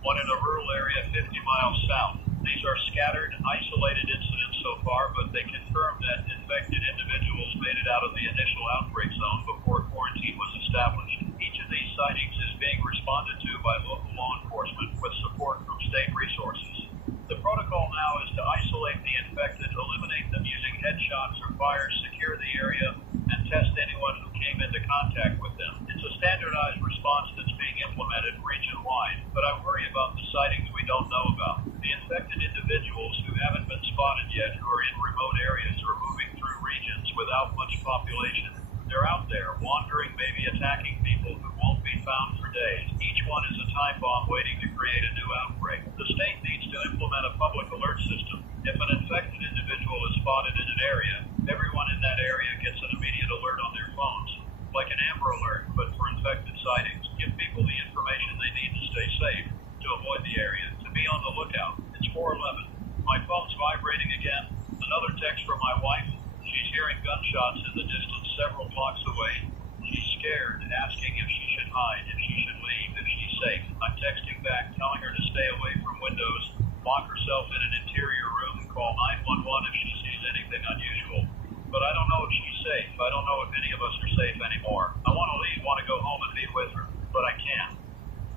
One in a rural area 50 miles south. These are scattered, isolated incidents so far, but they confirm that infected individuals made it out of the initial outbreak zone before quarantine was established. Each of these sightings is being responded to by local law enforcement with support from state resources. The protocol now is to isolate the infected, eliminate them using headshots or fires, secure the area, and test anyone who came into contact with them. It's a standardized response that's being implemented region-wide, but I worry about the sightings we don't know about. The infected individuals who haven't been spotted yet, who are in remote areas or moving through regions without much population. They're out there, wandering, maybe attacking people who won't be found for days. Each one is a time bomb waiting to create a new outbreak. The state needs to implement a public alert system. If an infected individual is spotted in an area, everyone in that area gets an immediate alert on their phones, like an Amber Alert, but for infected sightings. Give people the information they need to stay safe, to avoid the area, to be on the lookout. It's 4:11. My phone's vibrating again. Another text from my wife. She's hearing gunshots in the distance several blocks away. She's scared, asking if she should hide, if she should leave, if she's safe. I'm texting back, telling her to stay away from windows, lock herself in an interior room, and call 911 if she sees anything unusual. But I don't know if she's safe. I don't know if any of us are safe anymore. I want to leave, want to go home and be with her, but I can't.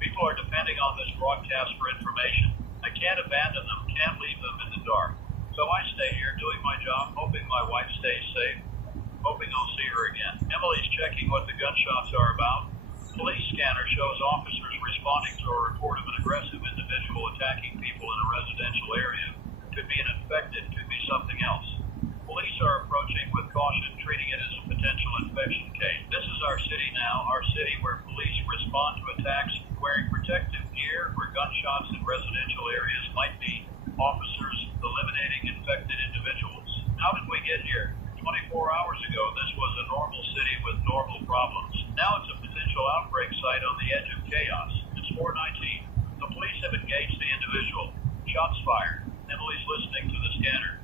People are depending on this broadcast for information. I can't abandon them, can't leave them in the dark. So I stay here doing my job, hoping my wife stays safe, hoping I'll see her again. Emily's checking what the gunshots are about. Police scanner shows officers responding to a report of an aggressive individual attacking people in a residential area. Could be an infected, could be something else. Police are approaching with caution. infection case. This is our city now, our city where police respond to attacks wearing protective gear, where gunshots in residential areas might be officers eliminating infected individuals. How did we get here? 24 hours ago, this was a normal city with normal problems. Now it's a potential outbreak site on the edge of chaos. It's 4:19. The police have engaged the individual. Shots fired. Emily's listening to the scanner.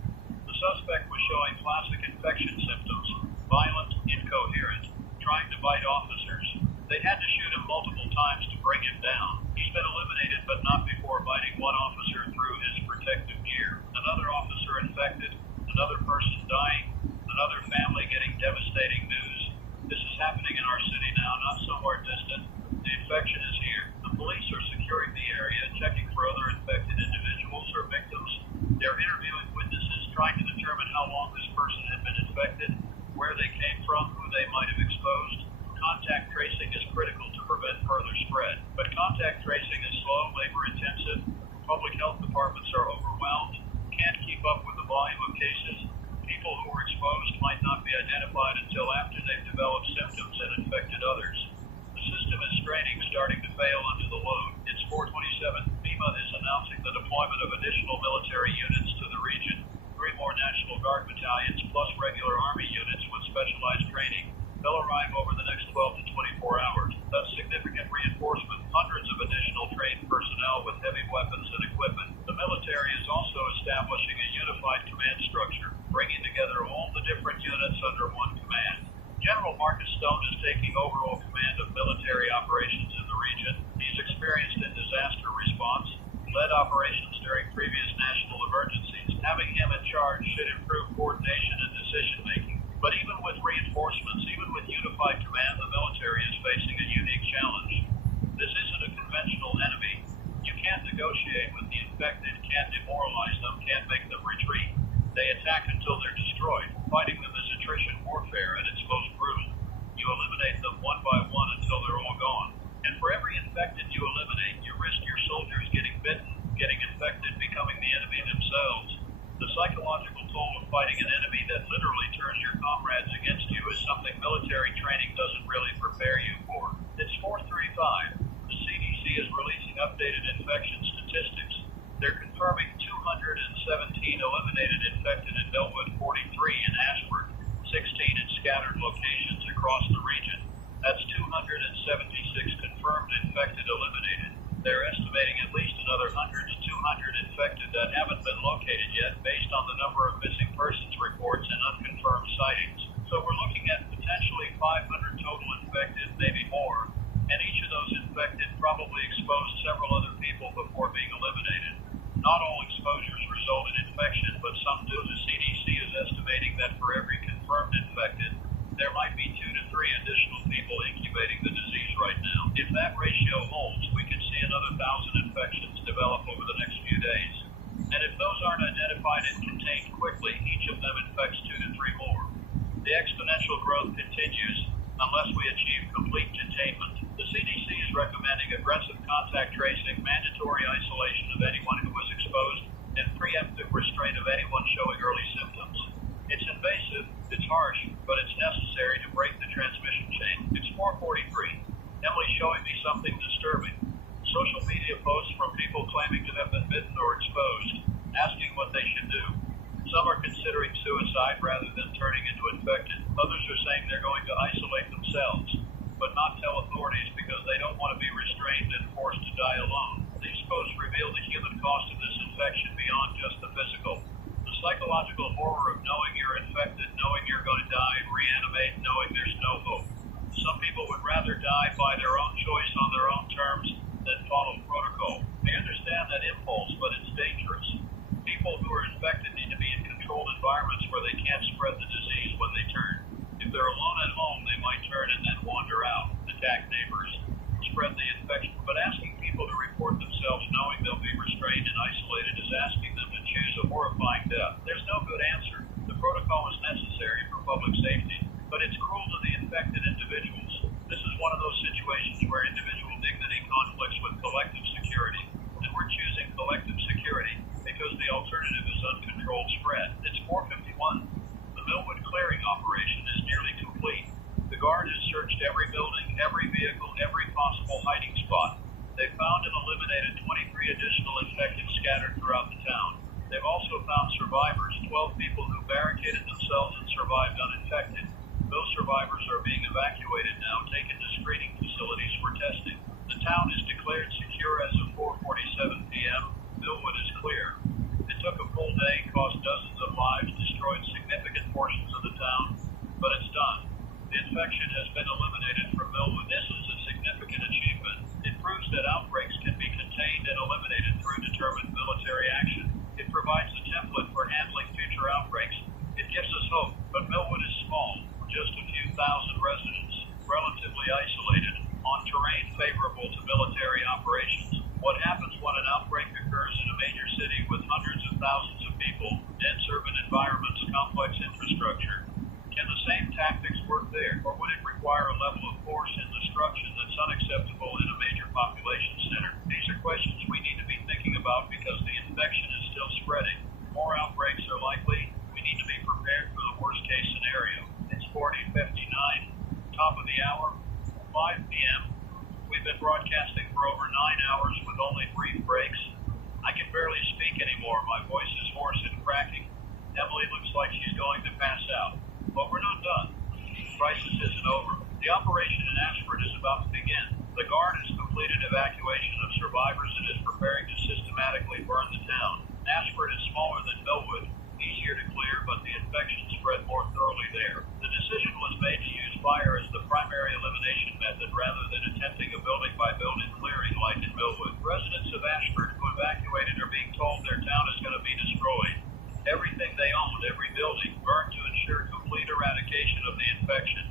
The suspect was showing classic infection symptoms, violent, incoherent, trying to bite officers. They had to shoot him multiple times to bring him down. He's been eliminated, but not before biting one officer through his protective gear. Another officer infected, another person dying, another family getting devastating news. This is happening in our city now, not somewhere distant. The infection is here. The police are securing the area, checking for other infected individuals or victims. They're interviewing witnesses, trying to determine how long this person had been infected, where they came from, who they might have exposed. Contact tracing is critical to prevent further spread. But contact tracing is slow, labor-intensive. Public health departments are overwhelmed, can't keep up with the volume of cases. People who were exposed might not be identified until after they've developed symptoms and infected others. The system is straining, starting to fail under the load. It's 4:27. FEMA is announcing the deployment of additional military units to the region. 3 more National Guard battalions plus regular Army units with specialized training. They'll arrive over the next 12 to 24 hours. That's significant reinforcement. Hundreds of additional trained personnel with heavy weapons and equipment. The military is also establishing a unified command structure, bringing together all the different units under one command. General Marcus Stone is taking overall command of military operations in the region. He's experienced in disaster response, led operations during previous national emergencies. Having him in charge should improve coordination and decision-making. But even with reinforcements, even with unified command, the military is facing a unique challenge. This isn't a conventional enemy. You can't negotiate with the infected, can't demoralize them, can't make them retreat. They attack until they're destroyed. Fighting them is attrition warfare at its most brutal. You eliminate them one by one until they're all gone. And for every infected you eliminate, you risk your soldiers getting bitten, getting infected, becoming the enemy themselves. The psychological toll of fighting an enemy that literally turns your comrades against you is something military training doesn't really prepare you for. It's 4:35. The CDC is releasing updated infection statistics. They're confirming 217 eliminated infected in Bellwood, 43 in Ashford, 16 in scattered locations across the region. That's 276 confirmed infected eliminated. They're estimating at least another 100 to 200 infected that haven't been located yet based on the number of missing persons reports and unconfirmed sightings. So we're looking at potentially 500 total infected, maybe more, and each of those infected probably exposed several other people before being eliminated. Not all exposures result in infection, but some do. The CDC is estimating that for every confirmed infected, there might be 2 to 3 additional people incubating the disease right now. If that ratio holds, we could see another 1,000 infections develop over the next few days. And if those aren't identified and contained quickly, each of them infects 2 to 3 more. The exponential growth continues unless we achieve complete containment. The CDC is recommending aggressive contact tracing, mandatory isolation of anyone who was exposed, and preemptive restraint of anyone showing early symptoms. It's invasive, it's harsh, but it's necessary to break the transmission chain. It's 4:43. Emily's showing me something disturbing. Social media posts from people claiming to have been bitten or exposed, asking what they should do. Some are considering suicide rather than turning into infected. Others are saying they're going to isolate themselves, but not tell authorities because they don't want to be restrained and forced to die alone. These posts reveal the human cost of this infection beyond just the physical. The psychological horror of knowing you're infected, knowing you're going to die, reanimate, knowing there's no hope. Some people would rather die by their own choice on their own terms than follow protocol. They understand that impulse, but it's dangerous. People who are infected need to be in controlled environments where they can't spread the disease when they turn. If they're alone at home, they might turn and then wander out, attack neighbors, spread the infection. But asking people to report themselves knowing they'll be restrained and isolated is asking them to choose a horrifying death. There's no good answer. The protocol is necessary for public safety, but it's cruel to the infected individuals. This is one of those situations where individual dignity conflicts with collective security, and we're choosing collective security because the alternative is uncontrolled spread. It's 4:51. The Millwood clearing operation is nearly complete. The found survivors, 12 people who barricaded themselves and survived uninfected. Those survivors are being evacuated now, taken to screening facilities for testing. The town is declared secure as of 4:47 p.m. Millwood is clear. It took a full day, cost dozens of lives, destroyed significant portions of the town, but it's done. The infection has been eliminated from Millwood. This is a significant achievement. It proves that outbreaks can be contained and eliminated through determined military action. It provides a template for handling future outbreaks. It gives us hope, but Millwood is small, just a few thousand residents, relatively isolated, on terrain favorable to military operations. What happens when an outbreak occurs in a major city with hundreds of thousands of people, dense urban environments, complex infrastructure? Can the same tactics work there, or would it require a level of force and destruction that's unacceptable in a major population center? These are questions we need to be thinking about because the infection is still spreading. More outbreaks are likely. We need to be prepared for the worst case scenario. It's 40:59, top of the hour, 5 p.m. We've been broadcasting for over 9 hours with only brief breaks. I can barely speak anymore. My voice is hoarse and cracking. Emily looks like she's going to pass out. But we're not done. The crisis isn't over. The operation in Ashford is about to begin. The Guard has completed evacuation of survivors and is preparing to systematically burn the town. Ashford is smaller than Millwood, easier to clear, but the infection spread more thoroughly there. The decision was made to use fire as the primary elimination method rather than attempting a building-by-building clearing like in Millwood. Residents of Ashford who evacuated are being told their town is going to be destroyed. Everything they owned, every building, burned to ensure complete eradication of the infection.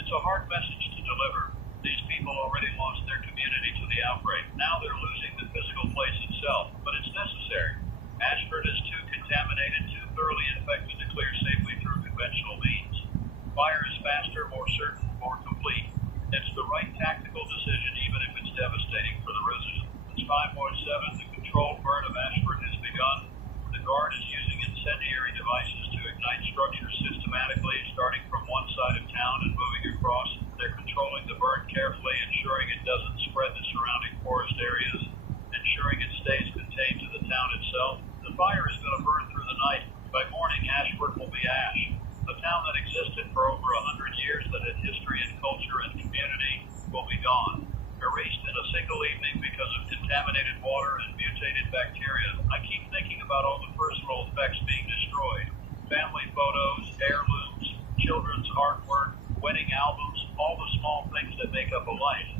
It's a hard message to deliver. These people already lost their community to the outbreak. Now they're losing the physical place itself, but it's necessary. Ashford is too contaminated, too thoroughly infected to clear safely through conventional means. Fire is faster, more certain, more complete. It's the right tactical decision, even if it's devastating for the residents. It's 5:07. The controlled burn of Ashford has begun. The Guard is using incendiary devices to ignite structures systematically, starting from one side of town and moving across. They're controlling the burn carefully, ensuring it doesn't spread to surrounding forest areas, ensuring it stays contained to the town itself. The fire is going to burn through the night. By morning, Ashford will be ash. A town that existed for over 100 years, that had history and culture and community, will be gone. Erased in a single evening because of contaminated water and mutated bacteria. I keep thinking about all the personal effects being destroyed. Family photos, heirlooms, children's artwork, wedding albums, all the small things that make up a life.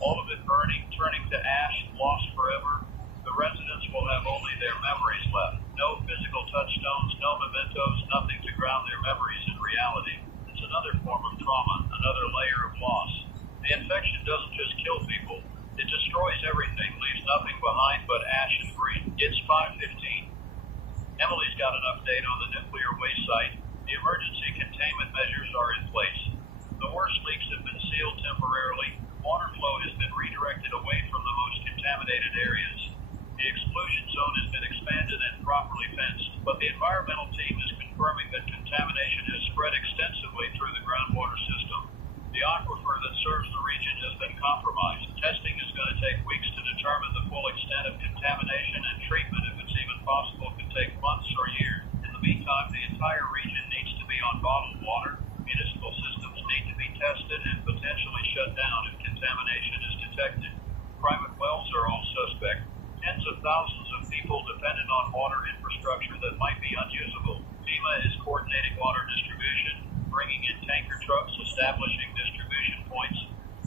All of it burning, turning to ash, lost forever. The residents will have only their memories left. No physical touchstones, no mementos, nothing to ground their memories in reality. It's another form of trauma, another layer of loss. The infection doesn't just kill people. It destroys everything, leaves nothing behind but ash and green. It's 5:15. Emily's got an update on the nuclear waste site. The emergency containment measures are in place. The worst leaks have been sealed temporarily. Water flow has been redirected away from the most contaminated areas. The exclusion zone has been expanded and properly fenced, but the environmental team is confirming that contamination has spread extensively through the groundwater system. The aquifer that serves the region has been compromised. Testing is going to take weeks to determine the full extent of contamination, and treatment, if it's even possible, could take months or years. In the meantime, the entire region needs to be on bottled water. Municipal systems need to be tested and potentially shut down if contamination is detected. Private wells are all suspect. Tens of thousands of people dependent on water infrastructure that might be unusable. FEMA is coordinating water distribution, bringing in tanker trucks, establishing distribution points.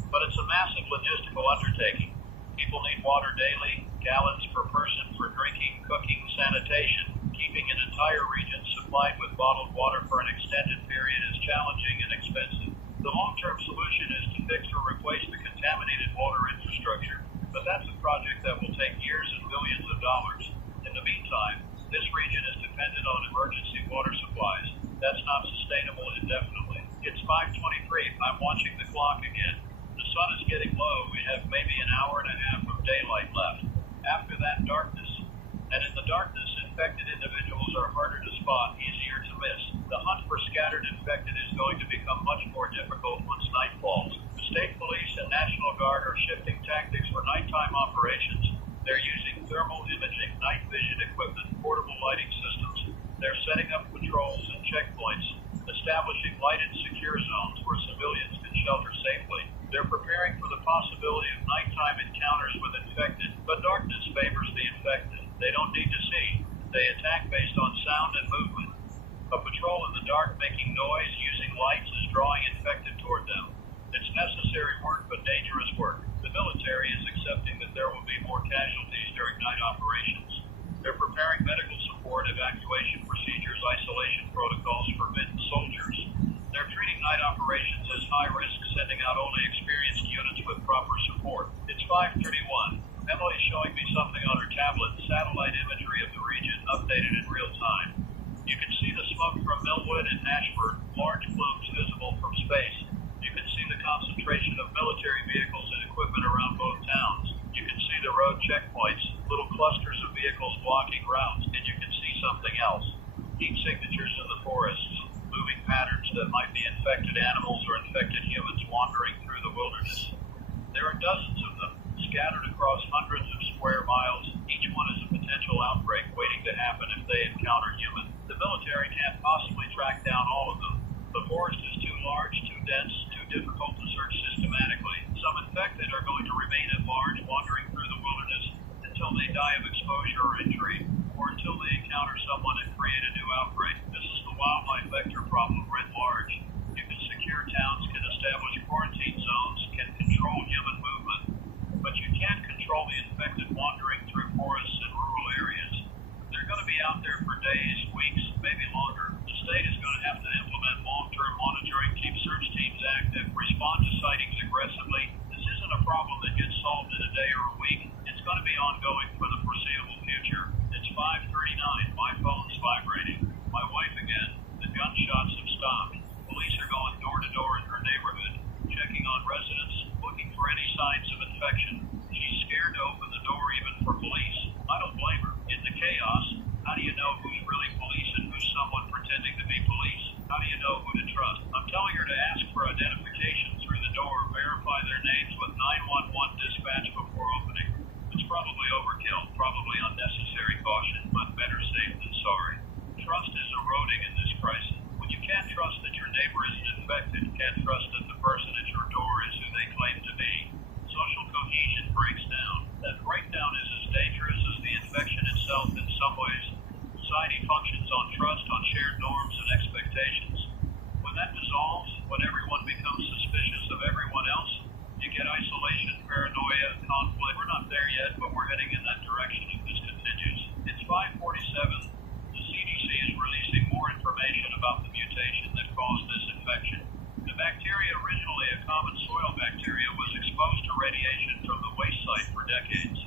But it's a massive logistical undertaking. People need water daily, gallons per person for drinking, cooking, sanitation. Keeping an entire region supplied with bottled water for an extended period is challenging and expensive. The long-term solution is to fix or replace the contaminated water infrastructure, but that's a project that will take years and billions of dollars. In the meantime, this region is dependent on emergency water supplies. That's not sustainable indefinitely. It's 5:23. I'm watching the clock again. The sun is getting low. We have maybe an hour and a half of daylight left. After that, darkness. And in the darkness, infected individuals are harder to spot, easier to miss. The hunt for scattered infected is going to become much more difficult once night falls. The state police and National Guard are shifting tactics for nighttime operations. They're using thermal imaging, night vision equipment, portable lighting systems. setting up patrols and checkpoints, establishing lighted secure zones where civilians can shelter safely. They're preparing for the possibility of nighttime encounters with infected, but darkness favors the infected. They don't need to see. They attack based on sound and movement. A patrol in the dark making noise using lights is drawing infected toward them. It's necessary work, but dangerous work. The military is accepting that there will be more casualties during night operations. They're preparing medical support, evacuation procedures, isolation protocols for bitten soldiers. They're treating night operations as high risk, sending out only experienced units with proper support. It's 5:31. Emily's showing me something on her tablet, satellite imagery of the region updated in real time. You can see the smoke from Millwood and Ashford, large plumes visible from space. You can see the concentration of military vehicles and equipment around both towns. You can see the road checkpoints, little clusters of vehicles blocking routes, and you can see something else. Heat signatures in the forests, moving patterns that might be infected animals or infected humans wandering through the wilderness. There are dozens of them, scattered across hundreds of square miles. Each one is a potential outbreak waiting to happen if they encounter humans. The military can't possibly track down all of them. The forest is too large, too dense, too difficult to search systematically. Some infected are going to remain at large, wandering through the wilderness until they die of exposure or injury, or until they encounter someone and create a new outbreak. This is the wildlife vector problem writ large. You can secure towns, can establish quarantine zones, can control human movement, but you can't control the infected wandering through forests and rural areas. They're going to be out there for days, weeks, maybe longer. The state is going to have to implement long-term monitoring, keep search teams active, respond to sightings aggressively. This isn't a problem that gets solved in a day or a week. It's going to be ongoing for the foreseeable future. It's 5:39. My phone's vibrating. My wife again. The gunshots have stopped. Police are going door to door in her neighborhood, checking on residents, looking for any signs of infection. She's scared to open the door even for police. I don't blame her. In the chaos, how do you know who's really police and who's someone pretending to be police? How do you know who to trust? I'm telling her to ask for identification through the door, verify their names with 911 dispatch before opening. It's probably overkill, probably unnecessary caution, but better safe than sorry. Trust is eroding in this crisis. When you can't trust that your neighbor isn't infected, can't trust that the person at your door is who they claim to be, social cohesion breaks down. That breakdown is as dangerous as the infection itself in some ways. Society functions on trust, on shared norms and expectations. When that dissolves, when everyone becomes suspicious of everyone else, you get isolation, paranoia, conflict. We're not there yet, but we're heading in that direction if this continues. It's 5:47. The CDC is releasing more information about the mutation that caused this infection. The bacteria, originally a common soil bacteria, was exposed to radiation from the waste site for decades.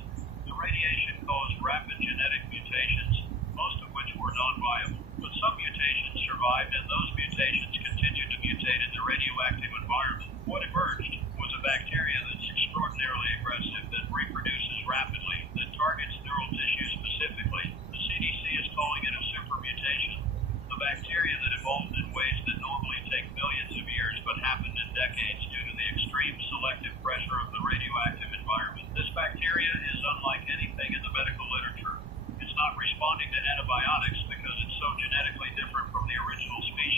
The radiation caused rapid genetic mutations, most of which were non-viable. But some mutations survived, and those mutations continued to mutate in the radioactive environment. What emerged was a bacteria that's extraordinarily aggressive, that reproduces rapidly, that targets neural tissue specifically. The CDC is calling it a supermutation. A bacteria that evolved in ways that normally take millions of years, but happened in decades due to the extreme selective pressure of the radioactive environment. This bacteria is unlike anything in the medical literature. It's not responding to antibiotics because it's so genetically different from the original species.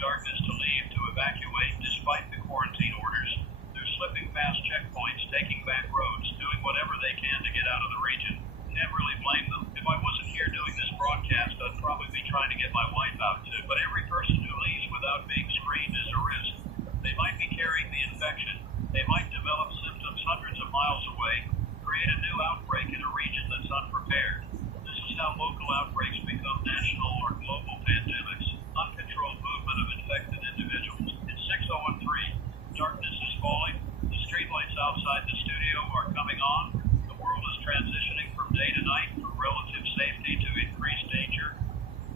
darkness to leave to evacuate despite the quarantine orders. They're slipping past checkpoints, taking back roads, doing whatever they can to get out of the region. Can't really blame them. If I wasn't here doing this broadcast, I'd probably be trying to get my wife out too. But every person who leaves without being screened is a risk. They might be carrying the infection. They might develop symptoms hundreds of miles away, create a new outbreak in a region that's unprepared. This is how local outbreaks become national or global pandemics. Uncontrolled movement of infected individuals. It's 6:03. Darkness is falling. The streetlights outside the studio are coming on. The world is transitioning from day to night, from relative safety to increased danger.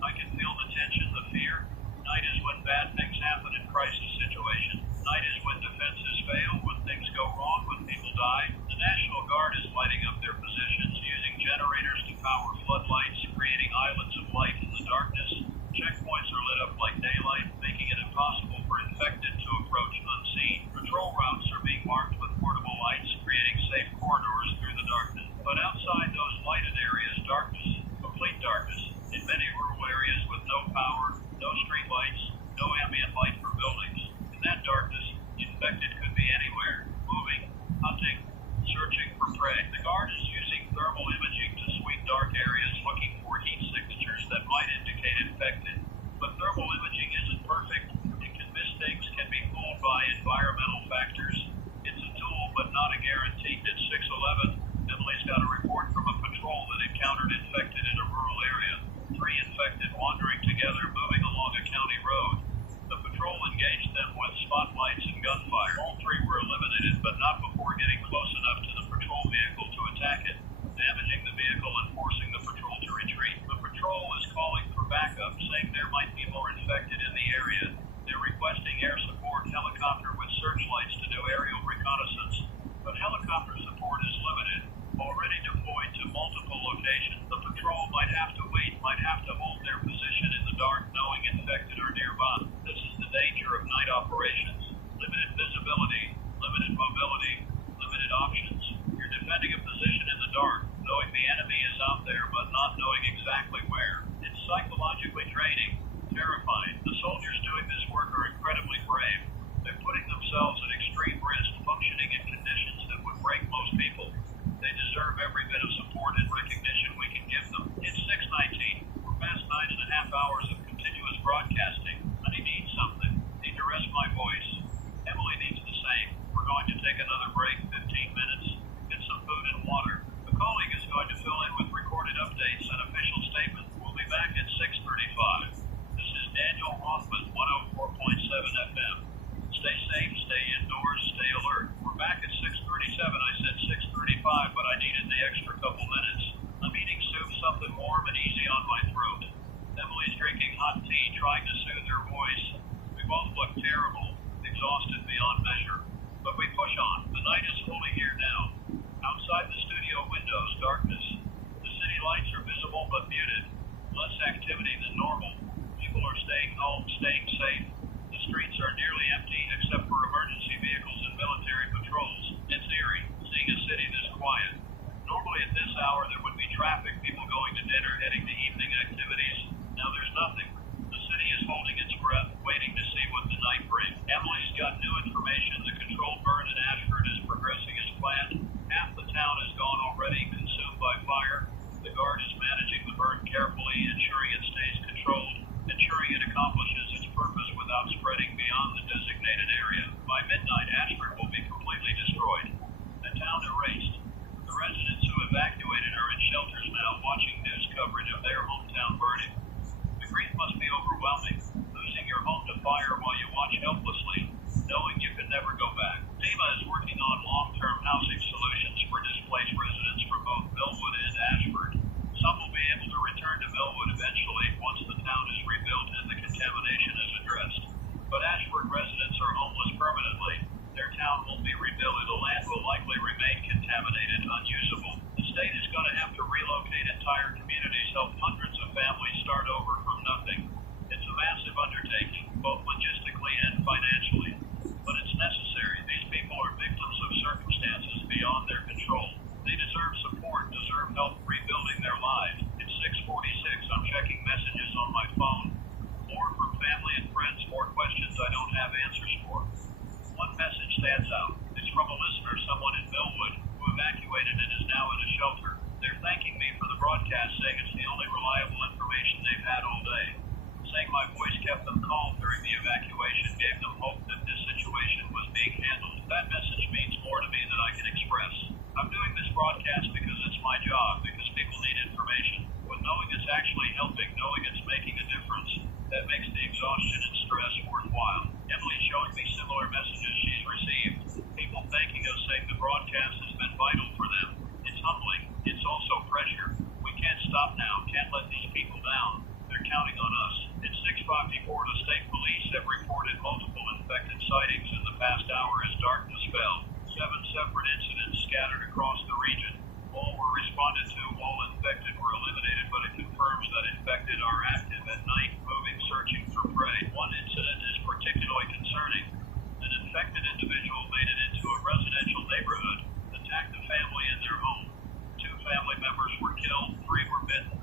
I can feel the tension, the fear. Night is when bad things happen in crisis situations. Night is when defenses fail, when things go wrong, when people die. The National Guard is lighting up their positions, using generators to power floodlights, creating islands of light in the darkness. Checkpoints are lit up like daylight, making it impossible for infected to approach unseen. Patrol routes are being marked with portable lights, creating safe corridors through the darkness. But outside those lighted areas, darkness, complete darkness. In many rural areas with no power, no street lights, no ambient light for buildings. In that darkness, infected could be anywhere, moving, hunting, searching for prey. The Guard is using thermal imaging to sweep dark areas looking for heat signatures that might indicate infected. But thermal imaging isn't perfect. It can miss things, can be fooled by environmental factors. It's a tool, but not a guarantee. At 6:11, Emily's got a report from a patrol that encountered infected in a rural area. 3 infected wandering together, moving along a county road. The patrol engaged them with spotlights and gunfire. All 3 were eliminated, but not before getting close enough to the patrol vehicle to attack it, damaging the vehicle and forcing the patrol to retreat. The patrol is calling for backup, saying there might be more infected in the area. They're requesting air support helicopter with searchlights to do aerial reconnaissance. But helicopter support is limited, already deployed to multiple locations. The patrol might have to wait, might have to hold their position in the dark, knowing infected are nearby. This is the danger of night operations. Limited visibility, limited mobility, limited options. You're defending a position in the dark, knowing the enemy is out there, but not knowing exactly where. It's psychologically draining, terrifying. The soldiers doing this work are incredibly brave. They're putting themselves at extreme risk, functioning in conditions that would break most people. They deserve every bit of support and recognition we can give them. It's 6:19. We're past 9.5 hours of continuous broadcasting. I need something. Need to rest my voice. Emily needs the same. We're going to take another break, 15 minutes, get some food and water. A colleague is going to fill in with recorded updates and official statements. We'll be back at 6:35. This is Daniel Hoffman, 104.7 FM. Stay safe, stay indoors, stay alert. We're back at 6:37. I said 6:35, but I needed the extra couple minutes. I'm eating soup, something warm and easy on my throat. Emily's drinking hot tea, trying to soothe her voice. We both look terrible, exhausted beyond measure. But we push on. The night is fully here now. Outside the studio windows, darkness. The city lights are visible but muted. Less activity than normal. People are staying home, staying safe. The streets are nearly empty except for emergency vehicles and military patrols. It's eerie, seeing a city this quiet. Normally at this hour there would be traffic, people going to dinner, heading to evening activities. Now there's nothing. The city is holding its breath, waiting to see what the night brings. Emily's got new information. The controlled burn in Ashford is progressing as planned. Half the town is gone already, consumed by fire. The Guard is managing the burn carefully, ensuring it stays controlled, ensuring it accomplishes its purpose without spreading beyond the designated area. By midnight, Ashford will be completely destroyed. The town erased. The residents who evacuated are in shelters now, watching news coverage of their hometown burning. The grief must be overwhelming, losing your home to fire while you watch helplessly, knowing you can never go back. FEMA is working on long-term housing solutions for displaced residents from both Millwood and Ashford. Some will be able to return to Millwood eventually once the town is rebuilt and the contamination is addressed. But Ashford residents are homeless permanently. Their town won't be rebuilt and the land will likely remain contaminated, unusable. The state is going to have to relocate entire communities, help hundreds of families start over from nothing. It's a massive undertaking, both logistically and financially. family and friends more questions I don't have answers for. One message stands out. It's from a listener, someone in Millwood, who evacuated and is now in a shelter. They're thanking me for the broadcast, saying it's the only reliable information they've had all day. Saying my voice kept them calm during the evacuation gave them hope that this situation was being handled. That message means more to me than I can express. I'm doing this broadcast because it's my job, because people need information. But knowing it's actually helping, knowing it's making a difference, that makes the exhaustion and stress worthwhile. Emily's showing me similar messages she's received. People thanking us, saying the broadcast has been vital for them. It's humbling. It's also pressure. We can't stop now. Can't let these people down. They're counting on us. At 6:54, the state police have reported multiple infected sightings in the past hour as darkness fell. 7 separate incidents scattered across the region. All were responded to. All infected were eliminated, but it confirms that infected are active at night, moving, searching for prey. One incident is particularly concerning. An infected individual made it into a residential neighborhood, attacked the family in their home. 2 family members were killed, 3 were bitten.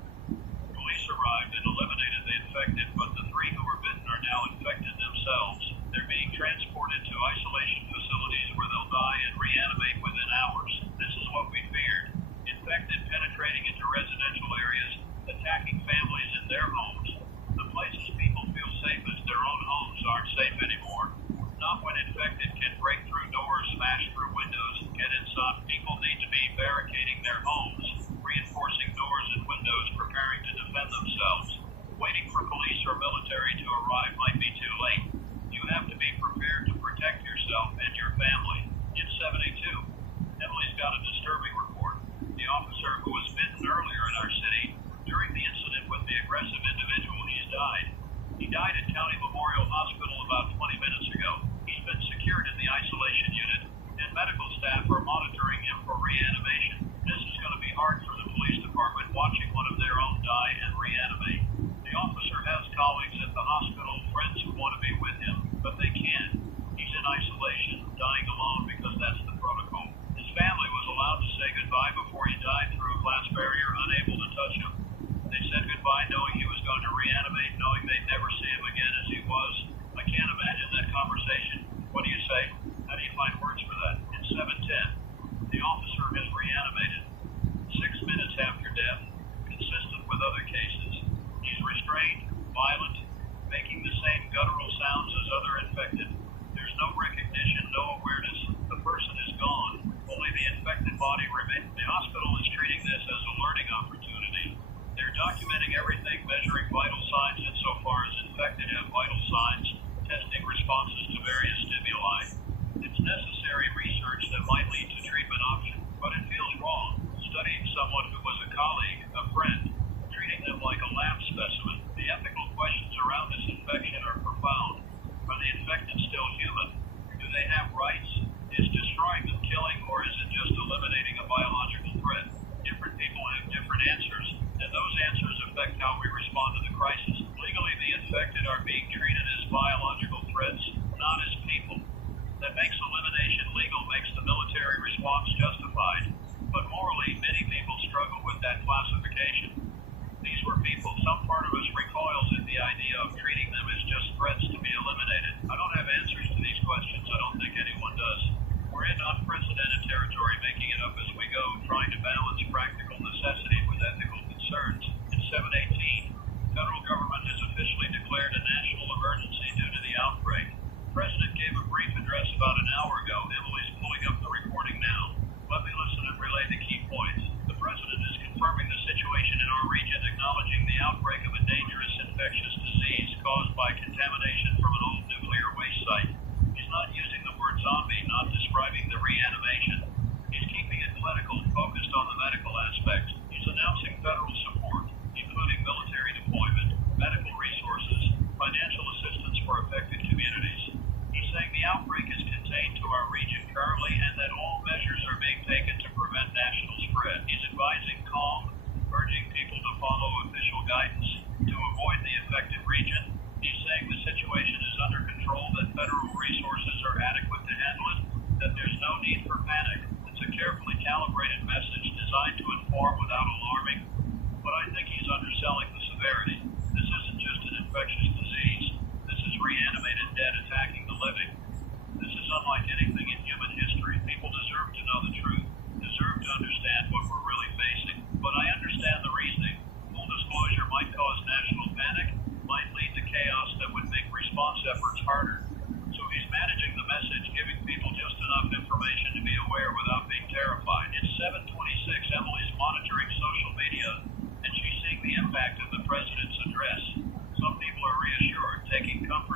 Police arrived and eliminated the infected, but the 3 who were bitten are now infected themselves. They're being transported to isolation facilities where they'll die and reanimate within hours. This is what we feared. Infected penetrating into residential areas, attacking families in their homes. The places people feel safest, their own homes aren't safe anymore. Not when infected can break through doors, smash through windows, get inside. People need to be barricading their homes, reinforcing doors and windows, preparing to defend themselves. Waiting for police or military to arrive might be too late. You have to be prepared to protect yourself and your family. It's 72. Emily's got a disturbing report. The officer who was bitten earlier in our city, during the incident with the aggressive individual, he's died. He died at County Memorial Hospital about 20 minutes ago. He's been secured in the isolation unit, and medical staff are monitoring him for reanimation. This is going to be hard for the police department, watching one of their own die and reanimate. The officer has colleagues at the hospital, friends who want to be with him, but they can't. He's in isolation, dying alone because that's the protocol. His family was allowed to say goodbye before he died through a glass barrier, unable to touch him. They said goodbye knowing he was going to reanimate, knowing they'd never see him again as he was. I can't imagine that conversation. What do you say? How do you find words for that? It's 7:10. The officer has reanimated 6 minutes after death, consistent with other cases. He's restrained, violent, making the same guttural sounds as other infected. There's no recognition, no awareness. The person is gone. Only the infected body remains. The hospital is treating this as a learning opportunity. They're documenting everything, measuring vital signs insofar as infected have vital signs, testing responses to various stimuli. It's necessary research that might lead to treatment options, but it feels wrong. Studying someone who was a colleague, a friend, treating them like a lab specimen. The ethical questions around this infection are profound. Are the infected still human? Do they have rights? Is destroying them killing, or is it just eliminating a biological threat? Different people have different answers, and those answers affect how we respond to the crisis. Legally, the infected are being treated as biological threats, not as people. That makes elimination legal, makes the military response justified. But morally, many people struggle with that classification. These were people. Some part of us recoils at the idea of treating them as just threats to be eliminated. I don't have answers to these questions. I don't think anyone does. We're in unprecedented territory, making it up as we go, trying to balance practical necessity with ethical concerns. It's 7:18. Federal government has officially declared a national emergency due to the outbreak. The President gave a brief address about an hour ago. Emily's pulling up the recording now. Let me listen and relay the key points. The President is confirming the situation in our region, acknowledging the outbreak of a dangerous infectious disease caused by contamination from an old nuclear waste site. He's not using the word zombie, not describing the reanimation. He's keeping it clinical, focused on the medical aspects. He's announcing federal support, including military deployment, medical resources, financial assistance for affected communities. He's saying the outbreak is contained to our region currently and that all measures are being taken to prevent national spread. He's advising calm, urging people to follow official guidance to avoid the affected region. He's saying the situation is under control, that federal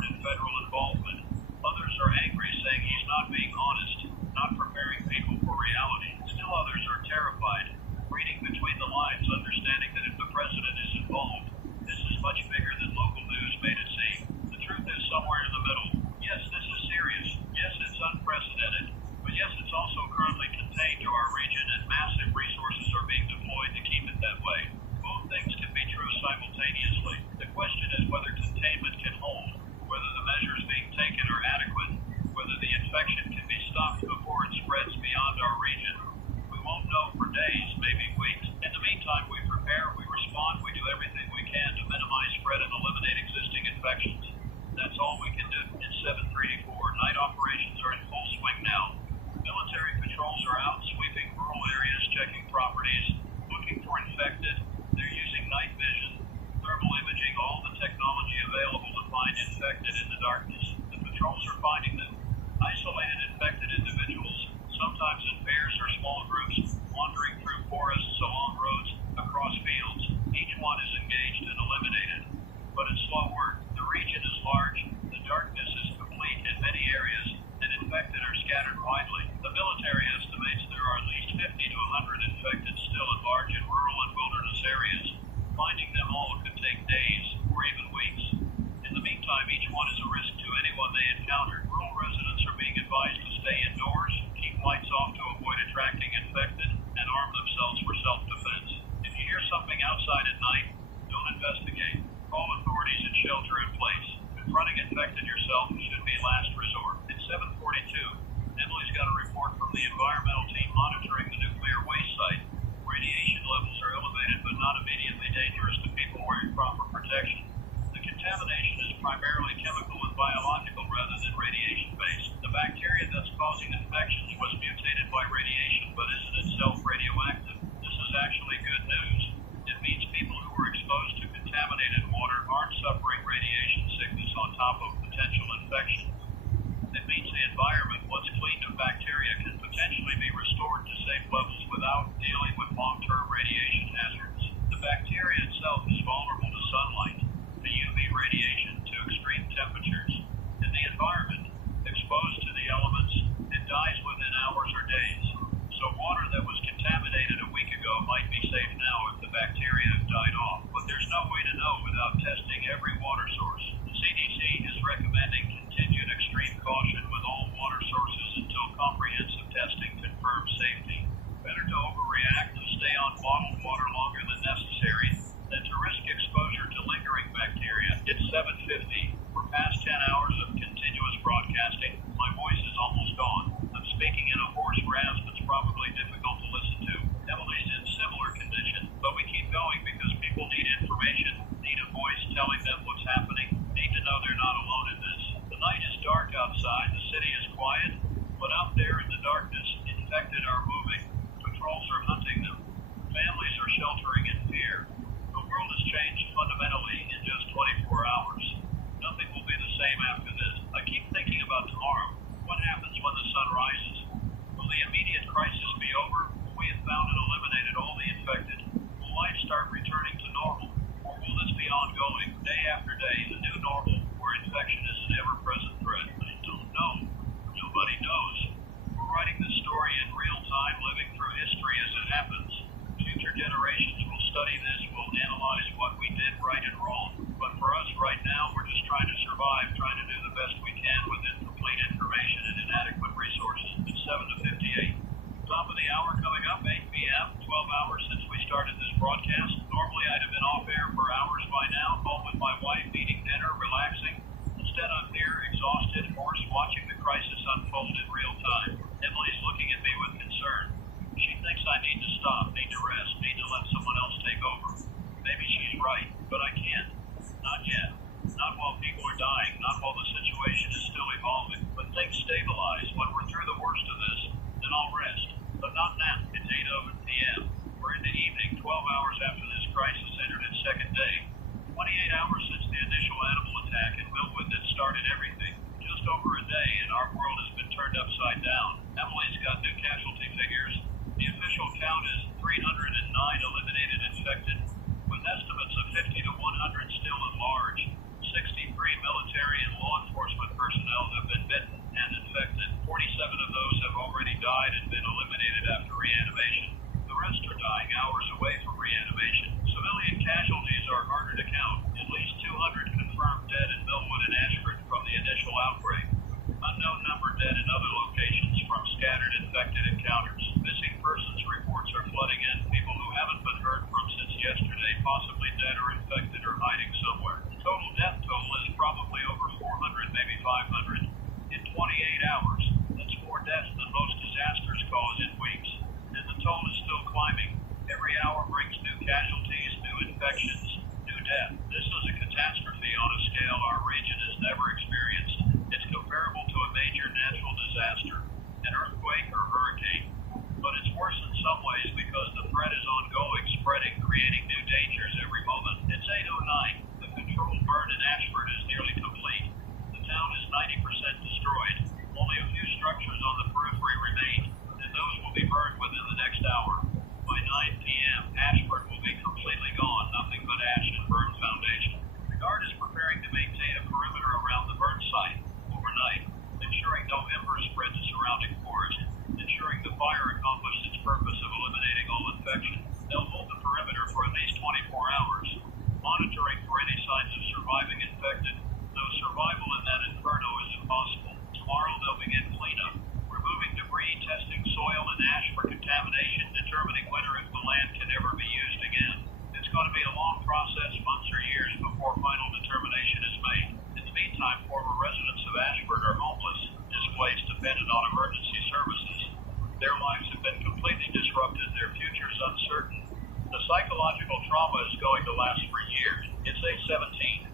supported federal involvement. Others are angry, saying he's not being honest, not preparing people for reality. Still others are terrified, reading between the lines, understanding that if the president is involved, this is much bigger than local news made it seem. The truth is somewhere in the middle. Yes, this is serious. Yes, it's unprecedented. But yes, it's also currently contained to our region, and massive resources are being deployed to keep it that way. Both things can be true simultaneously. The question is whether containment can hold, whether the measures being taken are adequate, whether the infection can be stopped before it spreads beyond our region. We won't know for days, maybe weeks. In the meantime, we prepare, we respond, we do everything we can to minimize spread and eliminate existing infections. That's all we can do. In 734, night operations are in full swing now. Military patrols are out, sweeping rural areas, checking properties, looking for infected. They're using night vision, thermal imaging, all the technology available to find infected in the darkness. The patrols are finding them. Isolated infected individuals, sometimes in pairs or small groups, wandering through forests, along roads, across fields. Each one is engaged and eliminated. But it's slow work. The region is large, the darkness is complete in many areas, and infected are scattered widely. The military estimates there are at least 50 to 100 infected still at large in rural and wilderness areas. Finding them all could take days or even weeks. In the meantime, each one is a risk to anyone they encounter. Rural residents are being advised to stay indoors, keep lights off to avoid attracting infected, and arm themselves for self-defense. If you hear something outside at night, don't investigate. Call authorities and shelter in place. Confronting infected yourself should be last resort. At 7:42, Emily's got a report from the environmental team monitoring the nuclear waste site. Radiation levels are elevated but not immediately dangerous to people wearing proper protection. The contamination is primarily chemical and biological rather than radiation-based. The bacteria that's causing infections was mutated by radiation but isn't itself radioactive. This is actually good news. It means people who were exposed to contaminated water aren't suffering radiation sickness on top of potential infection. It means the environment, once cleaned of bacteria, can potentially be restored to safe levels without dealing with long-term radiation hazards. The bacteria itself is vulnerable to sunlight, to UV radiation, to extreme temperatures. In the environment, exposed to the elements, it dies within hours or days. So water that was contaminated a week ago might be safe now if the bacteria have died off. But there's no way to know without testing every water source. The CDC is recommending continued extreme caution with all water sources until comprehensive testing confirms safety. Better to overreact, to stay on bottled water longer than necessary, than to risk exposure to lingering bacteria. It's 7:50. We're past 10 hours of continuous broadcasting. My voice is almost gone. I'm speaking in a hoarse rasp that's probably difficult to listen to. Emily's in similar condition, but we keep going because people need information, need a voice telling them what's happening, need to know they're not alone in this. The night is dark outside, the city is quiet, but out there in the darkness, infected are moving. Patrols are hunting them. Families are sheltering in fear. The world has changed fundamentally in just 24 hours. Nothing will be the same after this. I keep thinking about tomorrow. What happens when the sun rises? Will the immediate crisis be over? Will we have found and eliminated all the infected? Will life start returning to normal? Or will this be ongoing, day after day, the new normal, where infection is an ever-present threat? I don't know. Nobody knows. We're writing this story in real time, living through history as it happens. Future generations will study this, will analyze what we did right and wrong. But for us right now, we're just trying to survive, trying to do the best we can with incomplete information and inadequate resources. It's 7:58. Top of the hour coming up, 8 p.m., 12 hours since we started this broadcast. Normally I'd have been off air for hours by now, home with my wife, eating dinner, relaxing. Instead I'm here, exhausted, hoarse, watching the crisis unfold in real time. Emily's looking at me with concern. She thinks I need to stop, need to rest, need to let someone else take over. Maybe she's right, but I can't. Not yet. Not while people are dying, not while the situation is still evolving. When things stabilize, when we're through the worst of this, then I'll rest. But not now. It's 8:00 p.m. We're in the evening, 12 hours after this crisis entered its second day. 28 hours since the initial animal attack in Millwood that started everything. Just over a day, and our world has been turned upside down. Emily's got new casualty figures. The official count is 309 eliminated infected, with estimates of 50 to 100 still at large. 63 military and law former residents of Ashford are homeless, displaced, dependent on emergency services. Their lives have been completely disrupted, their futures uncertain. The psychological trauma is going to last for years. It's 8:17.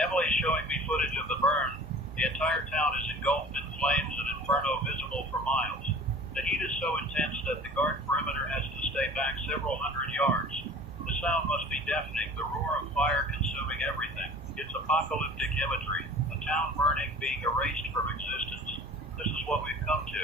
Emily's showing me footage of the burn. The entire town is engulfed in flames, an inferno visible for miles. The heat is so intense that the guard perimeter has to stay back several hundred yards. The sound must be deafening, the roar of fire consuming everything. It's apocalyptic imagery, a town burning, being erased from existence. This is what we've come to.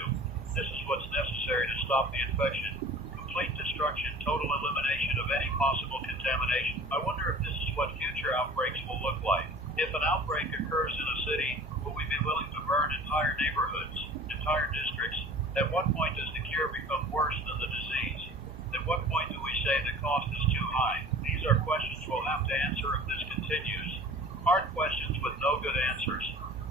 This is what's necessary to stop the infection. Complete destruction, total elimination of any possible contamination. I wonder if this is what future outbreaks will look like. If an outbreak occurs in a city, will we be willing to burn entire neighborhoods, entire districts? At what point does the cure become worse than the disease? At what point do we say the cost is too high? These are questions we'll have to answer if this continues. Hard questions with no good answers.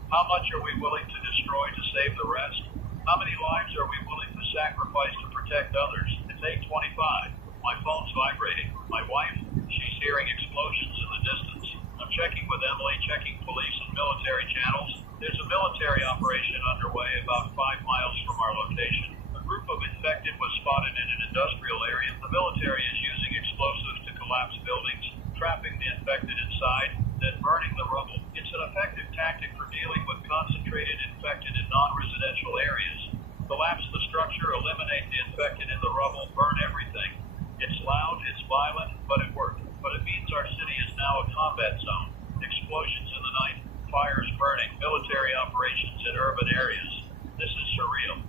How much are we willing to destroy to save the rest? How many lives are we willing to sacrifice to protect others? It's 8:25. My phone's vibrating. My wife, she's hearing explosions in the distance. I'm checking with Emily, checking police and military channels. There's a military operation underway about 5 miles from our location. A group of infected was spotted in an industrial area. The military is using explosives to collapse buildings, trapping the infected inside, then burning the rubble. It's an effective tactic for dealing with concentrated infected in non-residential areas. Collapse the structure, eliminate the infected in the rubble, burn everything. It's loud, it's violent, but it worked. But it means our city is now a combat zone. Explosions in the night, fires burning, military operations in urban areas. This is surreal.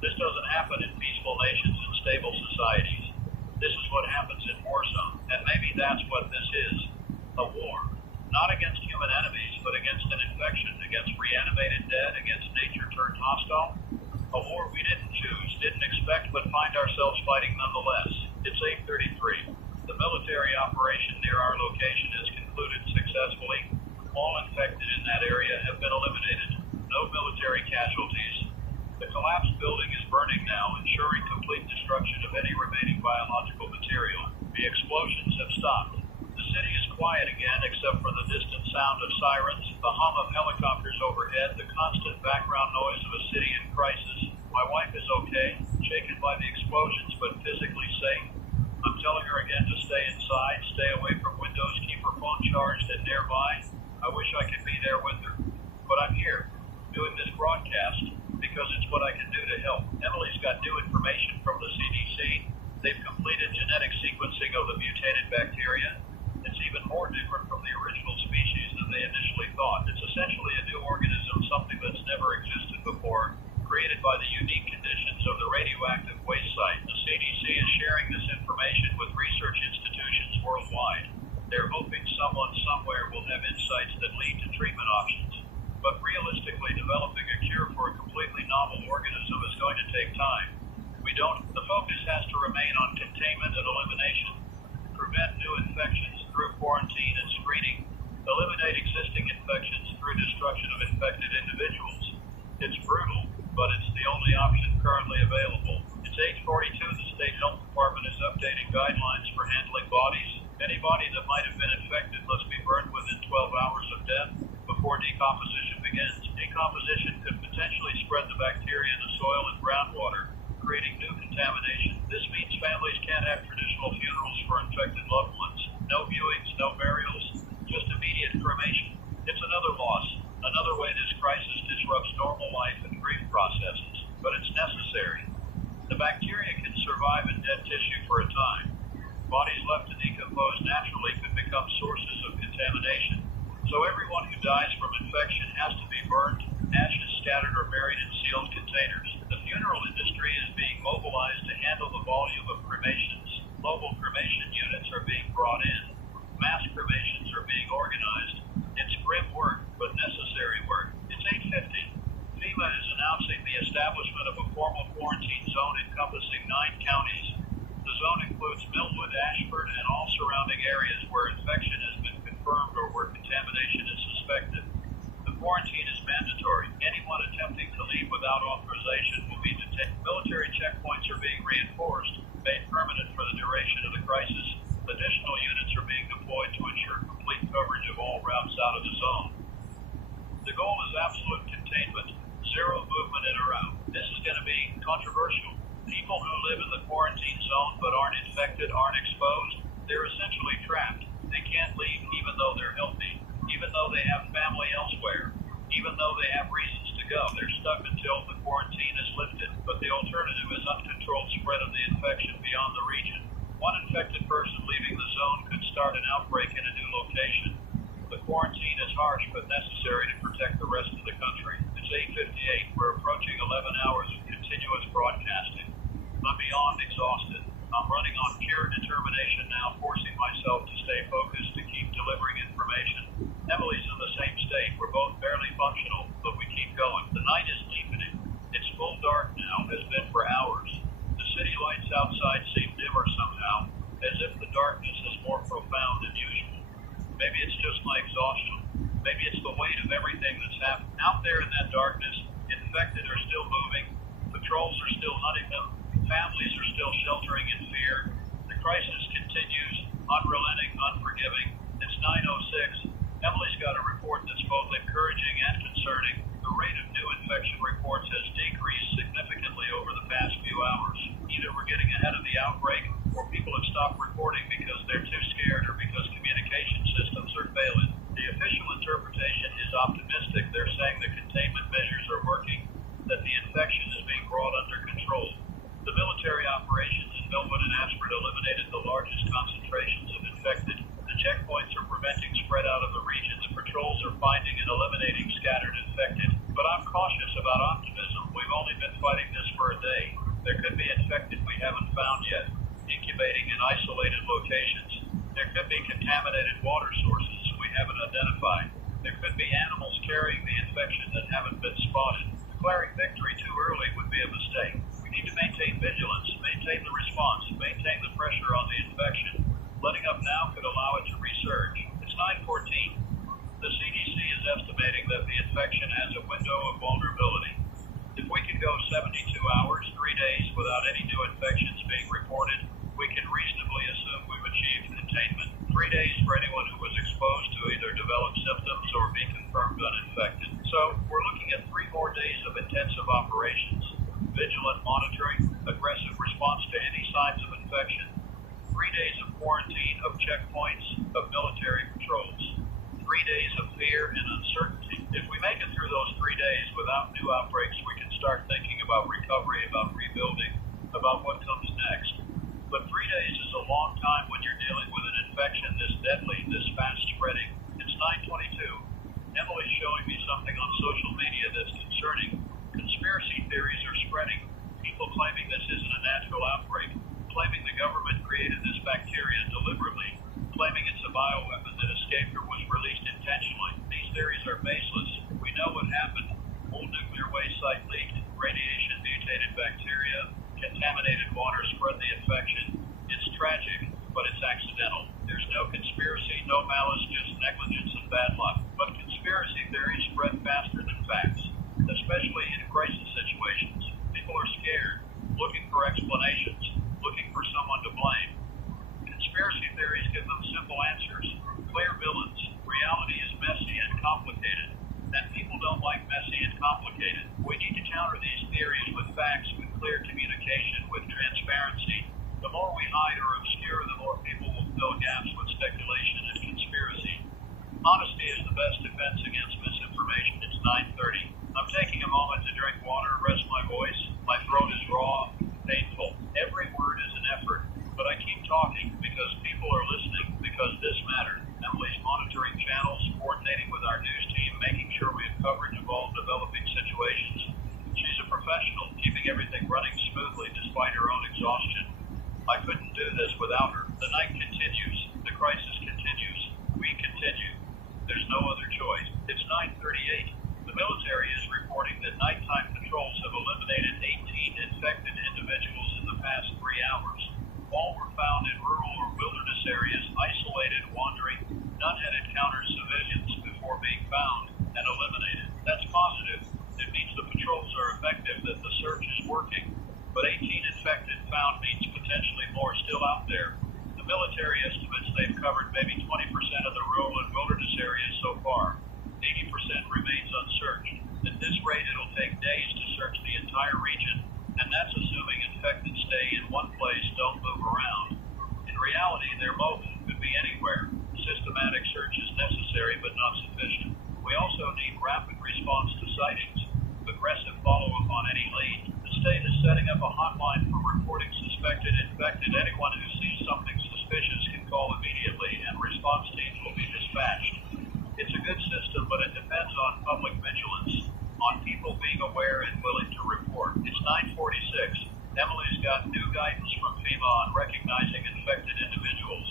This doesn't happen in peaceful nations and stable societies. This is what happens in war zones. And maybe that's what this is. A war. Not against human enemies, but against an infection, against reanimated dead, against nature turned hostile. A war we didn't choose, didn't expect, but find ourselves fighting nonetheless. It's 8:33. The military operation near our location has concluded successfully. All infected in that area have been eliminated. No military casualties. The collapsed building is burning now, ensuring complete destruction of any remaining biological material. The explosions have stopped. The city is quiet again, except for the distant sound of sirens, the hum of helicopters overhead, the constant background noise of a city in crisis. My wife is okay, shaken by the explosions, but physically safe. I'm telling her again to stay inside, stay away from windows, keep her phone charged and nearby. I wish I could be there with her. But I'm here, doing this broadcast, because it's what I can do to help. Emily's got new information from the CDC. They've completed genetic sequencing of the mutated bacteria. It's even more different from the original species than they initially thought. It's essentially a new organism, something that's never existed before, created by the unique conditions of the radioactive waste site. The CDC is sharing this information with research institutions worldwide. They're hoping someone somewhere will have insights that lead to treatment options. But realistically, developing a cure for a completely novel organism is going to take time. The focus has to remain on containment and elimination. Prevent new infections through quarantine and screening. Eliminate existing infections through destruction of infected individuals. It's brutal, but it's the only option currently available. It's 8:42. The State Health Department is updating guidelines for handling bodies. Any body that might have been infected must be burned within 12 hours of death before decomposition begins. Decomposition could potentially spread the bacteria in the soil and groundwater, creating new contamination. This means families can't have traditional funerals for infected loved ones. No viewings, no burials, just immediate cremation. It's another loss, another way this crisis disrupts normal life and grief processes. But it's necessary. The bacteria can survive in dead tissue for a time. Bodies left to decompose naturally could become sources of contamination. So everyone who dies from infection has to be burned, ashes scattered or buried in sealed containers. The funeral industry is being mobilized to handle the volume of cremations. Mobile cremation units are being brought in. Mass cremations are being organized. It's grim work, but necessary work. It's 8:50. FEMA is announcing the establishment of a formal quarantine zone encompassing 9 counties. The zone includes Millwood, Ashford, and all surrounding areas where infection has been confirmed or where contamination is suspected. The quarantine is mandatory. Anyone attempting to leave without authorization will be detained. Military checkpoints are being reinforced, made permanent for the duration of the crisis. Additional units are being deployed to ensure complete coverage of all routes out of the zone. The The goal is absolute containment, zero movement in or out. This is going to be controversial. People who live in the quarantine zone but aren't infected, aren't exposed, they're essentially trapped. They can't leave even though they're healthy, even though they have family elsewhere, even though they have reasons to go. They're stuck until the quarantine is lifted. But the alternative is uncontrolled spread of the infection beyond the region. One infected person leaving the zone could start an outbreak in a new location. The quarantine is harsh but necessary to protect the rest of the country. It's 8:58. We're approaching 11 hours of continuous broadcasting. I'm beyond exhausted. I'm running on pure determination now, forcing myself to stay focused, to keep delivering information. Emily's in the same state. We're both barely functional, but we keep going. The night is deepening. It's full dark now, has been for hours. The city lights outside seem dimmer somehow, as if the darkness is more profound than usual. Maybe it's just my exhaustion. Maybe it's the weight of everything that's happened. Out there in that darkness, infected are still moving. Patrols are still hunting them. Families are still sheltering in fear. The crisis continues, unrelenting, unforgiving. It's 9:06. Emily's got a report that's both encouraging and concerning. The rate of new infection reports has decreased significantly over the past few hours. Either we're getting ahead of the outbreak, or people have stopped reporting because they're too scared or because communication systems are failing. The official interpretation is optimistic. They're saying the containment measures are working, that the infection is being brought under control. The military operations in Millwood and Ashford eliminated the largest concentrations of infected. The checkpoints are preventing spread out of the region. The patrols are finding and eliminating scattered infected. But I'm cautious about optimism. We've only been fighting this for a day. There could be infected we haven't found yet, incubating in isolated locations. There could be contaminated water sources we haven't identified. There could be animals carrying the infection that haven't been spotted. Declaring victory too early would be a mistake. We need to maintain vigilance, maintain the response, maintain the pressure on the infection. Letting up now could allow it to resurge. It's 9:14. The CDC is estimating that the infection has a window of vulnerability. If we can go 72 hours, 3 days, without any new infections being reported, we can reasonably assume we've achieved containment. 3 days for anyone who was exposed to either develop symptoms or be confirmed uninfected. So we're looking at 3 more days of intensive operations, vigilant monitoring, aggressive response to any signs of infection, 3 days of quarantine, of checkpoints, of military patrols, 3 days of fear and uncertainty. If we make it through those 3 days without new outbreaks, we can start thinking about recovery, about rebuilding, about what comes next. But 3 days is a long time when you're dealing with an infection this deadly, this fast spreading. It's 9:22. Emily's showing me something on social media that's concerning. Conspiracy theories are spreading. People claiming this isn't a natural outbreak, claiming the government created this bacteria deliberately, claiming it's a bioweapon that escaped or was released intentionally. These theories are baseless. We know what happened. Old nuclear waste site leaked, radiation mutated bacteria, contaminated water spread the infection. It's tragic, but it's accidental. There's no conspiracy, no malice, just negligence and bad luck. But conspiracy theories spread faster than facts, especially in crisis situations. People are scared, looking for explanations, looking for someone to blame. Conspiracy theories give them simple answers, clear villains. Reality is messy and complicated, and people don't like messy and complicated. We need to counter these theories with facts, with clear communication, with transparency. The more we hide or obscure, the more people will fill gaps with speculation and conspiracy. Honesty is the best defense against misinformation. It's 9:30. I'm taking a moment to drink water, rest my voice. My throat is raw, painful. Every word is an effort, but I keep talking because people are listening, because this matters. Emily's monitoring channels, coordinating with our news team, making sure we have coverage of all developing situations. She's a professional, keeping everything running smoothly despite her own exhaustion. I couldn't do this without her. The night continues. The crisis continues. We continue. There's no other choice. It's 9:38. The military is reporting that nighttime patrols have eliminated 18 infected individuals in the past 3 hours. All were found in rural or wilderness areas, isolated, wandering. None had encountered civilians before being found and eliminated. That's positive. It means the patrols are effective, that the search is working. But 18 infected found means potentially more still out there. The military estimates they've covered maybe 20% of the rural and wilderness areas so far. 80% remains entire region, and that's assuming infected stay in one place, don't move around. In reality, they're mobile, could be anywhere. Systematic search is necessary but not sufficient. We also need rapid response to sightings, aggressive follow-up on any lead. The state is setting up a hotline for reporting suspected infected. Anyone who sees something suspicious can call immediately and response teams will be dispatched. It's a good system, but it depends on public vigilance, on people being aware and willing to report. It's 9:46. Emily's got new guidance from FEMA on recognizing infected individuals.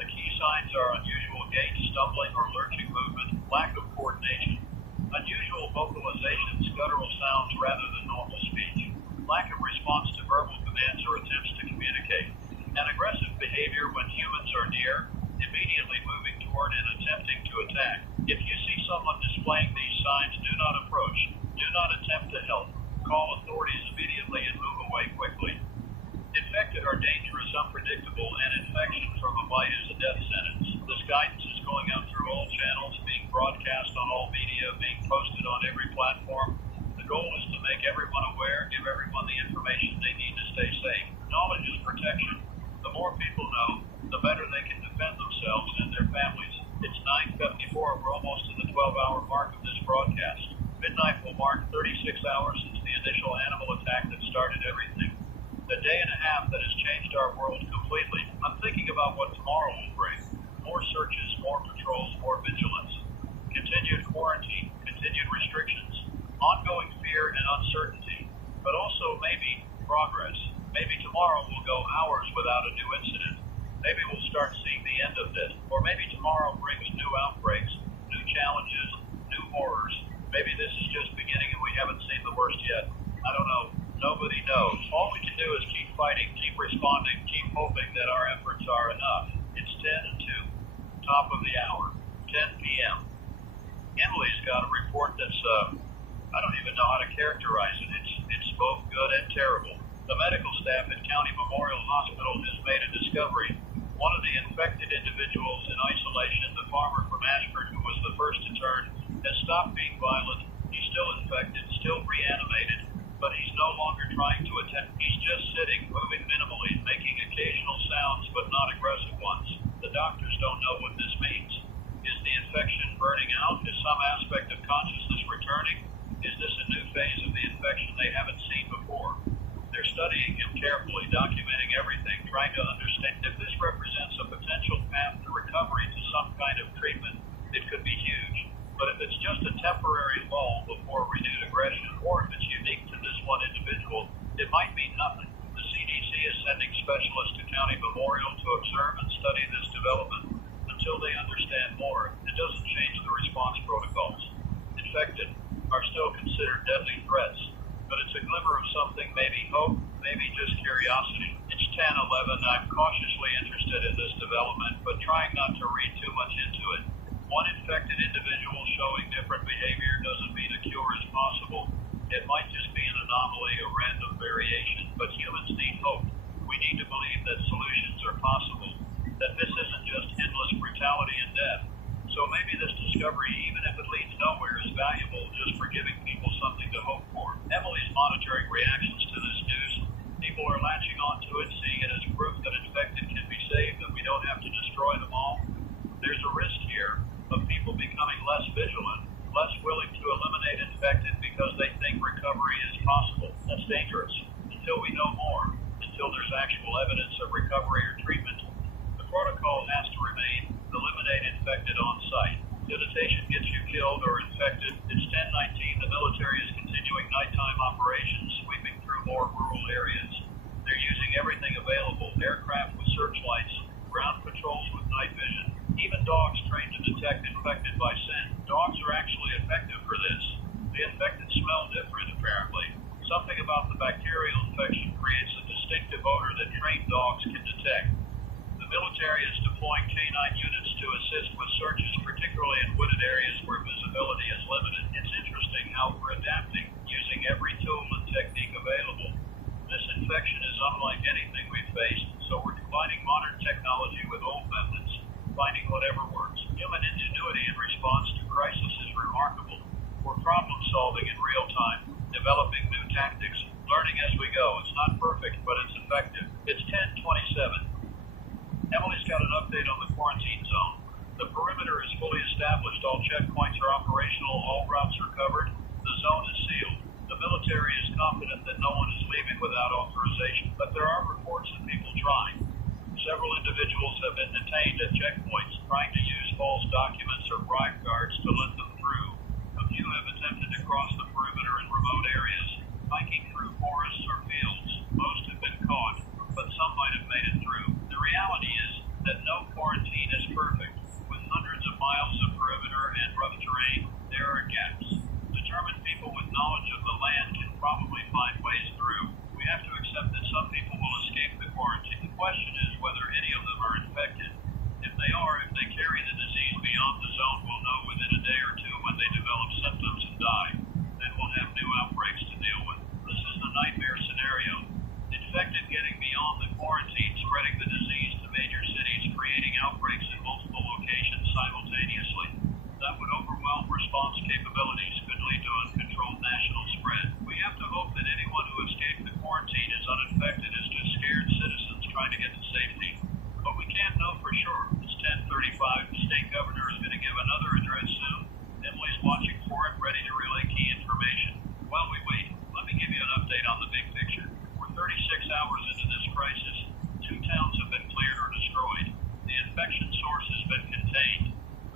The key signs are unusual gait, stumbling or lurching movement, lack of coordination, unusual vocalizations, guttural sounds rather than normal speech, lack of response to verbal commands or attempts to communicate, and aggressive behavior when humans are near, immediately moving toward and attempting to attack. If you see someone displaying these signs, do not approach. Do not attempt to help. Call authorities immediately and move away quickly. Infected are dangerous, unpredictable, and infection from a bite is a death sentence. This guidance is going out through all channels, being broadcast on all media, being posted on every platform. The goal is to make everyone aware, give everyone the information they need to stay safe. Knowledge is protection. The more people know, the better they can defend themselves and their families. It's 9:54. We're almost to the 12-hour mark of this broadcast. Midnight will mark 36 hours since the initial animal attack that started everything. A day and a half that has changed our world completely. I'm thinking about what tomorrow will bring. More searches, more patrols, more vigilance. Continued quarantine, continued restrictions, ongoing fear and uncertainty, but also maybe progress. Maybe tomorrow will go hours without a new incident. Maybe we'll start seeing the end of this. Or maybe tomorrow brings new outbreaks, new challenges, new horrors. Maybe this is just beginning and we haven't seen the worst yet. I don't know. Nobody knows. All we can do is keep fighting, keep responding, keep hoping that our efforts are enough. It's 10 and 2. Top of the hour. 10 p.m. Emily's got a report that's, I don't even know how to characterize it. It's both good and terrible. The medical staff at County Memorial Hospital has made a discovery. One of the infected individuals in isolation, the farmer from Ashford who was the first to turn, has stopped being violent. He's still infected, still reanimated, but he's no longer trying to attack. He's just sitting, moving minimally, making occasional sounds, but not aggressive ones. The doctors don't know what this means. Is the infection burning out? Is some aspect of consciousness returning? Is this a new phase of the infection they haven't seen before? They're studying him carefully, documenting everything, trying to understand if this represents a potential path to recovery to some kind of treatment. It could be huge. But if it's just a temporary lull before renewed aggression, or if it's unique to this one individual, it might mean nothing. The CDC is sending specialists to County Memorial to observe and study this development until they understand more. It doesn't change the response protocols. Infected are still considered deadly threats, but it's a glimmer of something, maybe hope, maybe just curiosity. It's 10:11. I'm cautiously interested in this development, but trying not to read too much into it. One infected individual showing different behavior doesn't mean a cure is possible. It might just be an anomaly, a random variation, but humans need hope. We need to believe that solutions are possible, that this isn't just endless brutality and death. So maybe this discovery, even if it leads nowhere, is valuable just for giving people something to hope for. Emily's monitoring reactions to this news. People are latching onto it, seeing it as proof that infected can be saved, that we don't have to destroy them all. There's a risk here of people becoming less vigilant, less willing to eliminate infected because they think recovery is possible. That's dangerous. Until we know more, until there's actual evidence of recovery or treatment, the protocol has to remain: eliminate infected on site. If a patient gets you killed or infected, it's 10:19. The military is continuing nighttime operations, sweeping through more rural areas. They're using everything available: aircraft with searchlights, ground patrols with night vision, even dogs trained to detect infected by scent. Dogs are actually effective for this. The infected smell different, apparently. Something about the bacterial infection creates a distinctive odor that trained dogs can detect. The military is deploying canine units to assist with searches, particularly in wooded areas where visibility is limited. It's interesting how we're adapting, using every tool and technique available. This infection is unlike anything we've faced, so we're combining modern technology with old methods, finding whatever works. Human ingenuity in response to crisis is remarkable. We're problem solving in real time, developing new tactics, perfect, but it's effective. It's 10:27. Emily's got an update on the quarantine zone. The perimeter is fully established. All checkpoints are operational. All routes are covered. The zone is sealed. The military is confident that no one is leaving without authorization, but there are reports of people trying. Several individuals have been detained at checkpoints trying to use false documents or bribe guards to let them through. A few have attempted to cross the perimeter in remote areas, hiking through forests or fields. Most have been caught, but some might have made it through. The reality is that no quarantine is perfect. With hundreds of miles of perimeter and rough terrain, there are gaps. Determined people with knowledge of the land can probably find ways through. We have to accept that some people will escape the quarantine. The question is whether any of them are infected. If they are, if they carry the disease beyond the zone, we'll know within a day or two when they develop symptoms and die. Then we'll have new outbreaks to deal with. This is the nightmare scenario. Infected getting beyond the quarantine, spreading the disease to major cities, creating outbreaks in multiple locations simultaneously. That would overwhelm response capabilities, could lead to uncontrolled national spread. We have to hope that anyone who escaped the quarantine is uninfected is just scared citizens trying to get to safety. But we can't know for sure. It's 10:35. The state governor is going to give another address soon. Emily's watching for it, ready to relay key information. While we wait, let me give you an update on the big picture. We're 36 hours into this crisis. 2 towns have been cleared or destroyed. The infection source has been contained.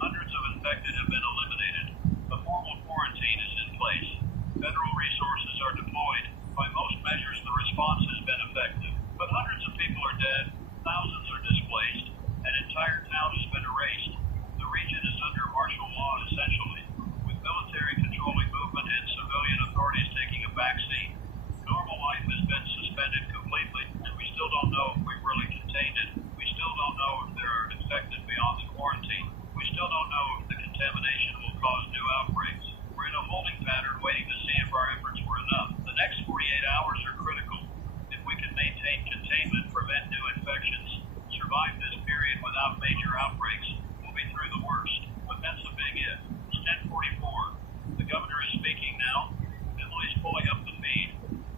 Hundreds of infected have been eliminated. A formal quarantine is in place. Federal resources are deployed. By most measures, the response has been effective. But hundreds of people are dead. Thousands are displaced. An entire town has been erased. The region is under martial law, essentially, with military controlling movement and civilian authorities taking a backseat. Normal life has been suspended completely, and we still don't know if we've really contained it. We still don't know if there are infected beyond the quarantine. We still don't know if the contamination will cause new outbreaks. We're in a holding pattern waiting to see if our efforts were enough. The next 48 hours are critical. If we can maintain containment, prevent new infections, survive this period without major outbreaks, we'll be through the worst. But that's a big if. It's 10:44. The governor is speaking now. Emily's pulling up the feed.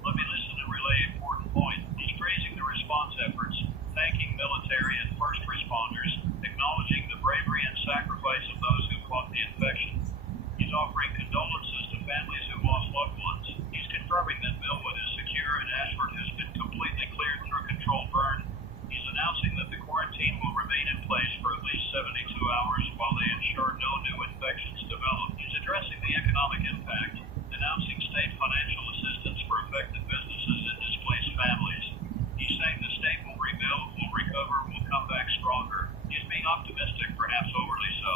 Let me listen and relay important points. He's praising the response efforts, thanking military and first responders, acknowledging the bravery and sacrifice of those who fought the infection. He's offering condolences to families who lost loved ones. He's confirming that Millwood is secure and Ashford has been completely cleared through controlled burn. He's announcing that the quarantine will remain in place for at least 72 hours while they ensure no new infections develop. He's addressing the economic impact, announcing state financial assistance for affected businesses and displaced families. He's saying the state will rebuild, will recover, will come back stronger. He's being optimistic, perhaps overly so.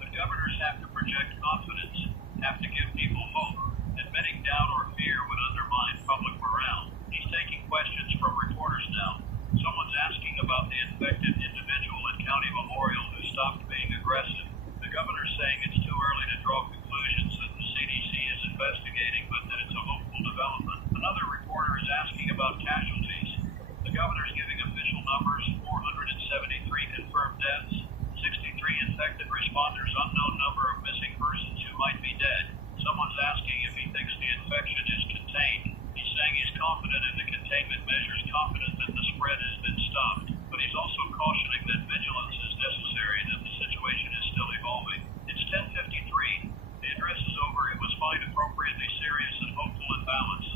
But governors have to project confidence, have to give people hope. Admitting doubt or fear would undermine public morale. He's taking questions from reporters now. Someone's asking about the infected individual at County Memorial who stopped being aggressive. The governor's saying it's too early to draw conclusions, that the CDC is investigating, but that it's a hopeful development. Another reporter is asking about casualties. The governor's giving official numbers: 473 confirmed deaths, 63 infected responders, unknown number of missing persons who might be dead. Someone's asking if he thinks the infection is contained. He's saying he's confident in the containment measures, confident that the spread has been stopped. But he's also cautioning that vigilance is necessary and that the situation is still evolving. It's 10:53. The address is over. It was fine, appropriately serious and hopeful and balanced.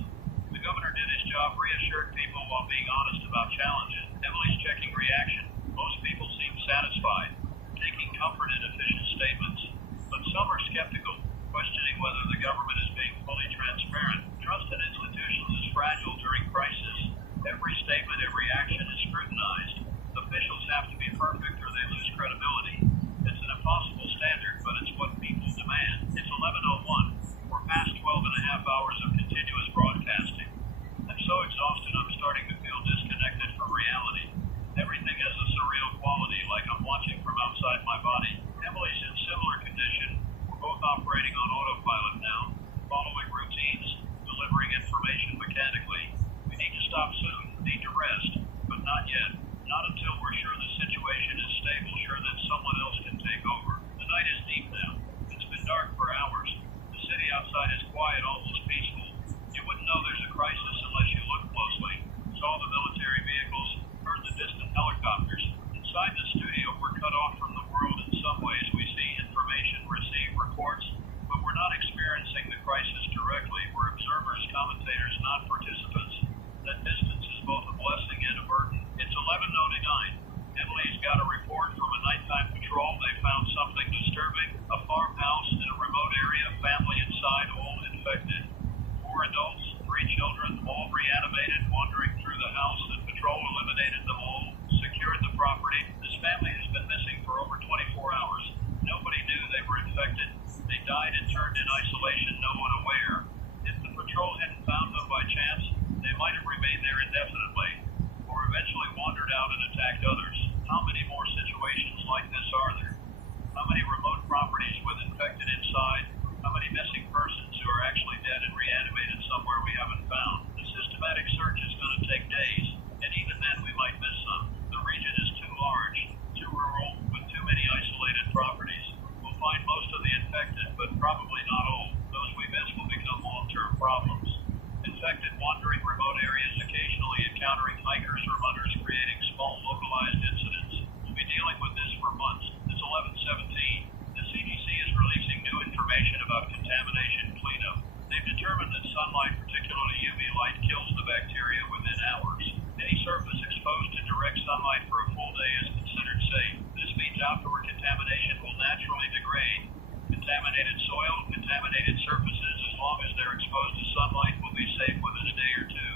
The governor did his job, reassured people while being honest about challenges. Emily's checking reaction. Most people seem satisfied, taking comfort in official statements. But some are skeptical, questioning whether the government is being fully transparent. Trust in institutions is fragile during crisis. Every statement, every action is scrutinized. Officials have to be perfect or they lose credibility. It's an impossible standard, but it's what people demand. It's 11:01. We're past 12 and a half hours of continuous broadcasting. I'm so exhausted I'm starting to feel disconnected from reality. hikers or runners creating small localized incidents. We'll be dealing with this for months. It's 11/17. The CDC is releasing new information about contamination cleanup. They've determined that sunlight, particularly UV light, kills the bacteria within hours. Any surface exposed to direct sunlight for a full day is considered safe. This means outdoor contamination will naturally degrade. Contaminated soil, contaminated surfaces, as long as they're exposed to sunlight, will be safe within a day or two.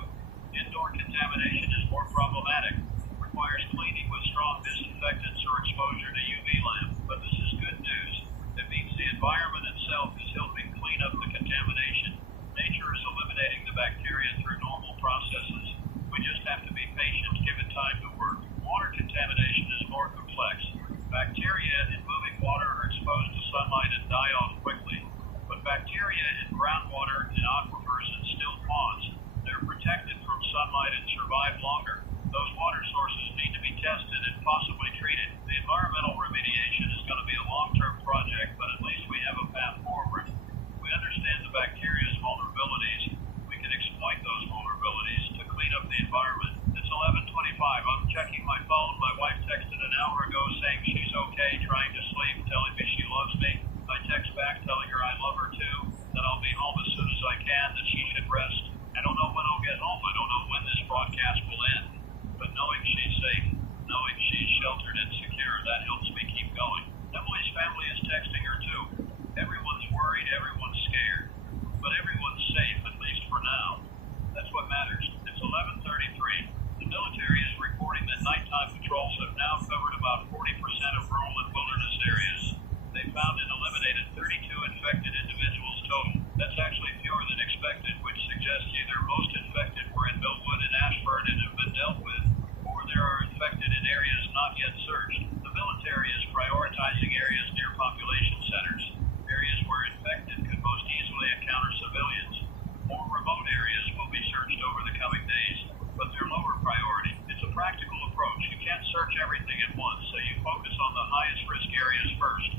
Indoor contamination is more problematic. Requires cleaning with strong disinfectants or exposure to UV lamp. But this is good news. It means the environment itself is helping clean up the contamination. Nature is eliminating the bacteria through normal processes. We just have to be patient, give it time to work. Water contamination is more complex. Bacteria in moving water are exposed to sunlight and die off quickly. But bacteria in groundwater, in aquifers, and still ponds, they're protected from sunlight and survive longer. Those water sources need to be tested and possibly treated. The environmental remediation is going to be a long-term project, but at least we have a path forward. We understand the bacteria's vulnerabilities. We can exploit those vulnerabilities to clean up the environment. It's 11:25. I'm checking my phone. My wife texted an hour ago saying she's okay, trying to sleep, telling me she loves me. I text back telling her I love her too, that I'll be home as soon as I can, that she should rest. I don't know when I'll get home. I don't know when this broadcast will end. But knowing she's safe, knowing she's sheltered and secure, that helps me keep going. Emily's family is texting her too. Everyone's worried, everyone's scared. But everyone's safe, at least for now. That's what matters. It's 11:33. The military is reporting that nighttime patrols have now covered about 40% of rural and wilderness areas. They found and eliminated 32 infected individuals total. That's actually fewer than expected, which suggests either most infected were in Millwood and Ashford and have been dealt with, or there are infected in areas not yet searched. The military is prioritizing areas near population centers, areas where infected could most easily encounter civilians. More remote areas will be searched over the coming days, but they're lower priority. It's a practical approach. You can't search everything at once, so you focus on the highest risk areas first.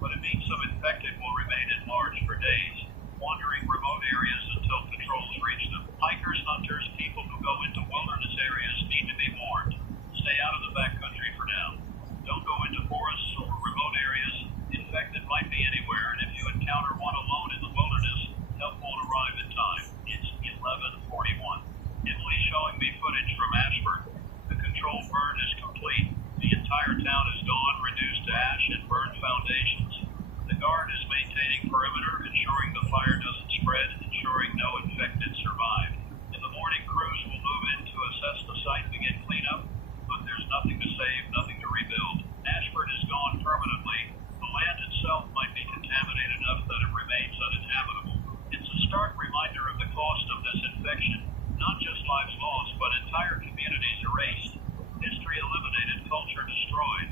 But it means some infected will remain at large for days, wandering remote areas until patrols reach them. Hikers, hunters, people who go into wilderness areas need to be warned. Stay out of the backcountry for now. Don't go into forests or remote areas. Infected might be anywhere, and if you encounter one alone in the wilderness, help won't arrive in time. It's 11:41. Emily's showing me footage from Ashford. The controlled burn is complete. The entire town is gone, reduced to ash and burned foundations. The guard is maintaining perimeter, ensuring the fire doesn't spread, ensuring no infected survive. In the morning, crews will move in to assess the site, begin cleanup, but there's nothing to save, nothing to rebuild. Ashford is gone permanently. The land itself might be contaminated enough that it remains uninhabitable. It's a stark reminder of the cost of this infection. Not just lives lost, but entire communities erased. History eliminated, culture destroyed.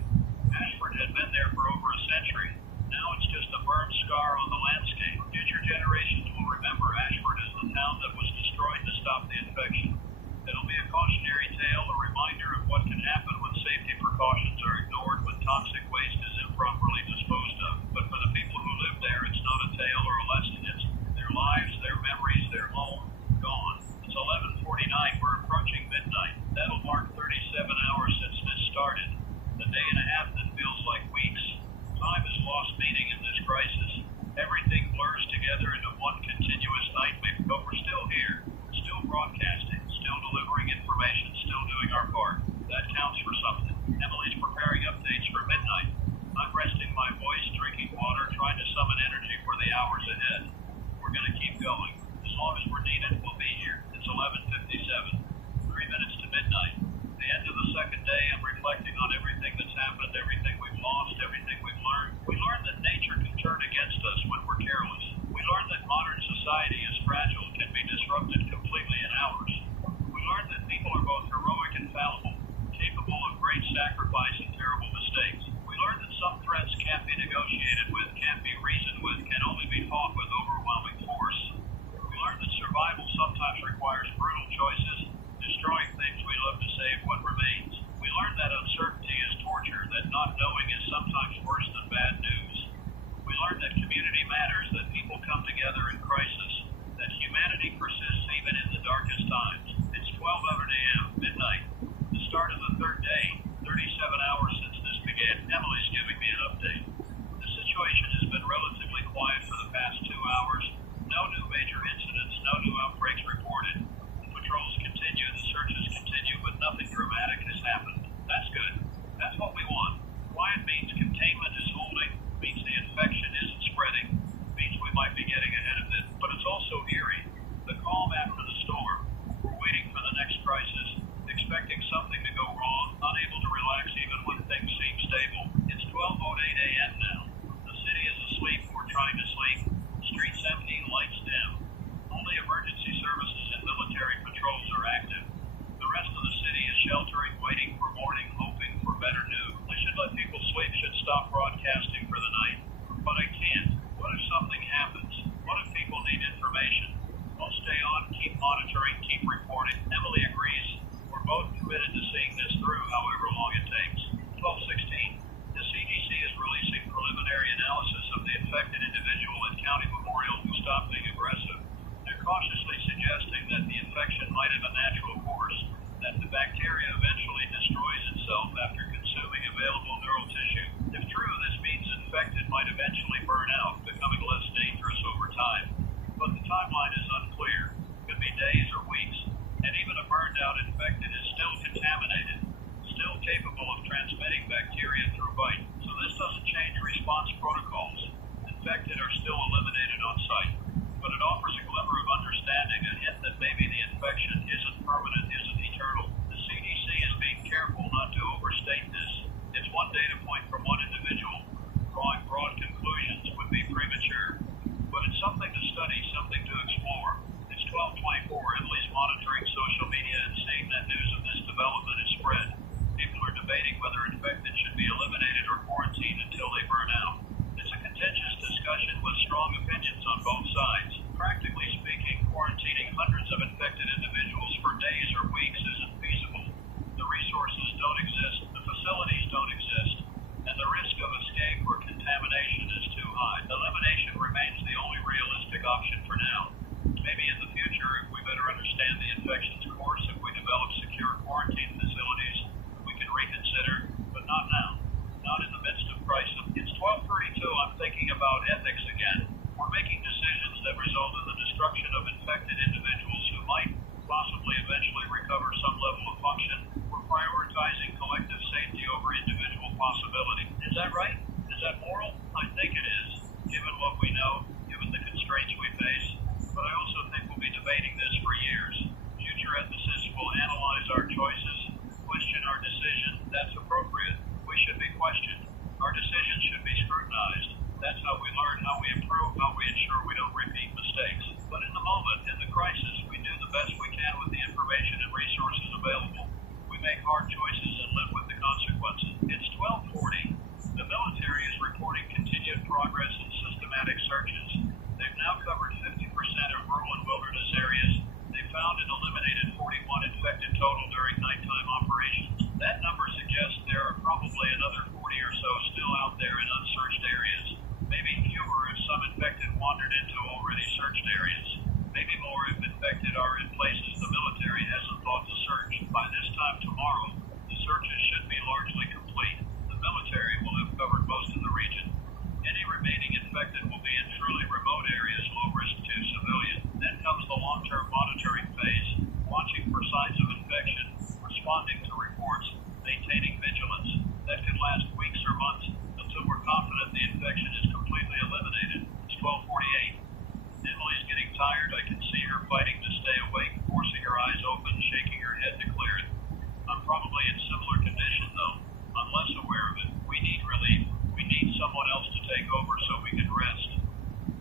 Ashford had been there for over a century. Now it's just a burned scar on the landscape. Future generations will remember Ashford as the town that was destroyed to stop the infection. It'll be a cautionary tale, a reminder of what can happen when safety precautions are ignored, when toxic waste is improperly disposed of. But for the people who live there, it's not a tale or a lesson. It's their lives, their memories, their home, gone. It's 11:49. We're approaching midnight. That'll mark 37 hours since this started. A day and a half that feels like weeks. Time has lost meaning in this crisis. Everything blurs together into one continuous nightmare, but we're still here, still broadcasting, still delivering information, still doing our part. That counts for something. Emily's preparing updates for midnight. I'm resting my voice, drinking water, trying to summon energy for the hours ahead. We're going to keep going. As long as we're needed, we'll be here. It's 11:57. 3 minutes to midnight. The end of the second day, I'm reflecting on everything that's happened, everything we've lost, everything we've learned. We learned that nature can turn against us when we're careless. We learned that modern society is fragile, can be disrupted completely in hours. We learned that people are both heroic and fallible, capable of great sacrifice and terrible mistakes. We learned that some threats can't be negotiated with, can't be reasoned with, can only be fought with overwhelming force. We learned that survival sometimes requires brutal choices, destroying things we love to save what remains. We learned that uncertainty is torture, that not knowing is sometimes worse than bad news. We learned that community matters, that people come together in crisis, that humanity persists even in the darkest times. It's 12:00 a.m., midnight. infection might have a natural course, that the bacteria eventually destroys itself after consuming available neural tissue. If true, this means infected might eventually burn out, becoming less dangerous over time. But the timeline is unclear. Could be days or weeks, and even a burned out infected is still contaminated, still capable of transmitting bacteria through bite. So this doesn't change response protocols. Infected are still eliminated on site, but it offers a glimmer of understanding, a hint that maybe the infection isn't permanent, isn't eternal. The CDC is being careful not to overstate this. It's one data point from one individual. Drawing broad conclusions would be premature, but it's something to study, something to explore. It's 12:24. Emily's monitoring social media and seeing that news of this development is spread. People are debating whether infected should be eliminated or quarantined until they burn out. It's a contentious discussion with strong opinions on both sides. Practically speaking, quarantining hundreds of infected individuals for days or weeks isn't feasible. The resources don't exist, the facilities don't exist, and the risk of escape or contamination is too high. Elimination remains the only realistic option for now. Maybe in the future, if we better understand the infection's course, if we develop secure quarantine facilities, we can reconsider, but not now. Not in the midst of crisis. It's 12:32. I'm thinking about ethics again. We're making decisions that result in the destruction of infected individuals who might possibly eventually recover some level of function. We're prioritizing collective safety over individual possibility. Is that right? Is that moral? I think it is, given what we know, given the constraints we face. But I also think we'll be debating this for years. Future ethicists will analyze our choices, question our decision. That's appropriate. We should be questioned. Our decisions should be scrutinized. That's how we learn, how we improve, how we ensure we don't repeat mistakes. But in the moment, in the crisis, we do the best we can with the information and resources available. We make hard choices and live with the consequences. It's 12:40. The military is reporting continued progress in systematic searches. They've now covered 50% of rural and wilderness areas. They found and eliminated 41 infected total during nighttime operations. That number suggests there are probably another 40 or so still out there in unsearched areas. Maybe fewer if some infected wandered into already searched areas. Maybe more if infected are in places the military hasn't thought to search. By this time tomorrow, the searches should be largely complete. The military will have covered most of the region. Any remaining infected will be in truly remote areas, low risk to civilians. Then comes the long-term monitoring phase, watching for signs of infection, responding to reports, maintaining vigilance. That could last weeks or months until we're confident the infection is completely eliminated. It's 12:48. Emily's getting tired. I can see her fighting to stay awake, forcing her eyes open, shaking her head to clear it. I'm probably in similar condition, though. I'm less aware of it. We need relief. We need someone else to take over so we can rest.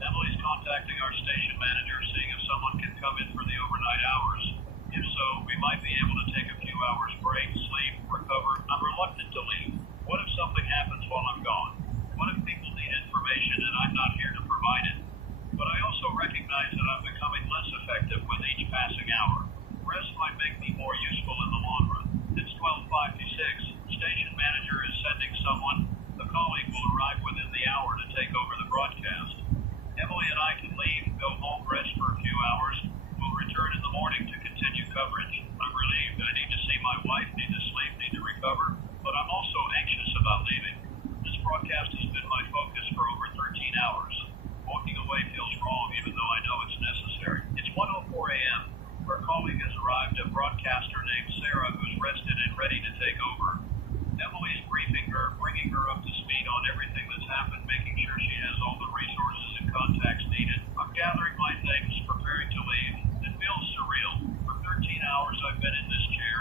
Emily's contacting our station manager, seeing if someone can come in for the overnight hours. If so, we might be able to take a few hours break, sleep, recover. I'm reluctant to leave. What if something happens while I'm gone? What if people need information and I'm not here to provide it? But I also recognize that I'm becoming less effective with each passing hour. Rest might make me more useful in the long run. It's 12:56. Station manager is sending someone. A colleague will arrive within the hour to take over the broadcast. Emily and I can leave, go home, rest for a few hours. We'll return in the morning to continue coverage. I'm relieved. I need to see my wife, need to sleep, need to recover, but I'm also anxious about leaving. This broadcast has been my focus for over 13 hours. Walking away feels wrong, even though I know it's necessary. It's 1:04 a.m. Her colleague has arrived, a broadcaster named Sarah, who's rested and ready to take over. Emily's briefing her, bringing her up to speed on everything that's happened, making sure she has all the resources and contacts needed. I'm gathering my things, preparing to leave. It feels surreal. For 13 hours I've been in this chair,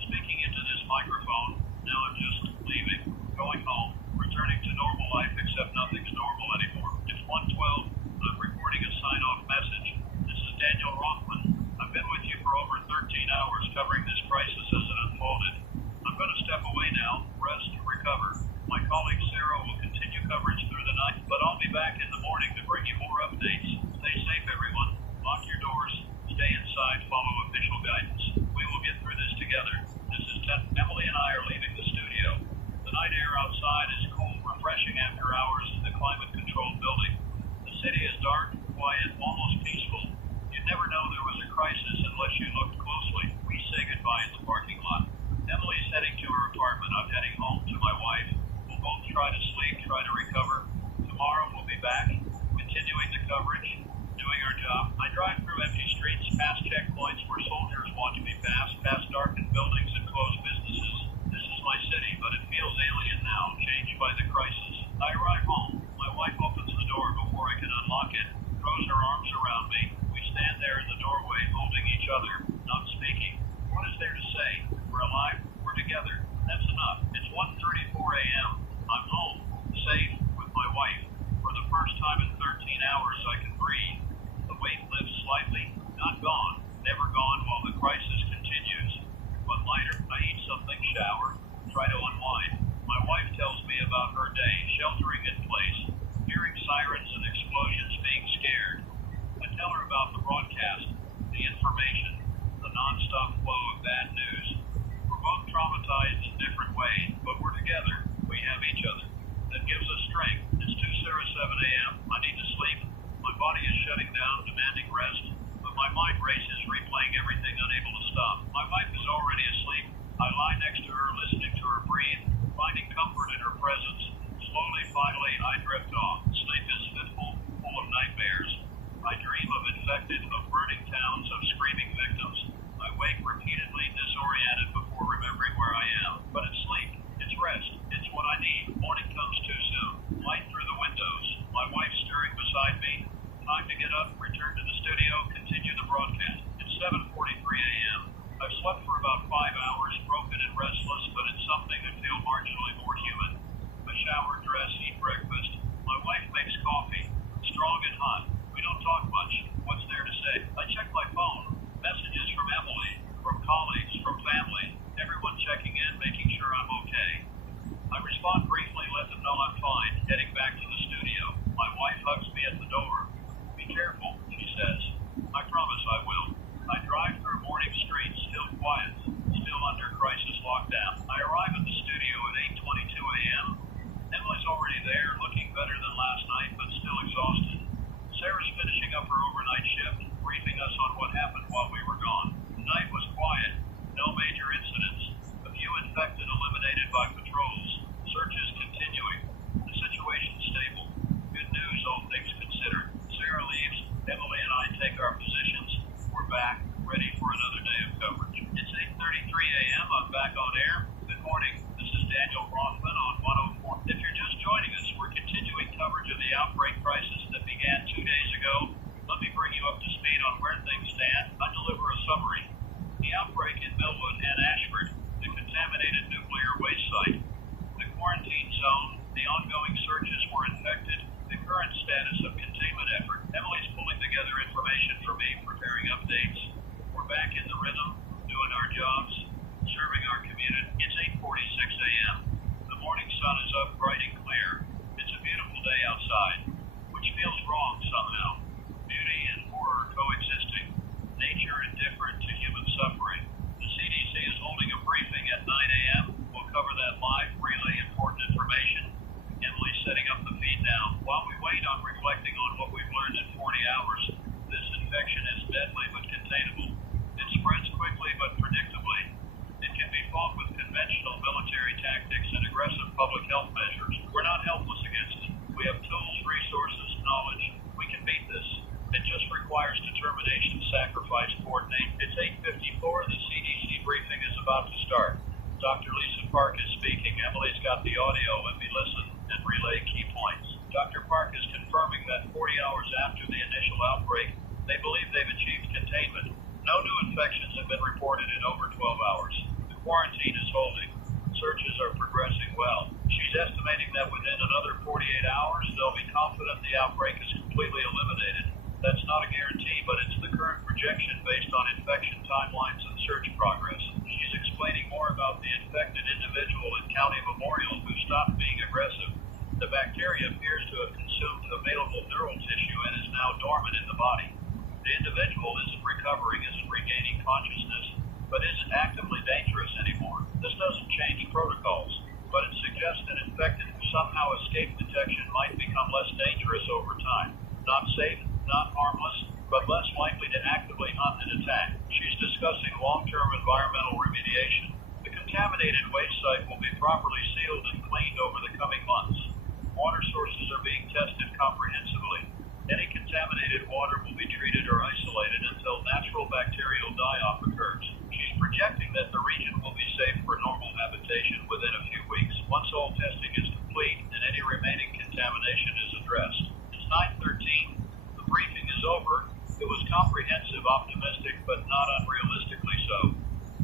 speaking into this microphone. Now I'm just leaving, going home, returning to normal life, except nothing's normal anymore. It's 1:12. I'm recording a sign-off message. This is Daniel Rothman. I've been with you for over 13 hours covering this crisis as it unfolded. I'm going to step away now, rest, recover. My colleague Sarah will continue coverage through the night, but I'll be back in the morning to bring you more updates. Stay safe, everyone. Lock your doors. Stay inside. Follow official guidance. We will get through this together. This is Emily and I are leaving the studio. The night air outside is cool, refreshing after hours in the climate-controlled building. The city is dark, quiet, almost peaceful. You'd never know there was a crisis unless you looked. in the parking lot. Emily's heading to her apartment. I'm heading home to my wife. We'll both try to sleep, try to recover. Tomorrow we'll be back, continuing the coverage, doing our job. I drive through empty streets, past checkpoints where soldiers watch me pass, past darkened buildings and closed businesses. This is my city, but it feels alien now, changed by the crisis. I arrive home. My wife opens the door before I can unlock it, throws her arms around me. We stand there in the doorway, holding each other, not speaking. What is there to say? We're alive. We're together. That's enough. It's 1:34 a.m. I'm home, safe, with my wife. For the first time in 13 hours, I can breathe. The weight lifts slightly. Not gone. Never gone while the crisis continues. But lighter. I eat something, shower, try to unwind. My wife tells me about her day, sheltering in place, hearing sirens and explosions, being scared. I tell her about the broadcast, the information, the non-stop flow of bad news. We're both traumatized in different ways, but we're together. We have each other. That gives us strength. It's 2:07 a.m. I need to sleep. My body is shutting down, demanding rest, but my mind races, replaying everything, unable to stop. My wife is already asleep. I lie next to her, listening to her breathe, finding comfort in her presence. Slowly, finally, I drift off. Sleep is fitful, full of nightmares. I dream of infected, of burning towns, of screaming victims. I wake repeatedly, disoriented before remembering where I am. But it's sleep. It's rest. It's what I need. Morning comes too soon. Light through the windows. My wife stirring beside me. Time to get up, return to the studio, continue the broadcast. It's 7:43 a.m. I've slept for about 5 hours, broken and restless, but it's something that feels marginally more human. I shower, dress, eat breakfast. My wife makes coffee, strong and hot. We don't talk much. What's there to say? I check my phone. Messages from Emily, from colleagues, from family. Everyone checking in, making sure I'm okay. I respond briefly, let them know I'm fine, heading back to the studio. My wife hugs me at the door. Be careful, she says. I promise I will. I drive through morning streets, still quiet, still under crisis lockdown. I arrive at the studio at 8:22 a.m. Emily's already there, looking better than last night, but still exhausted. Sarah's finishing up her overnight shift, briefing us on what happened while we were gone. The night was quiet, no major incidents. A few infected eliminated by patrols. Searches continuing. The situation stable. Good news, all things considered. Sarah leaves. Emily and I take our positions. We're back, ready for another day of coverage. It's 8:33 a.m. I'm back on air. Good morning. This is Daniel Rothman on 104. If you're just joining us, we're continuing coverage of the outbreak crisis that began 2 days ago. Let me bring you up to speed on where things stand. I deliver a summary. The outbreak in Millwood and Ashford, the contaminated nuclear waste site, the quarantine zone, the ongoing searches for infected, the current status of containment effort. Emily's pulling together information for me, preparing updates. We're back in the rhythm, doing our jobs, serving our community. It's 8:46 a.m. The morning sun is up, bright and clear. It's a beautiful day outside, which feels wrong somehow. Beauty and horror coexisting. Nature indifferent to human suffering. The CDC is holding a briefing at 9 a.m. We'll cover that live, relay important information. Emily's setting up the feed now. While we wait on reflecting on what we've learned in 40 hours, this infection is deadly but containable. It spreads quickly but predictably. It can be fought with conventional military tactics and aggressive public health measures. We're not helpless against it. We have tools, resources, knowledge. We can beat this. It just requires determination, sacrifice, coordinate. It's 8:54. The CDC briefing is about to start. Dr. Lisa Park is speaking. Emily's got the audio. Let me listen and relay key points. Dr. Park is confirming that 40 hours after the initial outbreak, they believe they've achieved containment. No new infections have been reported in over 12 hours. The quarantine is holding. Searches are progressing well. She's estimating that within another 48 hours, they'll be confident the outbreak is completely eliminated. That's not a guarantee, but it's the current projection based on infection timelines and search progress. She's explaining more about the infected individual at County Memorial who stopped being aggressive. The bacteria appears to have consumed available neural tissue and is now dormant in the body. The individual isn't recovering, isn't regaining consciousness, but isn't actively dangerous anymore. This doesn't change protocols, but it suggests an infected who somehow escaped detection might become less dangerous over time. Not safe, not harmless, but less likely to actively hunt and attack. She's discussing long-term environmental remediation remediation. The contaminated waste site will be properly sealed and cleaned over the coming months. Water sources are being tested comprehensively. Any contaminated water will be treated or isolated until natural bacterial die-off occurs. She's projecting that the region will be safe for normal habitation within a few weeks once all testing is complete and any remaining contamination is addressed. It's 9:13. The briefing is over. It was comprehensive, optimistic, but not unrealistically so.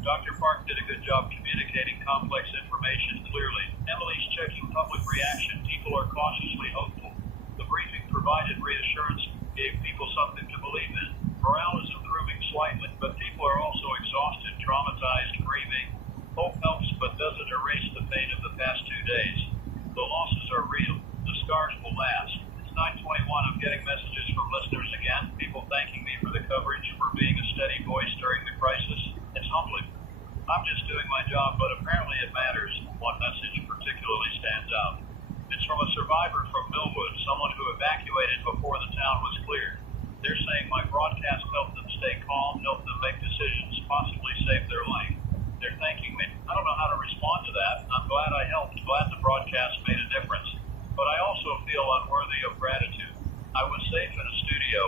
Dr. Park did a good job communicating complex information clearly. Emily's checking public reaction. People are cautiously hopeful. The briefing provided reassurance, gave people something to believe in. Morale is improving slightly, but people are also exhausted, traumatized, grieving. Hope helps, but doesn't erase the pain of the past 2 days. The losses are real. The scars will last. It's 9:21. I'm getting messages from listeners again, people thanking me for the coverage, for being a steady voice during the crisis. It's humbling. I'm just doing my job, but apparently it matters. One message particularly stands out. It's from a survivor from Millwood, someone who evacuated before the town was cleared. They're saying my broadcast helped them stay calm, helped them make decisions, possibly save their life. They're thanking me. I don't know how to respond to that. I'm glad I helped, glad the broadcast made a difference. But I also feel unworthy of gratitude. I was safe in a studio.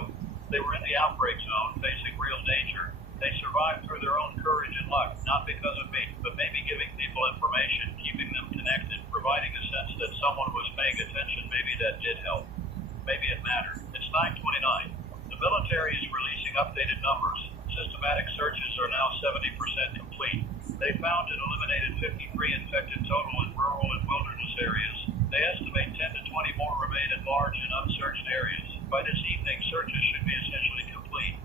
They were in the outbreak zone, facing real danger. They survived through their own courage and luck, not because of me, but maybe giving people information, keeping them connected, providing a sense that someone was paying attention. Maybe that did help. Maybe it mattered. It's 9:29. The military is releasing updated numbers. Systematic searches are now 70% complete. They found and eliminated 53 infected total in rural and wilderness areas. They estimate 10 to 20 more remain in large and unsearched areas. By this evening, searches should be essentially complete.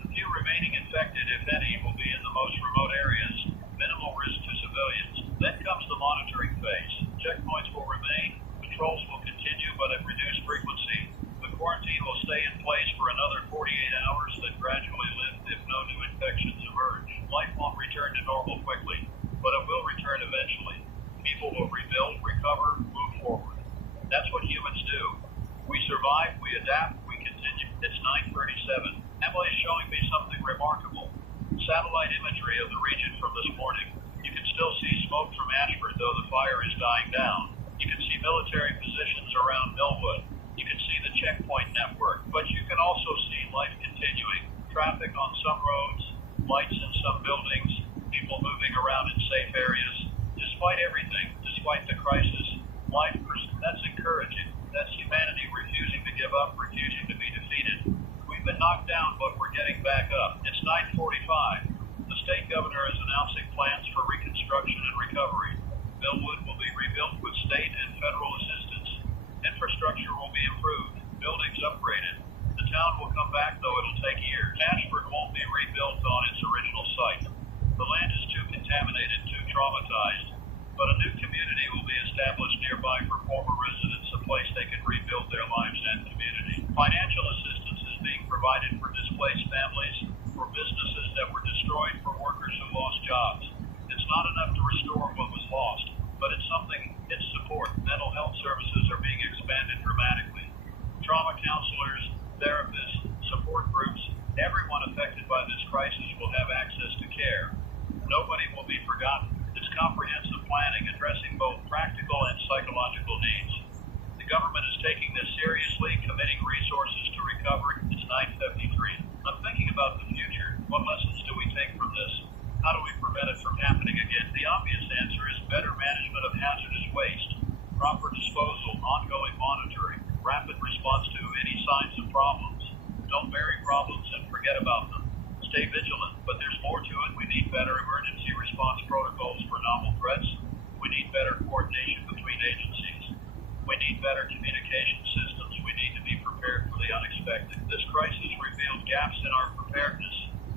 The few remaining infected, if any, will be in the most remote areas, minimal risk to civilians. Then comes the monitoring phase. Checkpoints will remain, patrols will continue, but at reduced frequency. The quarantine will stay in place for another 48 hours, then gradually lift if no new infections emerge. Life won't return to normal quickly, but it will return eventually. People will rebuild, recover, move forward. That's what humans do. We survive, we adapt, we continue. It's 9:37. Emily is showing me something remarkable. Satellite imagery of the region from this morning. You can still see smoke from Ashford, though the fire is dying down. You can see military positions around Millwood. You can see the checkpoint network, but you can also see life continuing. Traffic on some roads, lights in some buildings, people moving around in safe areas. Despite everything, despite the crisis, life, that's encouraging. That's humanity refusing to give up, refusing to be defeated. We've been knocked down, but we're getting back up. It's 9:45. The state governor is announcing plans for reconstruction and recovery. Millwood will be rebuilt with state and federal assistance. Infrastructure will be improved, buildings upgraded. The town will come back, though it'll take years. Ashford won't be rebuilt on its original site. The land is too contaminated, too traumatized. But a new community will be established nearby for former residents, a place they can rebuild their lives and community. Financial assistance is being provided for displaced families, for businesses that were destroyed, for workers who lost jobs. It's not enough to restore what was lost, but it's something, it's support. Mental health services are being expanded dramatically. Trauma counselors, therapists, support groups, everyone affected by this crisis will have access to care. Nobody will be forgotten. It's comprehensive planning addressing both practical and psychological needs. The government is taking this seriously, committing resources to recovery. It's 9:53. I'm thinking about the future. What lessons do we take from this? How do we prevent it from happening again? The obvious answer is better management of hazardous waste, proper disposal, ongoing monitoring, rapid response to any signs of problems. Don't bury problems and forget about them. Stay vigilant, but there's more to it. We need better emergency response protocols for novel threats. We need better coordination between agencies. We need better communication systems. We need to be prepared for the unexpected. This crisis revealed gaps in our preparedness.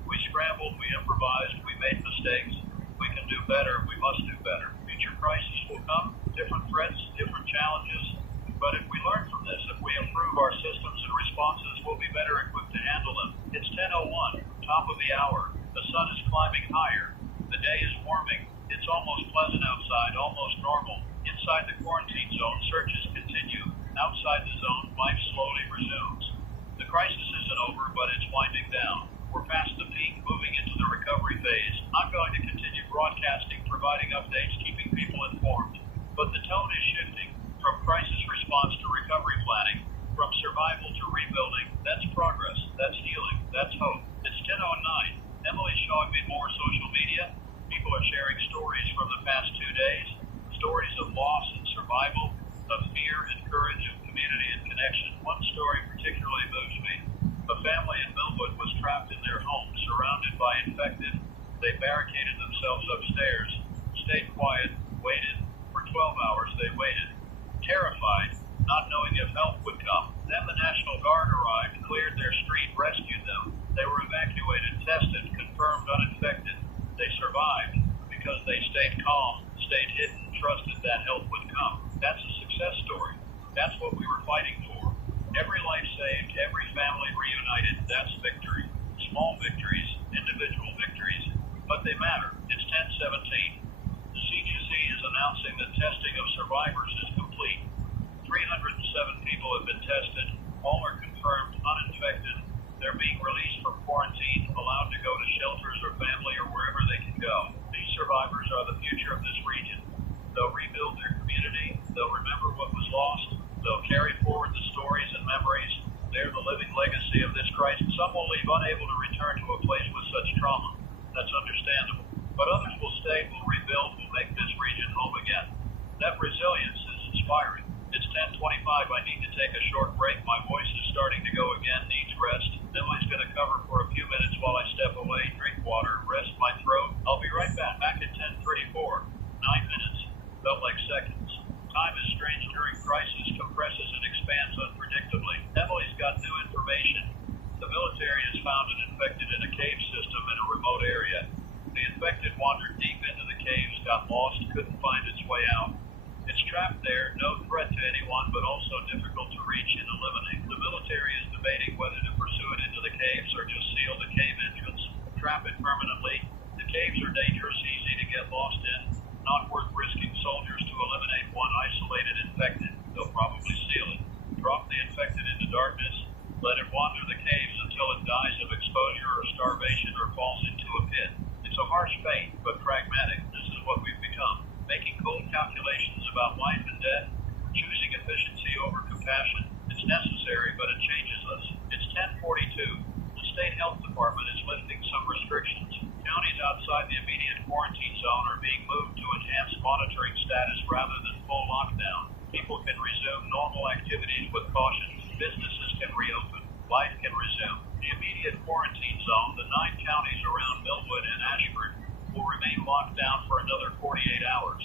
We scrambled, we improvised, we made mistakes. We can do better, we must do better. Future crises will come, different threats, different challenges. But if we learn from this, if we improve our systems and responses, we'll be better equipped to handle them. It's 10:01, top of the hour. The sun is climbing higher. The day is warming. It's almost pleasant outside, almost normal. Inside the quarantine zone, searches continue. Outside the zone, life slowly resumes. The crisis isn't over, but it's winding down. We're past the peak, moving into the recovery phase. I'm going to continue broadcasting providing updates, keeping people informed. But the tone is shifting from crisis response to recovery planning, from survival to rebuilding. That's progress, that's healing, that's hope. It's 10:09. Emily's showing me more social media. People are sharing stories from the past 2 days, stories of loss and survival, of fear and courage, of community and connection. One story particularly moves me. A family in Millwood was trapped in their home, surrounded by infected. They barricaded themselves upstairs, stayed quiet, waited. For 12 hours they waited, terrified, not knowing if help would come. Then the National Guard arrived, cleared their street, rescued them. They were evacuated, tested, confirmed uninfected. They survived because they stayed calm, stayed hidden, trusted that help would come. That's a success story. That's what we were fighting for. Every life saved, every family reunited, that's victory. Small victories, individual victories, but they matter. It's 10:17. The CDC is announcing that testing of survivors is complete. 307 people have been tested. All are confirmed uninfected. They're being released from quarantine, allowed to go to shelters or family or wherever they can go. These survivors are the future of this region. They'll rebuild their community. They'll remember what was lost. They'll carry forward the stories and memories. They're the living legacy of this crisis. Some will leave unable to return to a place with such trauma. That's understandable. But others will stay, will rebuild, will make this region home again. That resilience is inspiring. It's 10:25. I need to take a short break. My voice is starting to go again, needs rest. Emily's going to cover for a few minutes while I step away, drink water, rest my throat. I'll be right back. Back at 10:34. 9 minutes. Felt like seconds. Time is strange during crisis, compresses and expands unpredictably. Emily's got new information. The military has found an infected in a cave system in a remote area. The infected wandered deep into the caves, got lost, couldn't find its way out. It's trapped there, no threat to anyone, but also difficult to reach and eliminate. The military is debating whether to pursue it into the caves or just seal the cave entrance, trap it permanently. The caves are dangerous, easy to get lost in. Not worth risking soldiers to eliminate one isolated infected. They'll probably seal it. Drop the infected into darkness. Let it wander the caves until it dies of exposure or starvation or falls into a pit. It's a harsh fate, but pragmatic. This is what we've become. Making cold calculations about life and death, choosing efficiency over compassion. It's necessary, but it changes us. It's 10:42. The state health department is lifting some restrictions. Counties outside the immediate quarantine zone are being moved to enhanced monitoring status rather than full lockdown. People can resume normal activities with caution. Businesses can reopen. Life can resume. The immediate quarantine zone, the 9 counties around Millwood and Ashford, will remain locked down for another 48 hours.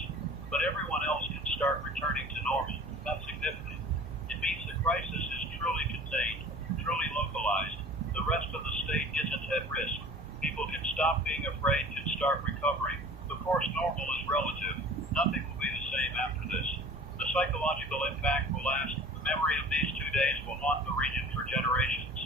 But everyone else can start returning to normal. That's significant. It means the crisis is truly contained, truly localized. The rest of the state isn't at risk. People can stop being afraid, can start recovering. Of course, normal is relative. Nothing will be the same after this. The psychological impact will last. The memory of these 2 days will haunt the region for generations.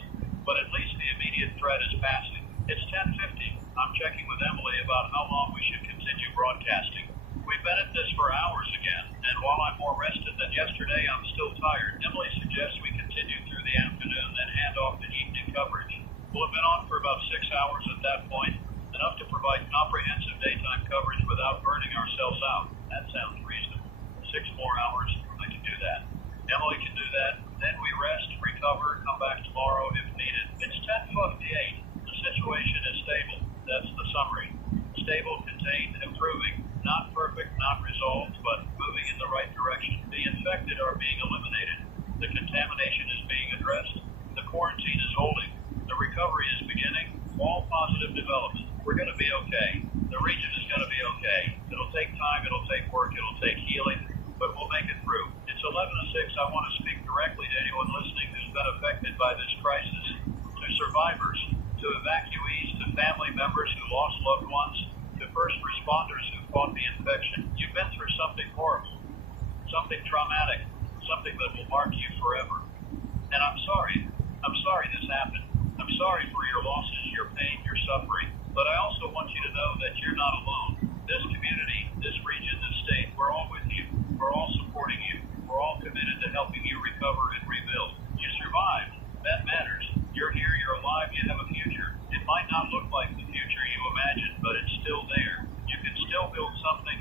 But at least the immediate threat is passing. It's 10:50. I'm checking with Emily about how long we should continue broadcasting. We've been at this for hours again, and while I'm more rested than yesterday, I'm still tired. Emily suggests we continue through the afternoon, then hand off to evening coverage. We'll have been on for about 6 hours at that point, enough to provide comprehensive daytime coverage without burning ourselves out. That sounds reasonable. 6 more hours, I can do that. Emily can do that. Then we rest, recover, come back tomorrow if needed. It's 10:58. The situation is stable. That's the summary. Stable, contained, improving. Not perfect, not resolved, but moving in the right direction. The infected are being eliminated. The contamination is being addressed. The quarantine is holding. The recovery is beginning. All positive development. We're going to be okay. The region is going to be okay. It'll take time, it'll take work, it'll take healing, but we'll make it through. It's 11:06. I want to speak directly to anyone listening who's been affected by this crisis, to survivors, to evacuees, to family members who lost loved ones, to first responders who fought the infection. You've been through something horrible, something traumatic, something that will mark you forever. And I'm sorry. I'm sorry this happened. I'm sorry for your losses, your pain, your suffering. But I also want you to know that you're not alone. This community, this region, this state, we're all with you. We're all supporting you. We're all committed to helping you recover and rebuild. You survived. That matters. You're here, you're alive, you have a future. It might not look like the future you imagined, but it's still there. You can still build something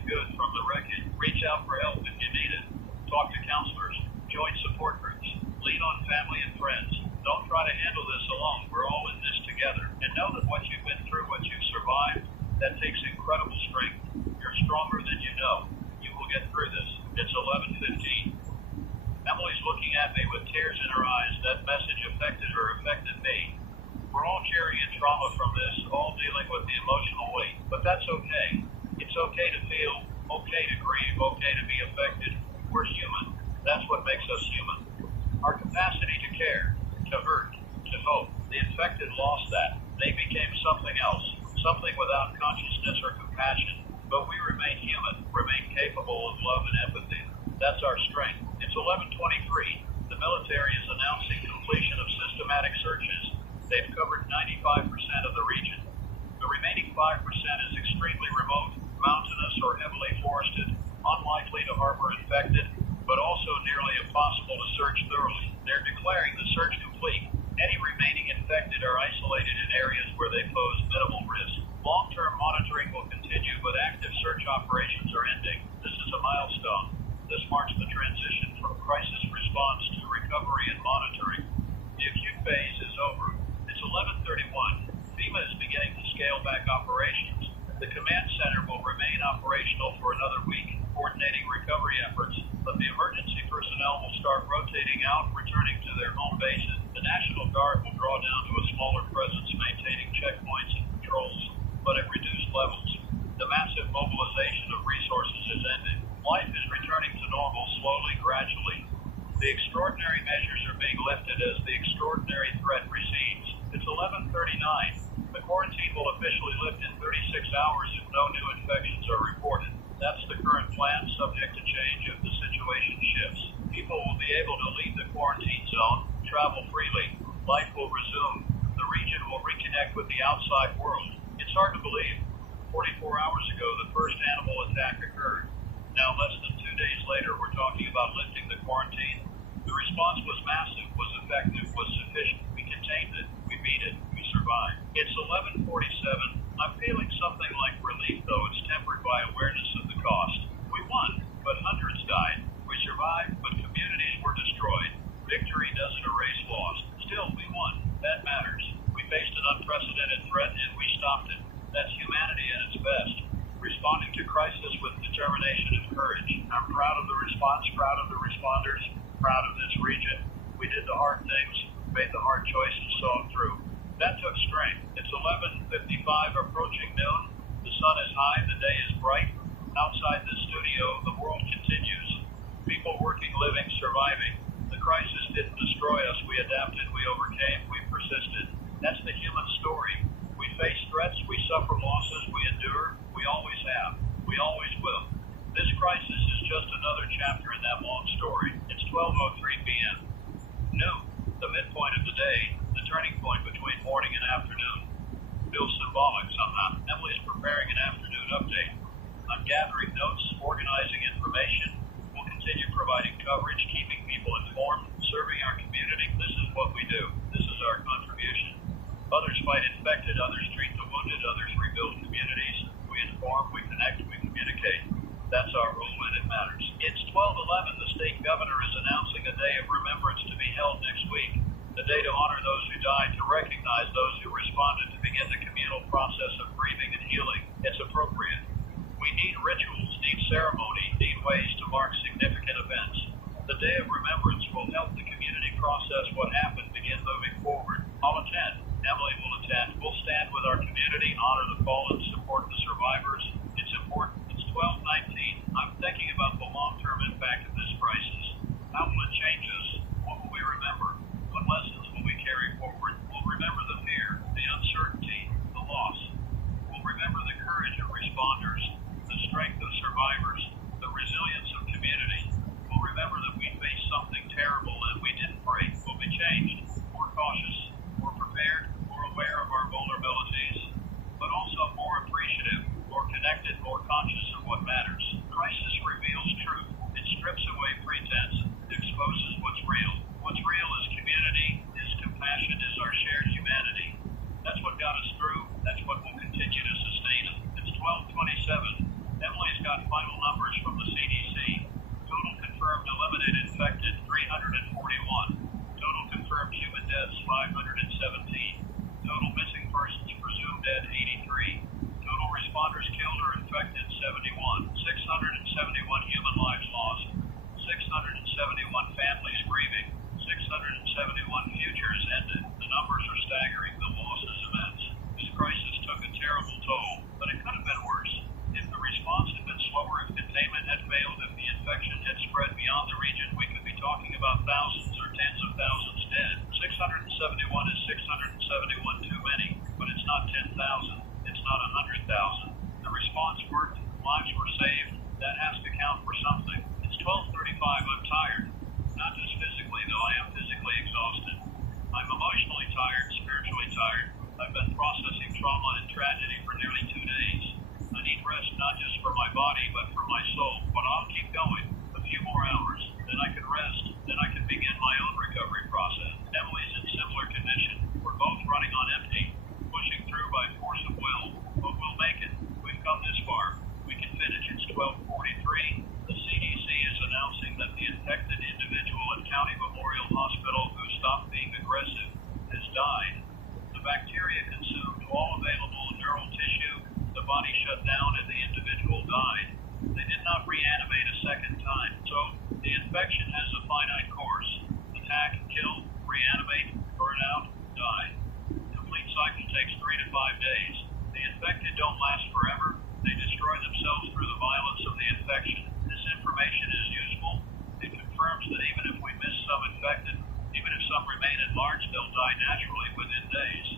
you've been through what you've survived, that takes incredible strength. You're stronger than you know. You will get through this. It's 11:15. Emily's looking at me with tears in her eyes. That message affected her, affected me. We're all carrying trauma from this, all dealing with the emotional weight, but that's okay. It's okay to feel, okay to grieve, okay to be affected. We're human. That's what makes us human. Our capacity to care, to hurt, to hope. The infected lost that. They became something else, something without consciousness or compassion. But we remain human, remain capable of love and empathy. That's our strength. It's 11:23. The military is announcing completion of systematic searches. They've covered 95% of the region. The remaining 5% is extremely remote, mountainous, or heavily forested, unlikely to harbor infected, but also nearly impossible to search thoroughly. They're declaring the search complete. Any remaining infected are isolated in areas where they pose minimal risk. Long-term monitoring will continue, but active search operations are ending. This is a milestone. This marks the transition from crisis response to recovery and monitoring. The acute phase is over. It's 11:31. FEMA is beginning to scale back operations. The command center will remain operational for another week, coordinating recovery efforts, but the emergency personnel will start rotating out, returning to their home bases. The National Guard will draw down to a smaller presence, maintaining checkpoints and patrols, but at reduced levels. The massive mobilization of resources is ending. Life is returning to normal slowly, gradually. The extraordinary measures are being lifted as the extraordinary threat recedes. It's 11:39. The quarantine will officially lift in 36 hours if no new infections are reported. That's the current plan, subject to change if the situation shifts. People will be able to leave the quarantine zone, travel freely. Life will resume. The region will reconnect with the outside world. It's hard to believe. 44 hours ago, the first animal attack occurred. Now, less than 2 days later, we're talking about lifting the quarantine. The response was massive, was effective, was sufficient. We contained it. We beat it. We survived. It's 11:47. I'm feeling something like relief, though it's tempered by awareness of the cost. We won, but hundreds died. We survived, but communities were destroyed. Victory doesn't erase loss. Still, we won. That matters. We faced an unprecedented threat, and we stopped it. That's humanity at its best. Responding to crisis with determination and courage. I'm proud of the response, proud of the responders, proud of this region. We did the hard things, made the hard choices, saw it through. That took strength. It's 11:55, approaching noon. The sun is high, the day is bright. Outside the studio, the world continues. People working, living, surviving. The crisis didn't destroy us. We adapted, we overcame, we persisted. That's the human story. We face threats, we suffer losses, we endure. We always have. We always will. This crisis is just another chapter in that long story. It's 12:03 p.m. Noon, the midpoint of the day, the turning point between morning and afternoon. Feels symbolic somehow. Emily's preparing an afternoon update. I'm gathering notes, organizing information. We'll continue providing coverage, keeping people informed, serving our community. This is what we do. This is our contribution. Others fight infected, others treat the wounded, others rebuild communities. We inform, we connect, we communicate. That's our role when it matters. It's 12:11. The state governor is announcing a day of remembrance to be held next week. The day to honor those who died, to recognize those who responded, to begin the communal process of grieving and healing. It's appropriate. We need rituals, need ceremony, need ways to mark significant events. The day of remembrance will help the community process what happened, begin moving forward. I'll attend. Emily will attend. We'll stand with our community, honor the fallen, support the survivors. It's important. It's 12:19. I'm thinking about the long-term impact of this crisis. How will it change us? What will we remember? What lessons will we carry forward? We'll remember the fear, the uncertainty, the loss. We'll remember the courage of responders, the strength of survivors, the resilience of community. We'll remember that we faced something terrible and we didn't break. We'll be changed, more cautious, more prepared, more aware of our vulnerabilities, but also more appreciative, more connected. body, but for my soul. But I'll keep going. A few more hours, then I can rest, then I can begin my own recovery process. Emily's in similar condition. We're both running on empty, pushing through by force of will, but we'll make it. We've come this far. We can finish. It's 12:43. The CDC is announcing that the infected individual at County Memorial Hospital who stopped being aggressive has died. The bacteria consumed all available neural tissue, the body shut down, and the individual died. They did not reanimate a second time, so the infection has a finite course. Attack, kill, reanimate, burn out, die. Complete cycle takes 3 to 5 days. The infected don't last forever. They destroy themselves through the violence of the infection. This information is useful. It confirms that even if we miss some infected, even if some remain at large, they'll die naturally within days.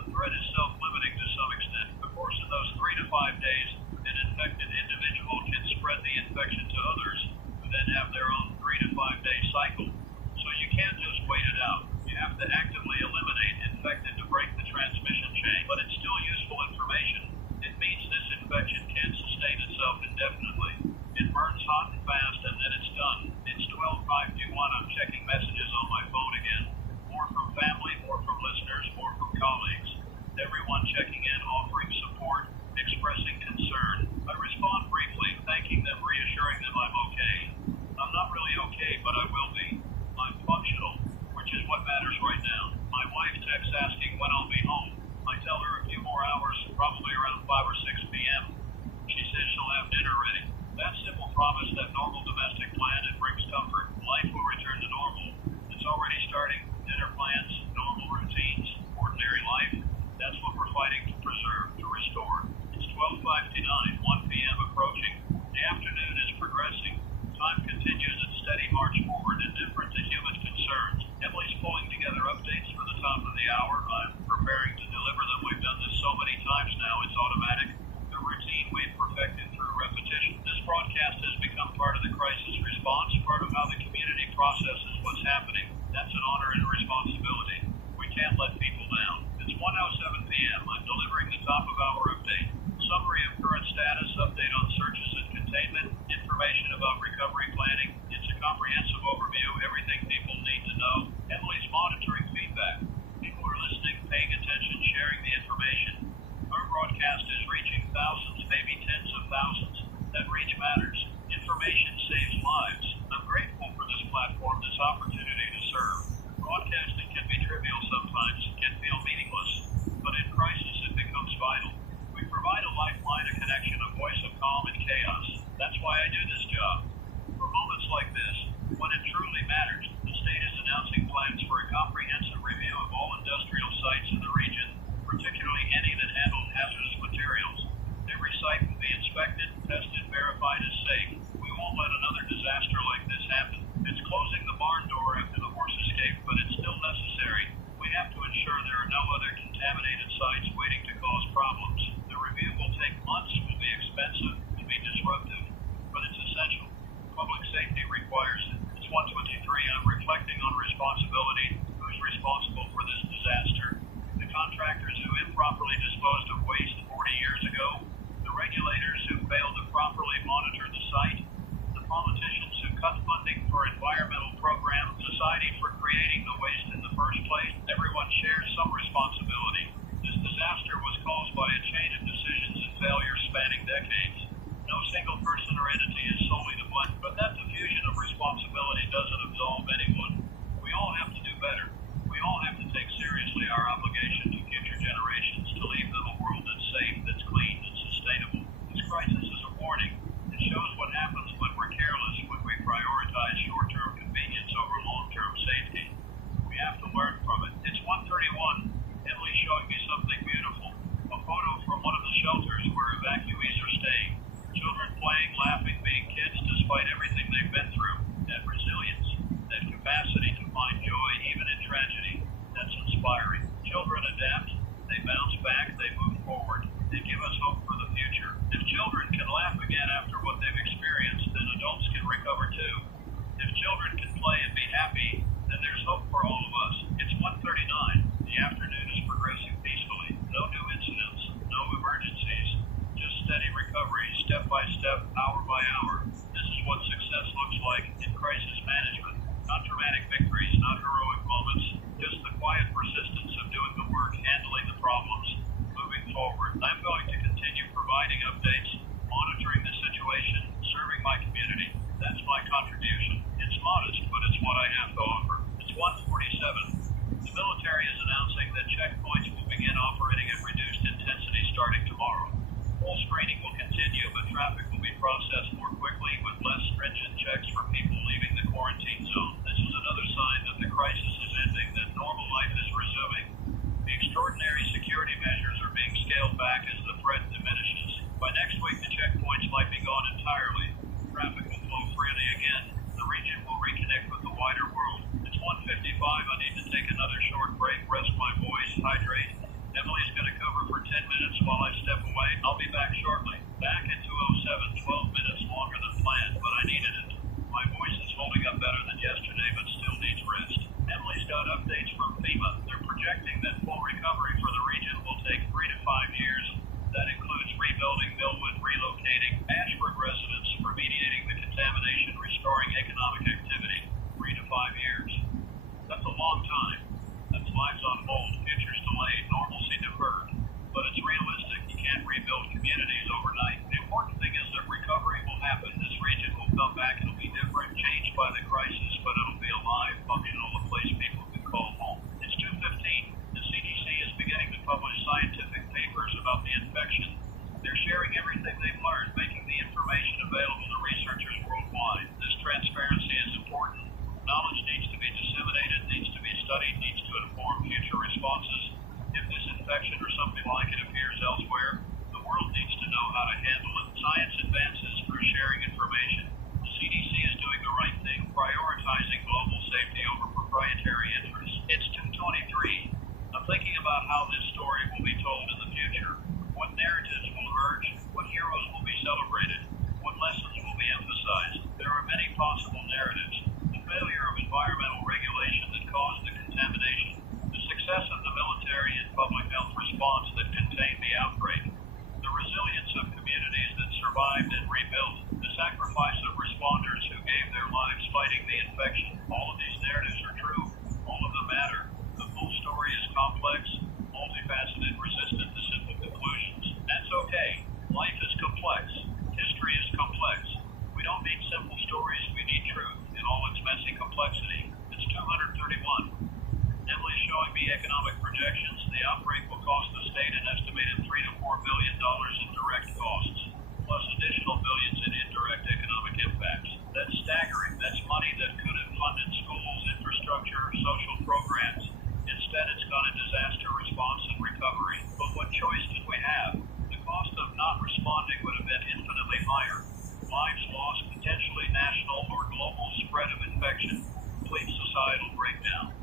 The threat is self-limiting to some extent. Of course, in those 3 to 5 days, an infected individual can spread the infection to others who then have their own 3 to 5 day cycle. So you can't just wait it out. You have to actively eliminate infected to break the transmission chain. But it's still useful information. It means this infection can sustain itself indefinitely. It burns hot and fast, and then it's done. It's 12:51. I'm checking messages on my phone again. More from family, more from listeners, more from colleagues. Everyone checking in, offering support, expressing concern. I respond briefly, thanking them, reassuring them I'm okay. I'm not really okay, but I will be. I'm functional, which is what matters right now. My wife texts asking when I'll be home. I tell her a few more hours, probably around 5 or 6 p.m. She says she'll have dinner ready. That simple promise, that normal domestic plan, it brings comfort. Life will return to normal. It's already starting. Dinner plans, normal routines, ordinary life. That's what we're fighting to preserve, to restore. It's 12:59, 1 p.m. approaching. The afternoon is progressing. Time continues its steady march forward, indifferent to human concerns. Emily's pulling together updates for the top of the hour. I'm preparing to deliver them. We've done this so many times now, it's automatic. The routine we've perfected through repetition. This broadcast has become part of the crisis response, part of how the community processes what's happening. That's an honor and a responsibility. We can't let people down. It's 1:07 p.m. I'm delivering the top of hour update. Summary of current status, update on searches and containment, information about recovery planning. It's a comprehensive overview, everything people need to know. Emily's monitoring feedback. People are listening, paying attention, sharing the information. Our broadcast is reaching thousands, maybe tens of thousands. That reach matters. Information saves lives. I'm grateful for this platform, this opportunity to serve. Broadcasting can be trivial sometimes, can feel meaningless, but in crisis it becomes vital. We provide a lifeline, a connection, a voice of calm in chaos. That's why I do this job. For moments like this, when it truly matters, the state is announcing plans for a comprehensive review of all industrial sites in the region, particularly any that handle hazardous materials. Every site will be inspected, tested, verified as safe. We won't let another disaster like this happen. It's closing the barn door after the horse escaped, but it's still necessary. We have to ensure there are no other contaminated sites waiting to cause problems. The review will take months, will be expensive, will be disruptive, but it's essential. step, hour by hour. This is what success looks like in crisis management. Not dramatic victories, not heroic moments, just the quiet persistence of doing the work, handling the problems, moving forward. I'm going to continue providing updates, monitoring the situation, serving my community. That's my contribution. It's modest, but it's what I have to offer. It's 1:47. The military is announcing that checkpoints will begin operating at reduced intensity starting tomorrow. Full screening will continue, but traffic will be processed more quickly with less stringent checks for people leaving the quarantine zone. This is another sign that the crisis is ending, that normal life is resuming. The extraordinary security measures are being scaled back as the threat diminishes. By next week, the checkpoints might be gone entirely. Traffic will flow freely again. The region will reconnect with the wider world. It's 1:55. I need to take another short break, rest my voice, hydrate. Emily's going to cover for 10 minutes while I step away. I'll be back shortly. Back at 2:07, 12 minutes longer than planned, but I needed it. My voice is holding up better than yesterday, but still needs rest. Emily's got updates from FEMA. They're projecting that full recovery for the region will take 3 to 5 years. That includes rebuilding Millwood, relocating Ashford residents, remediating the contamination, restoring economic activity. 3 to 5 years. That's a long time. That's lives on hold, futures delayed, normalcy deferred. But it's realistic. You can't rebuild communities overnight. The important thing is that recovery will happen. This region will come back. It'll be different, changed by the crisis, but it'll be alive, functional, a place people can call home. It's 2:15. The CDC is beginning to publish scientific papers about the infection. They're sharing everything they've learned, making the information available to researchers worldwide. This transparency is important. Knowledge needs to be disseminated, needs to be studied, needs to inform future responses. If this infection or something like it appears elsewhere, the world needs to know how to handle it. Science advances through sharing information. The CDC is doing the right thing, prioritizing global safety over proprietary interests. It's 2:23. I'm thinking about how this story will be told in the future. What narratives will emerge? What heroes will be celebrated? What lessons will be emphasized? There are many possible narratives. The failure of environmental regulation that caused the contamination. The success of the military and public health response that contained the outbreak. The resilience of communities that survived and rebuilt. The sacrifice of responders who gave their lives fighting the infection. All of these narratives are true. All of them matter. The full story is complex, multifaceted, resistant to simple conclusions. That's okay. Life is complex. History is complex. We don't need simple stories. We need truth in all its messy complexity. It's 231. Emily's showing me economic projections. The outbreak will cost the state an estimated $3 to $4 billion in direct costs, plus additional billions in indirect economic impacts. That's staggering. That's money that could have funded schools, infrastructure, social programs. Instead, it's gone to disaster response and recovery. But what choice did we have? The cost of not responding would have been infinitely higher. Lives lost, potentially national or global spread of infection, complete societal breakdown.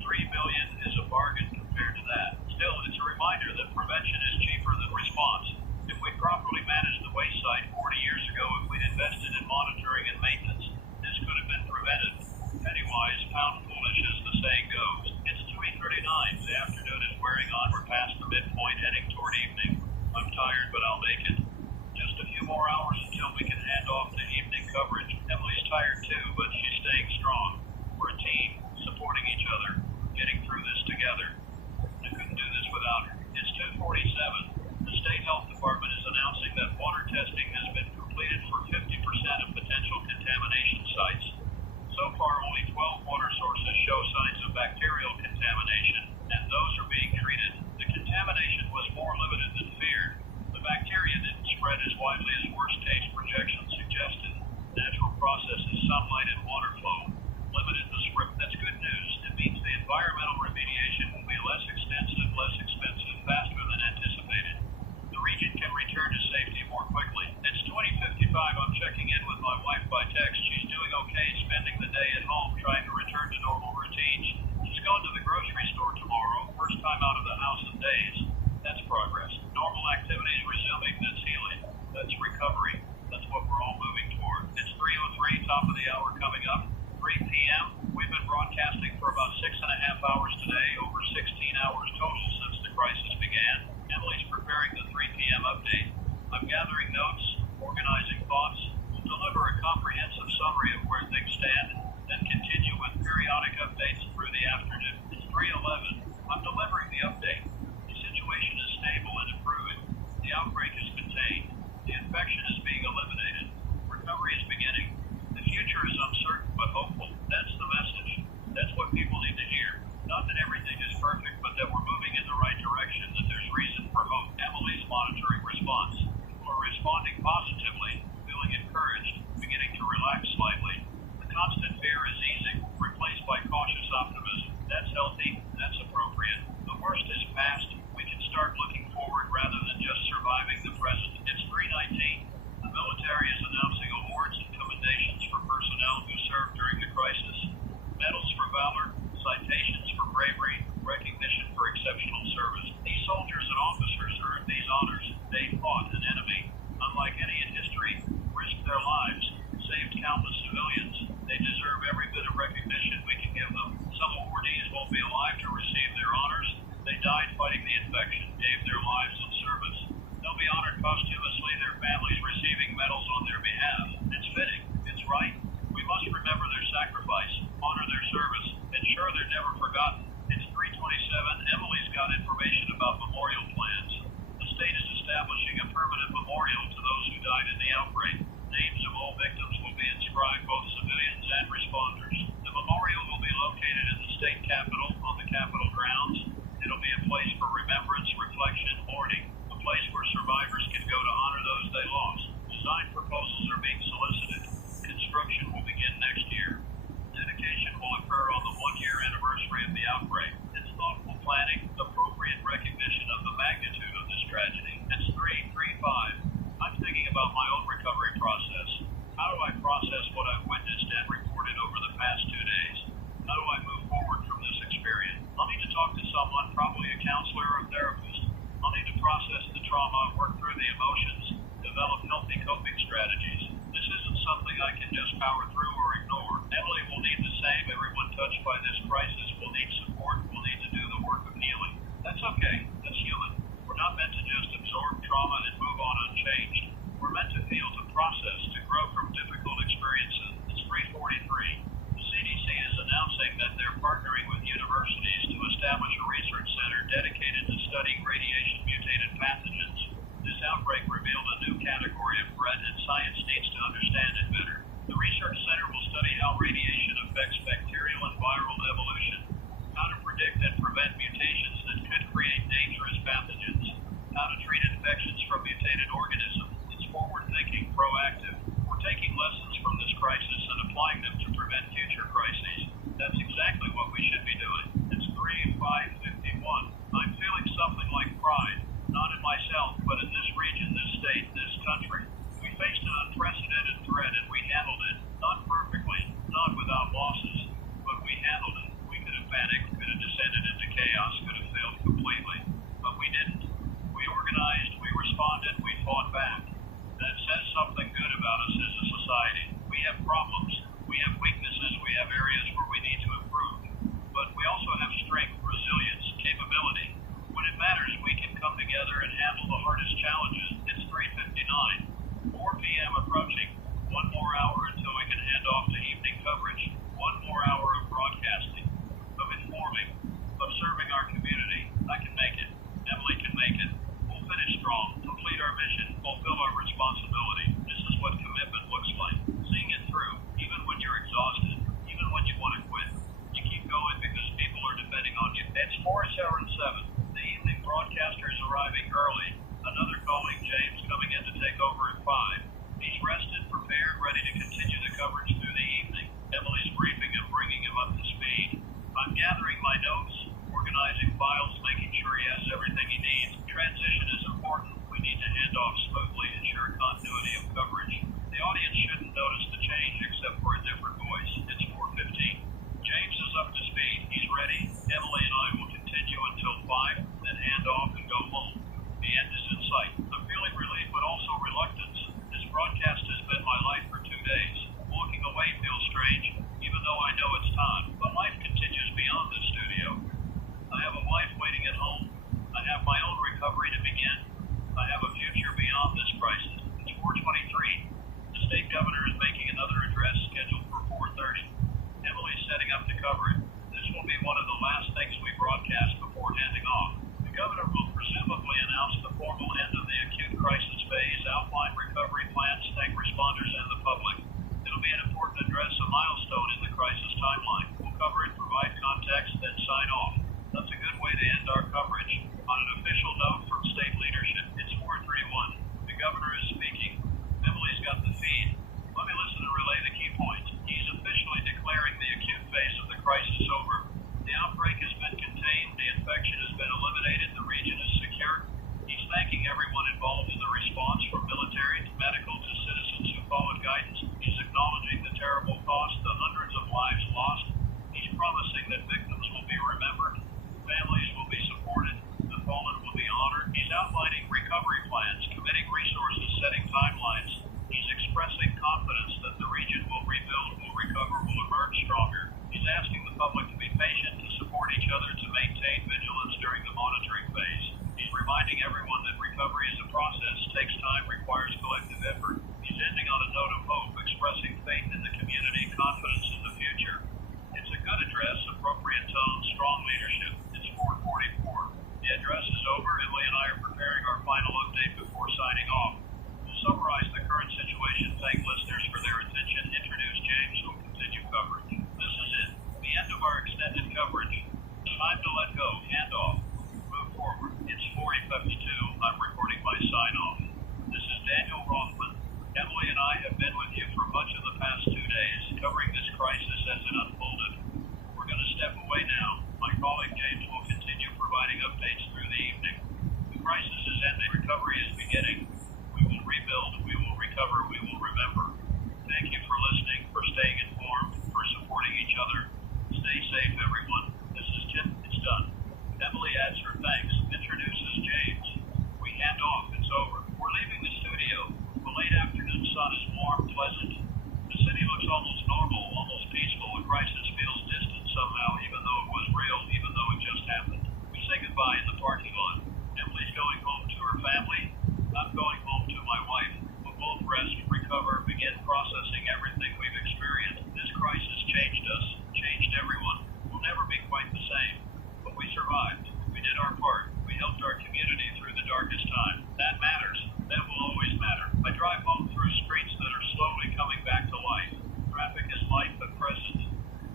$3 billion is a bargain compared to that. Still, it's a reminder that prevention is cheaper than response. If we properly managed the waste site 40 years ago, if we'd invested in monitoring and maintenance, this could have been prevented. Penny wise, pound foolish, as the saying goes. It's 3:39. The afternoon is wearing on. We're past the midpoint, heading toward evening. I'm tired, but I'll make it. Just a few more hours until we can hand off to evening coverage. Emily's tired too, but she's staying strong. We're a team, supporting each other, getting through this together. I couldn't do this without her. It's 2:47. The State Health Department is announcing that water testing has been completed for 50% of potential contamination sites. So far, only 12 water sources show signs of bacterial contamination, and those are being treated. The contamination was more limited than feared. The bacteria didn't spread as widely as worst-case projections suggested. Natural processes, sunlight, and water flow limited the spread. That's good news. It means the environmental remediation will be less extensive, less expensive, faster than anticipated. comprehensive summary of where things stand, then continue with periodic updates through the afternoon. It's 3:11. I'm delivering the update. The situation is stable and improving. The outbreak is contained. The infection is being eliminated. Recovery is beginning. The future is uncertain but hopeful. That's the message. That's what people need to hear. Not that everything is perfect, but that we're moving in the right direction, that there's reason for hope. Emily's monitoring response. People are responding positively, feeling encouraged, beginning to relax slightly. The constant fear is easing, replaced by cautious optimism. That's healthy. That's appropriate. The worst is past. We can start looking forward rather than just surviving the present. It's 3:19. The military is announcing awards and commendations for personnel who served during the crisis. Medals for valor, citations for bravery, recognition for exceptional service. These soldiers and officers earned these honors. They fought an enemy, unlike any in history, risked their lives, saved countless civilians. They deserve every bit of recognition we can give them. Some awardees won't be alive to receive their honors. They died fighting the infection, gave their lives in service. They'll be honored posthumously, their families receiving medals on their behalf. It's fitting. It's right. We must remember their sacrifice, honor their service, ensure they're never forgotten. It's 3:27. Emily's got information about memorial plans. The state is establishing a permanent memorial to those who died in the outbreak. Names of all victims will be inscribed, both civilians and responders. The memorial will be located in the state capitol, on the Capitol grounds. It'll be a place for remembrance, reflection, and mourning, a place where survivors can go to honor those they lost. Design proposals are being solicited. Construction will begin next year. Dedication will occur on the 1-year anniversary of the outbreak. It's thoughtful planning, appropriate recognition of the magnitude of this tragedy. It's 3:35. I'm thinking about my own recovery process. How do I process what I've witnessed and reported over the past 2 days? How do I move forward from this experience? I'll need to talk to someone, probably a counselor or a therapist. I'll need to process the trauma, work through the emotions, develop healthy coping strategies. This isn't something I can just power through or ignore. Emily will need the same. Everyone touched by this crisis will need support, will need to do the work of healing. That's okay. That's human. We're not meant to just absorb trauma and move on unchanged. We're meant to feel, to process, to grow from difficult experiences. It's 3:43. The CDC is announcing that they're partnering with universities to establish a research center dedicated to studying radiation-mutated pathogens. This outbreak revealed a new category of threat, and science needs to understand it better. The research center will study how radiation affects bacterial and viral evolution, how to predict and prevent mutations that could create dangerous pathogens, how to treat infections from mutated organisms. It's forward-thinking, proactive. We're taking lessons from this crisis and applying them to prevent future crises. That's exactly what we should be doing. It's 3:51. I'm feeling something like pride, not in myself, but in this region, this state, this country. We faced an unprecedented threat and we handled it, not perfectly, not without losses, but we handled it. We could have panicked, could have descended into chaos, could have failed completely, but we didn't. We organized, we responded, we fought back. That says something good about us as a society. We have problems, we have weaknesses, we have areas where we need to improve, but we also have strength, resilience, capability. When it matters, we can come together and handle the hardest challenges. It's 3:59. 4 p.m. approaching. 1 more hour until we can hand off to evening coverage. 1 more hour of broadcasting, of informing, of serving our community. I can make it. Emily can make it. We'll finish strong, complete our mission, fulfill our responsibility. This is what commitment looks like. Seeing it through, even when you're exhausted, even when you want to quit. You keep going because people are depending on you. It's 4:07. The evening broadcaster is arriving early. Another colleague, James, coming in to take over at 5. He's rested, prepared, ready to continue the coverage through the evening. Emily's briefing him, bringing him up to speed. I'm gathering my notes, organizing files, making sure he has everything he needs. Transition is important. We need to hand off smoothly, ensure continuity of coverage. The audience shouldn't notice the change except for a different voice. It's 4:15. James is up to speed. He's ready. Emily and I will continue until 5, then hand off and go home. The end is in sight. I'm feeling relief, but also reluctance. This broadcast has been my life for 2 days. Walking away feels strange, even though I know it's time. But life continues beyond this studio. I have a wife waiting at home. I have my own recovery to begin. I have a future beyond this crisis. It's 4:23. process takes time, requires collective effort. He's ending on a note of hope, expressing faith in the community, confidence in the future. It's a good address, appropriate tone, strong leadership. It's 4:44. The address is over. Emily and I are preparing our final update before signing off. To summarize the current situation, thank listeners for their attention, introduce James, who will continue coverage. This is it, the end of our extended coverage. Time to let go, hand off, move forward. It's 40:52. I'm recording my sign-off. This is Daniel Rothman. Emily and I have been with you for much of the past 2 days, covering this crisis as it unfolded. We're going to step away now. My colleague James will continue providing updates through the evening. The crisis is ending. Recovery is beginning. We will rebuild. We will recover. We will remember. Thank you for listening, for staying informed, for supporting each other. Stay safe, everyone. This is Tim. It's done. Emily adds her thanks, introduces James. We hand off. It's over. We're leaving the studio. The late afternoon sun is warm, pleasant. The city looks almost normal, almost peaceful. The crisis feels distant somehow, even though it was real, even though it just happened. We say goodbye in the parking lot. Emily's going home to her family. I'm going home to my wife. We'll both rest, recover, begin processing everything we've experienced. This crisis changed us, changed everyone. We'll never be quite the same. But we survived. We did our part. We helped our community through the darkest time. That matters. That will always matter. I drive home through streets that are slowly coming back to life. Traffic is light but present.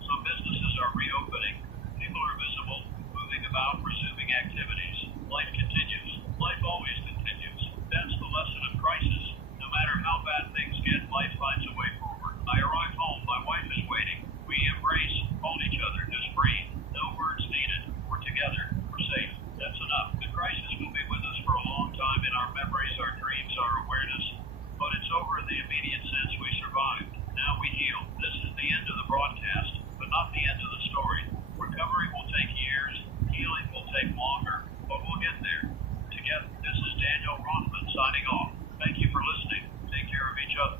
Some businesses are reopening. People are visible, moving about, resuming activities. Life continues. Life always continues. That's the lesson of crisis. No matter how bad things get, life finds a way forward. I arrive home. My wife is waiting. We embrace, hold each other, just breathe. No words needed. We're together. We're safe. That's enough. The crisis will be with us for a long time in our memories, our dreams, our awareness. But it's over in the immediate sense. We survived. Now we heal. This is the end of the broadcast, but not the end of the story. Recovery will take years. Healing will take longer, but we'll get there. Together. This is Daniel Rothman signing off. Thank you for listening. Take care of each other.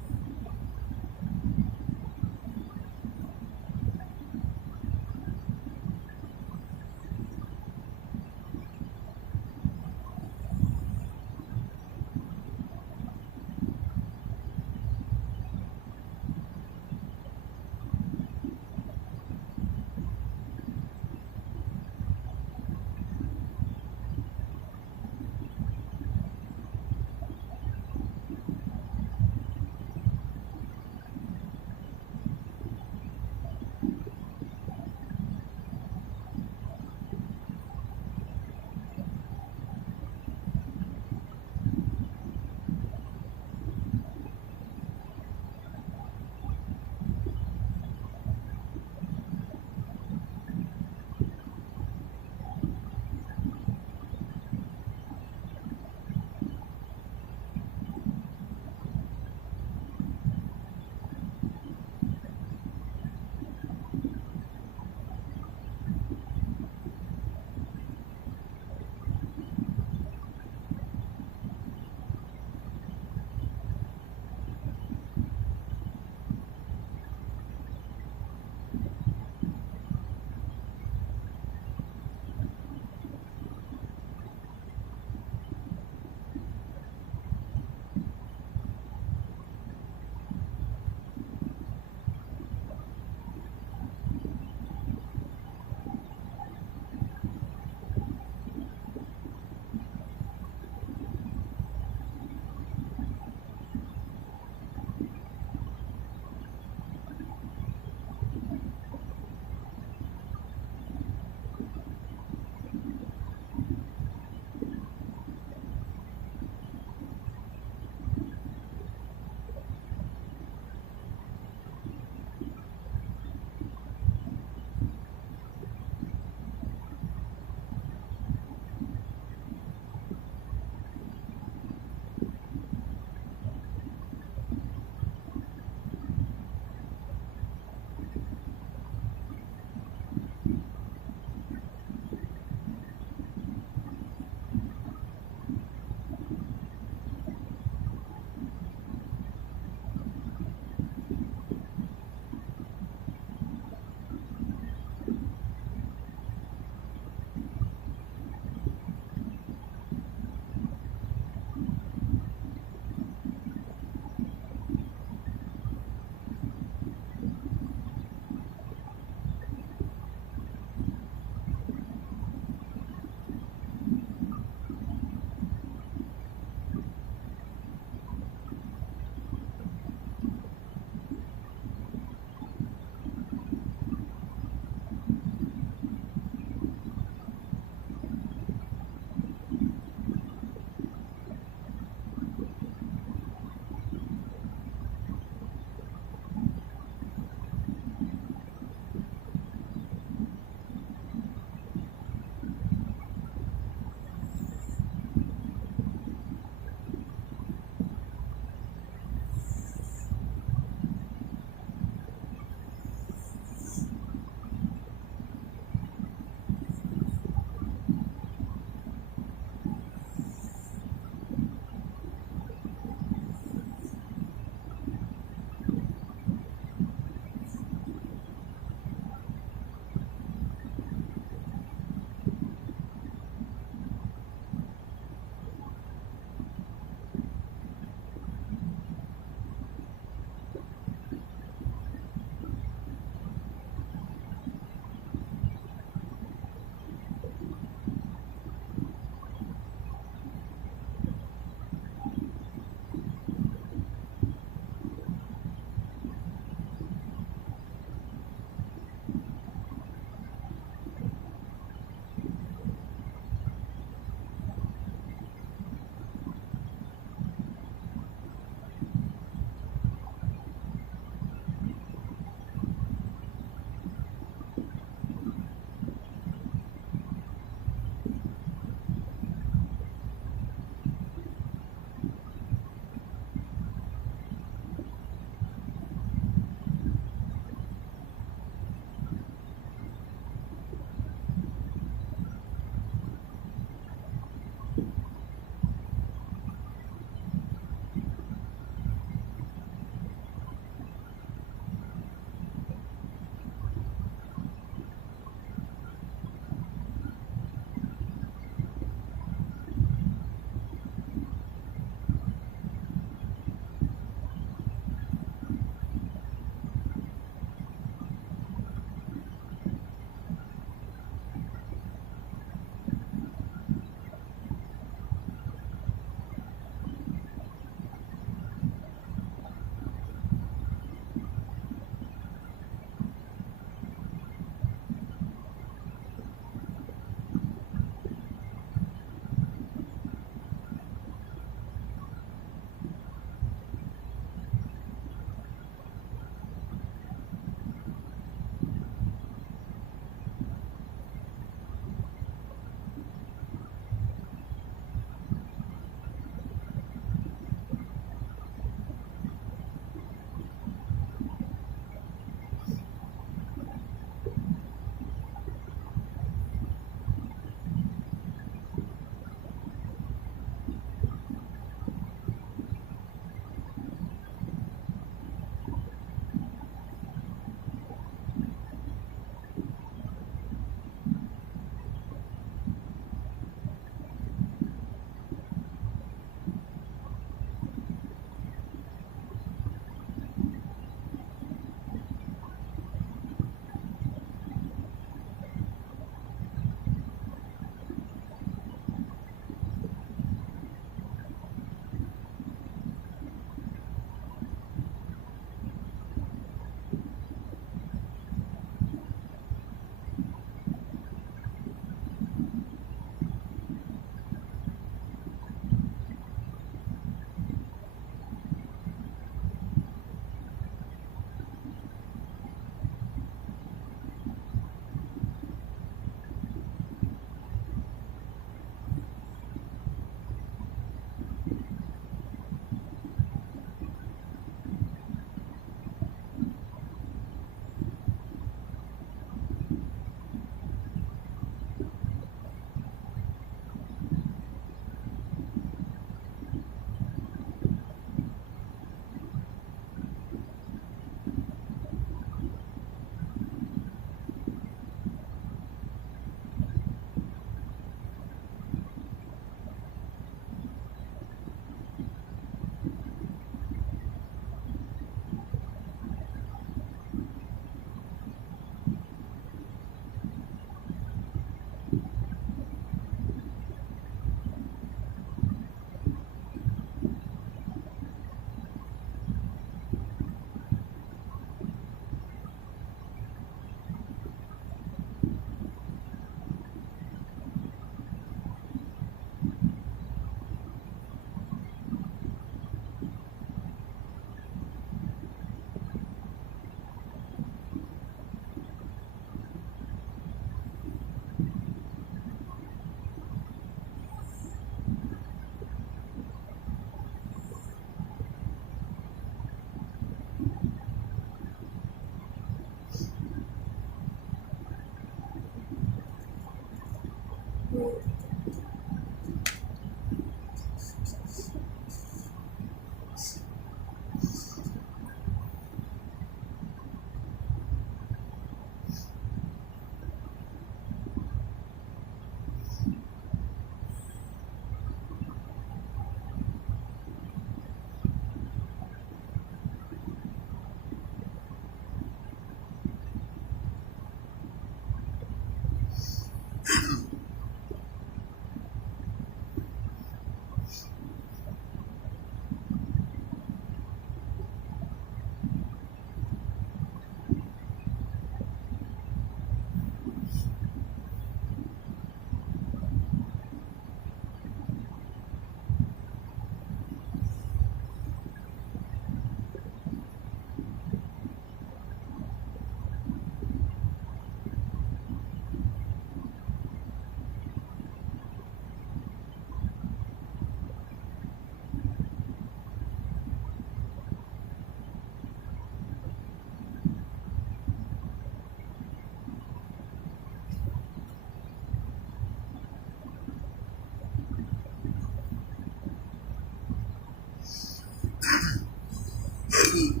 he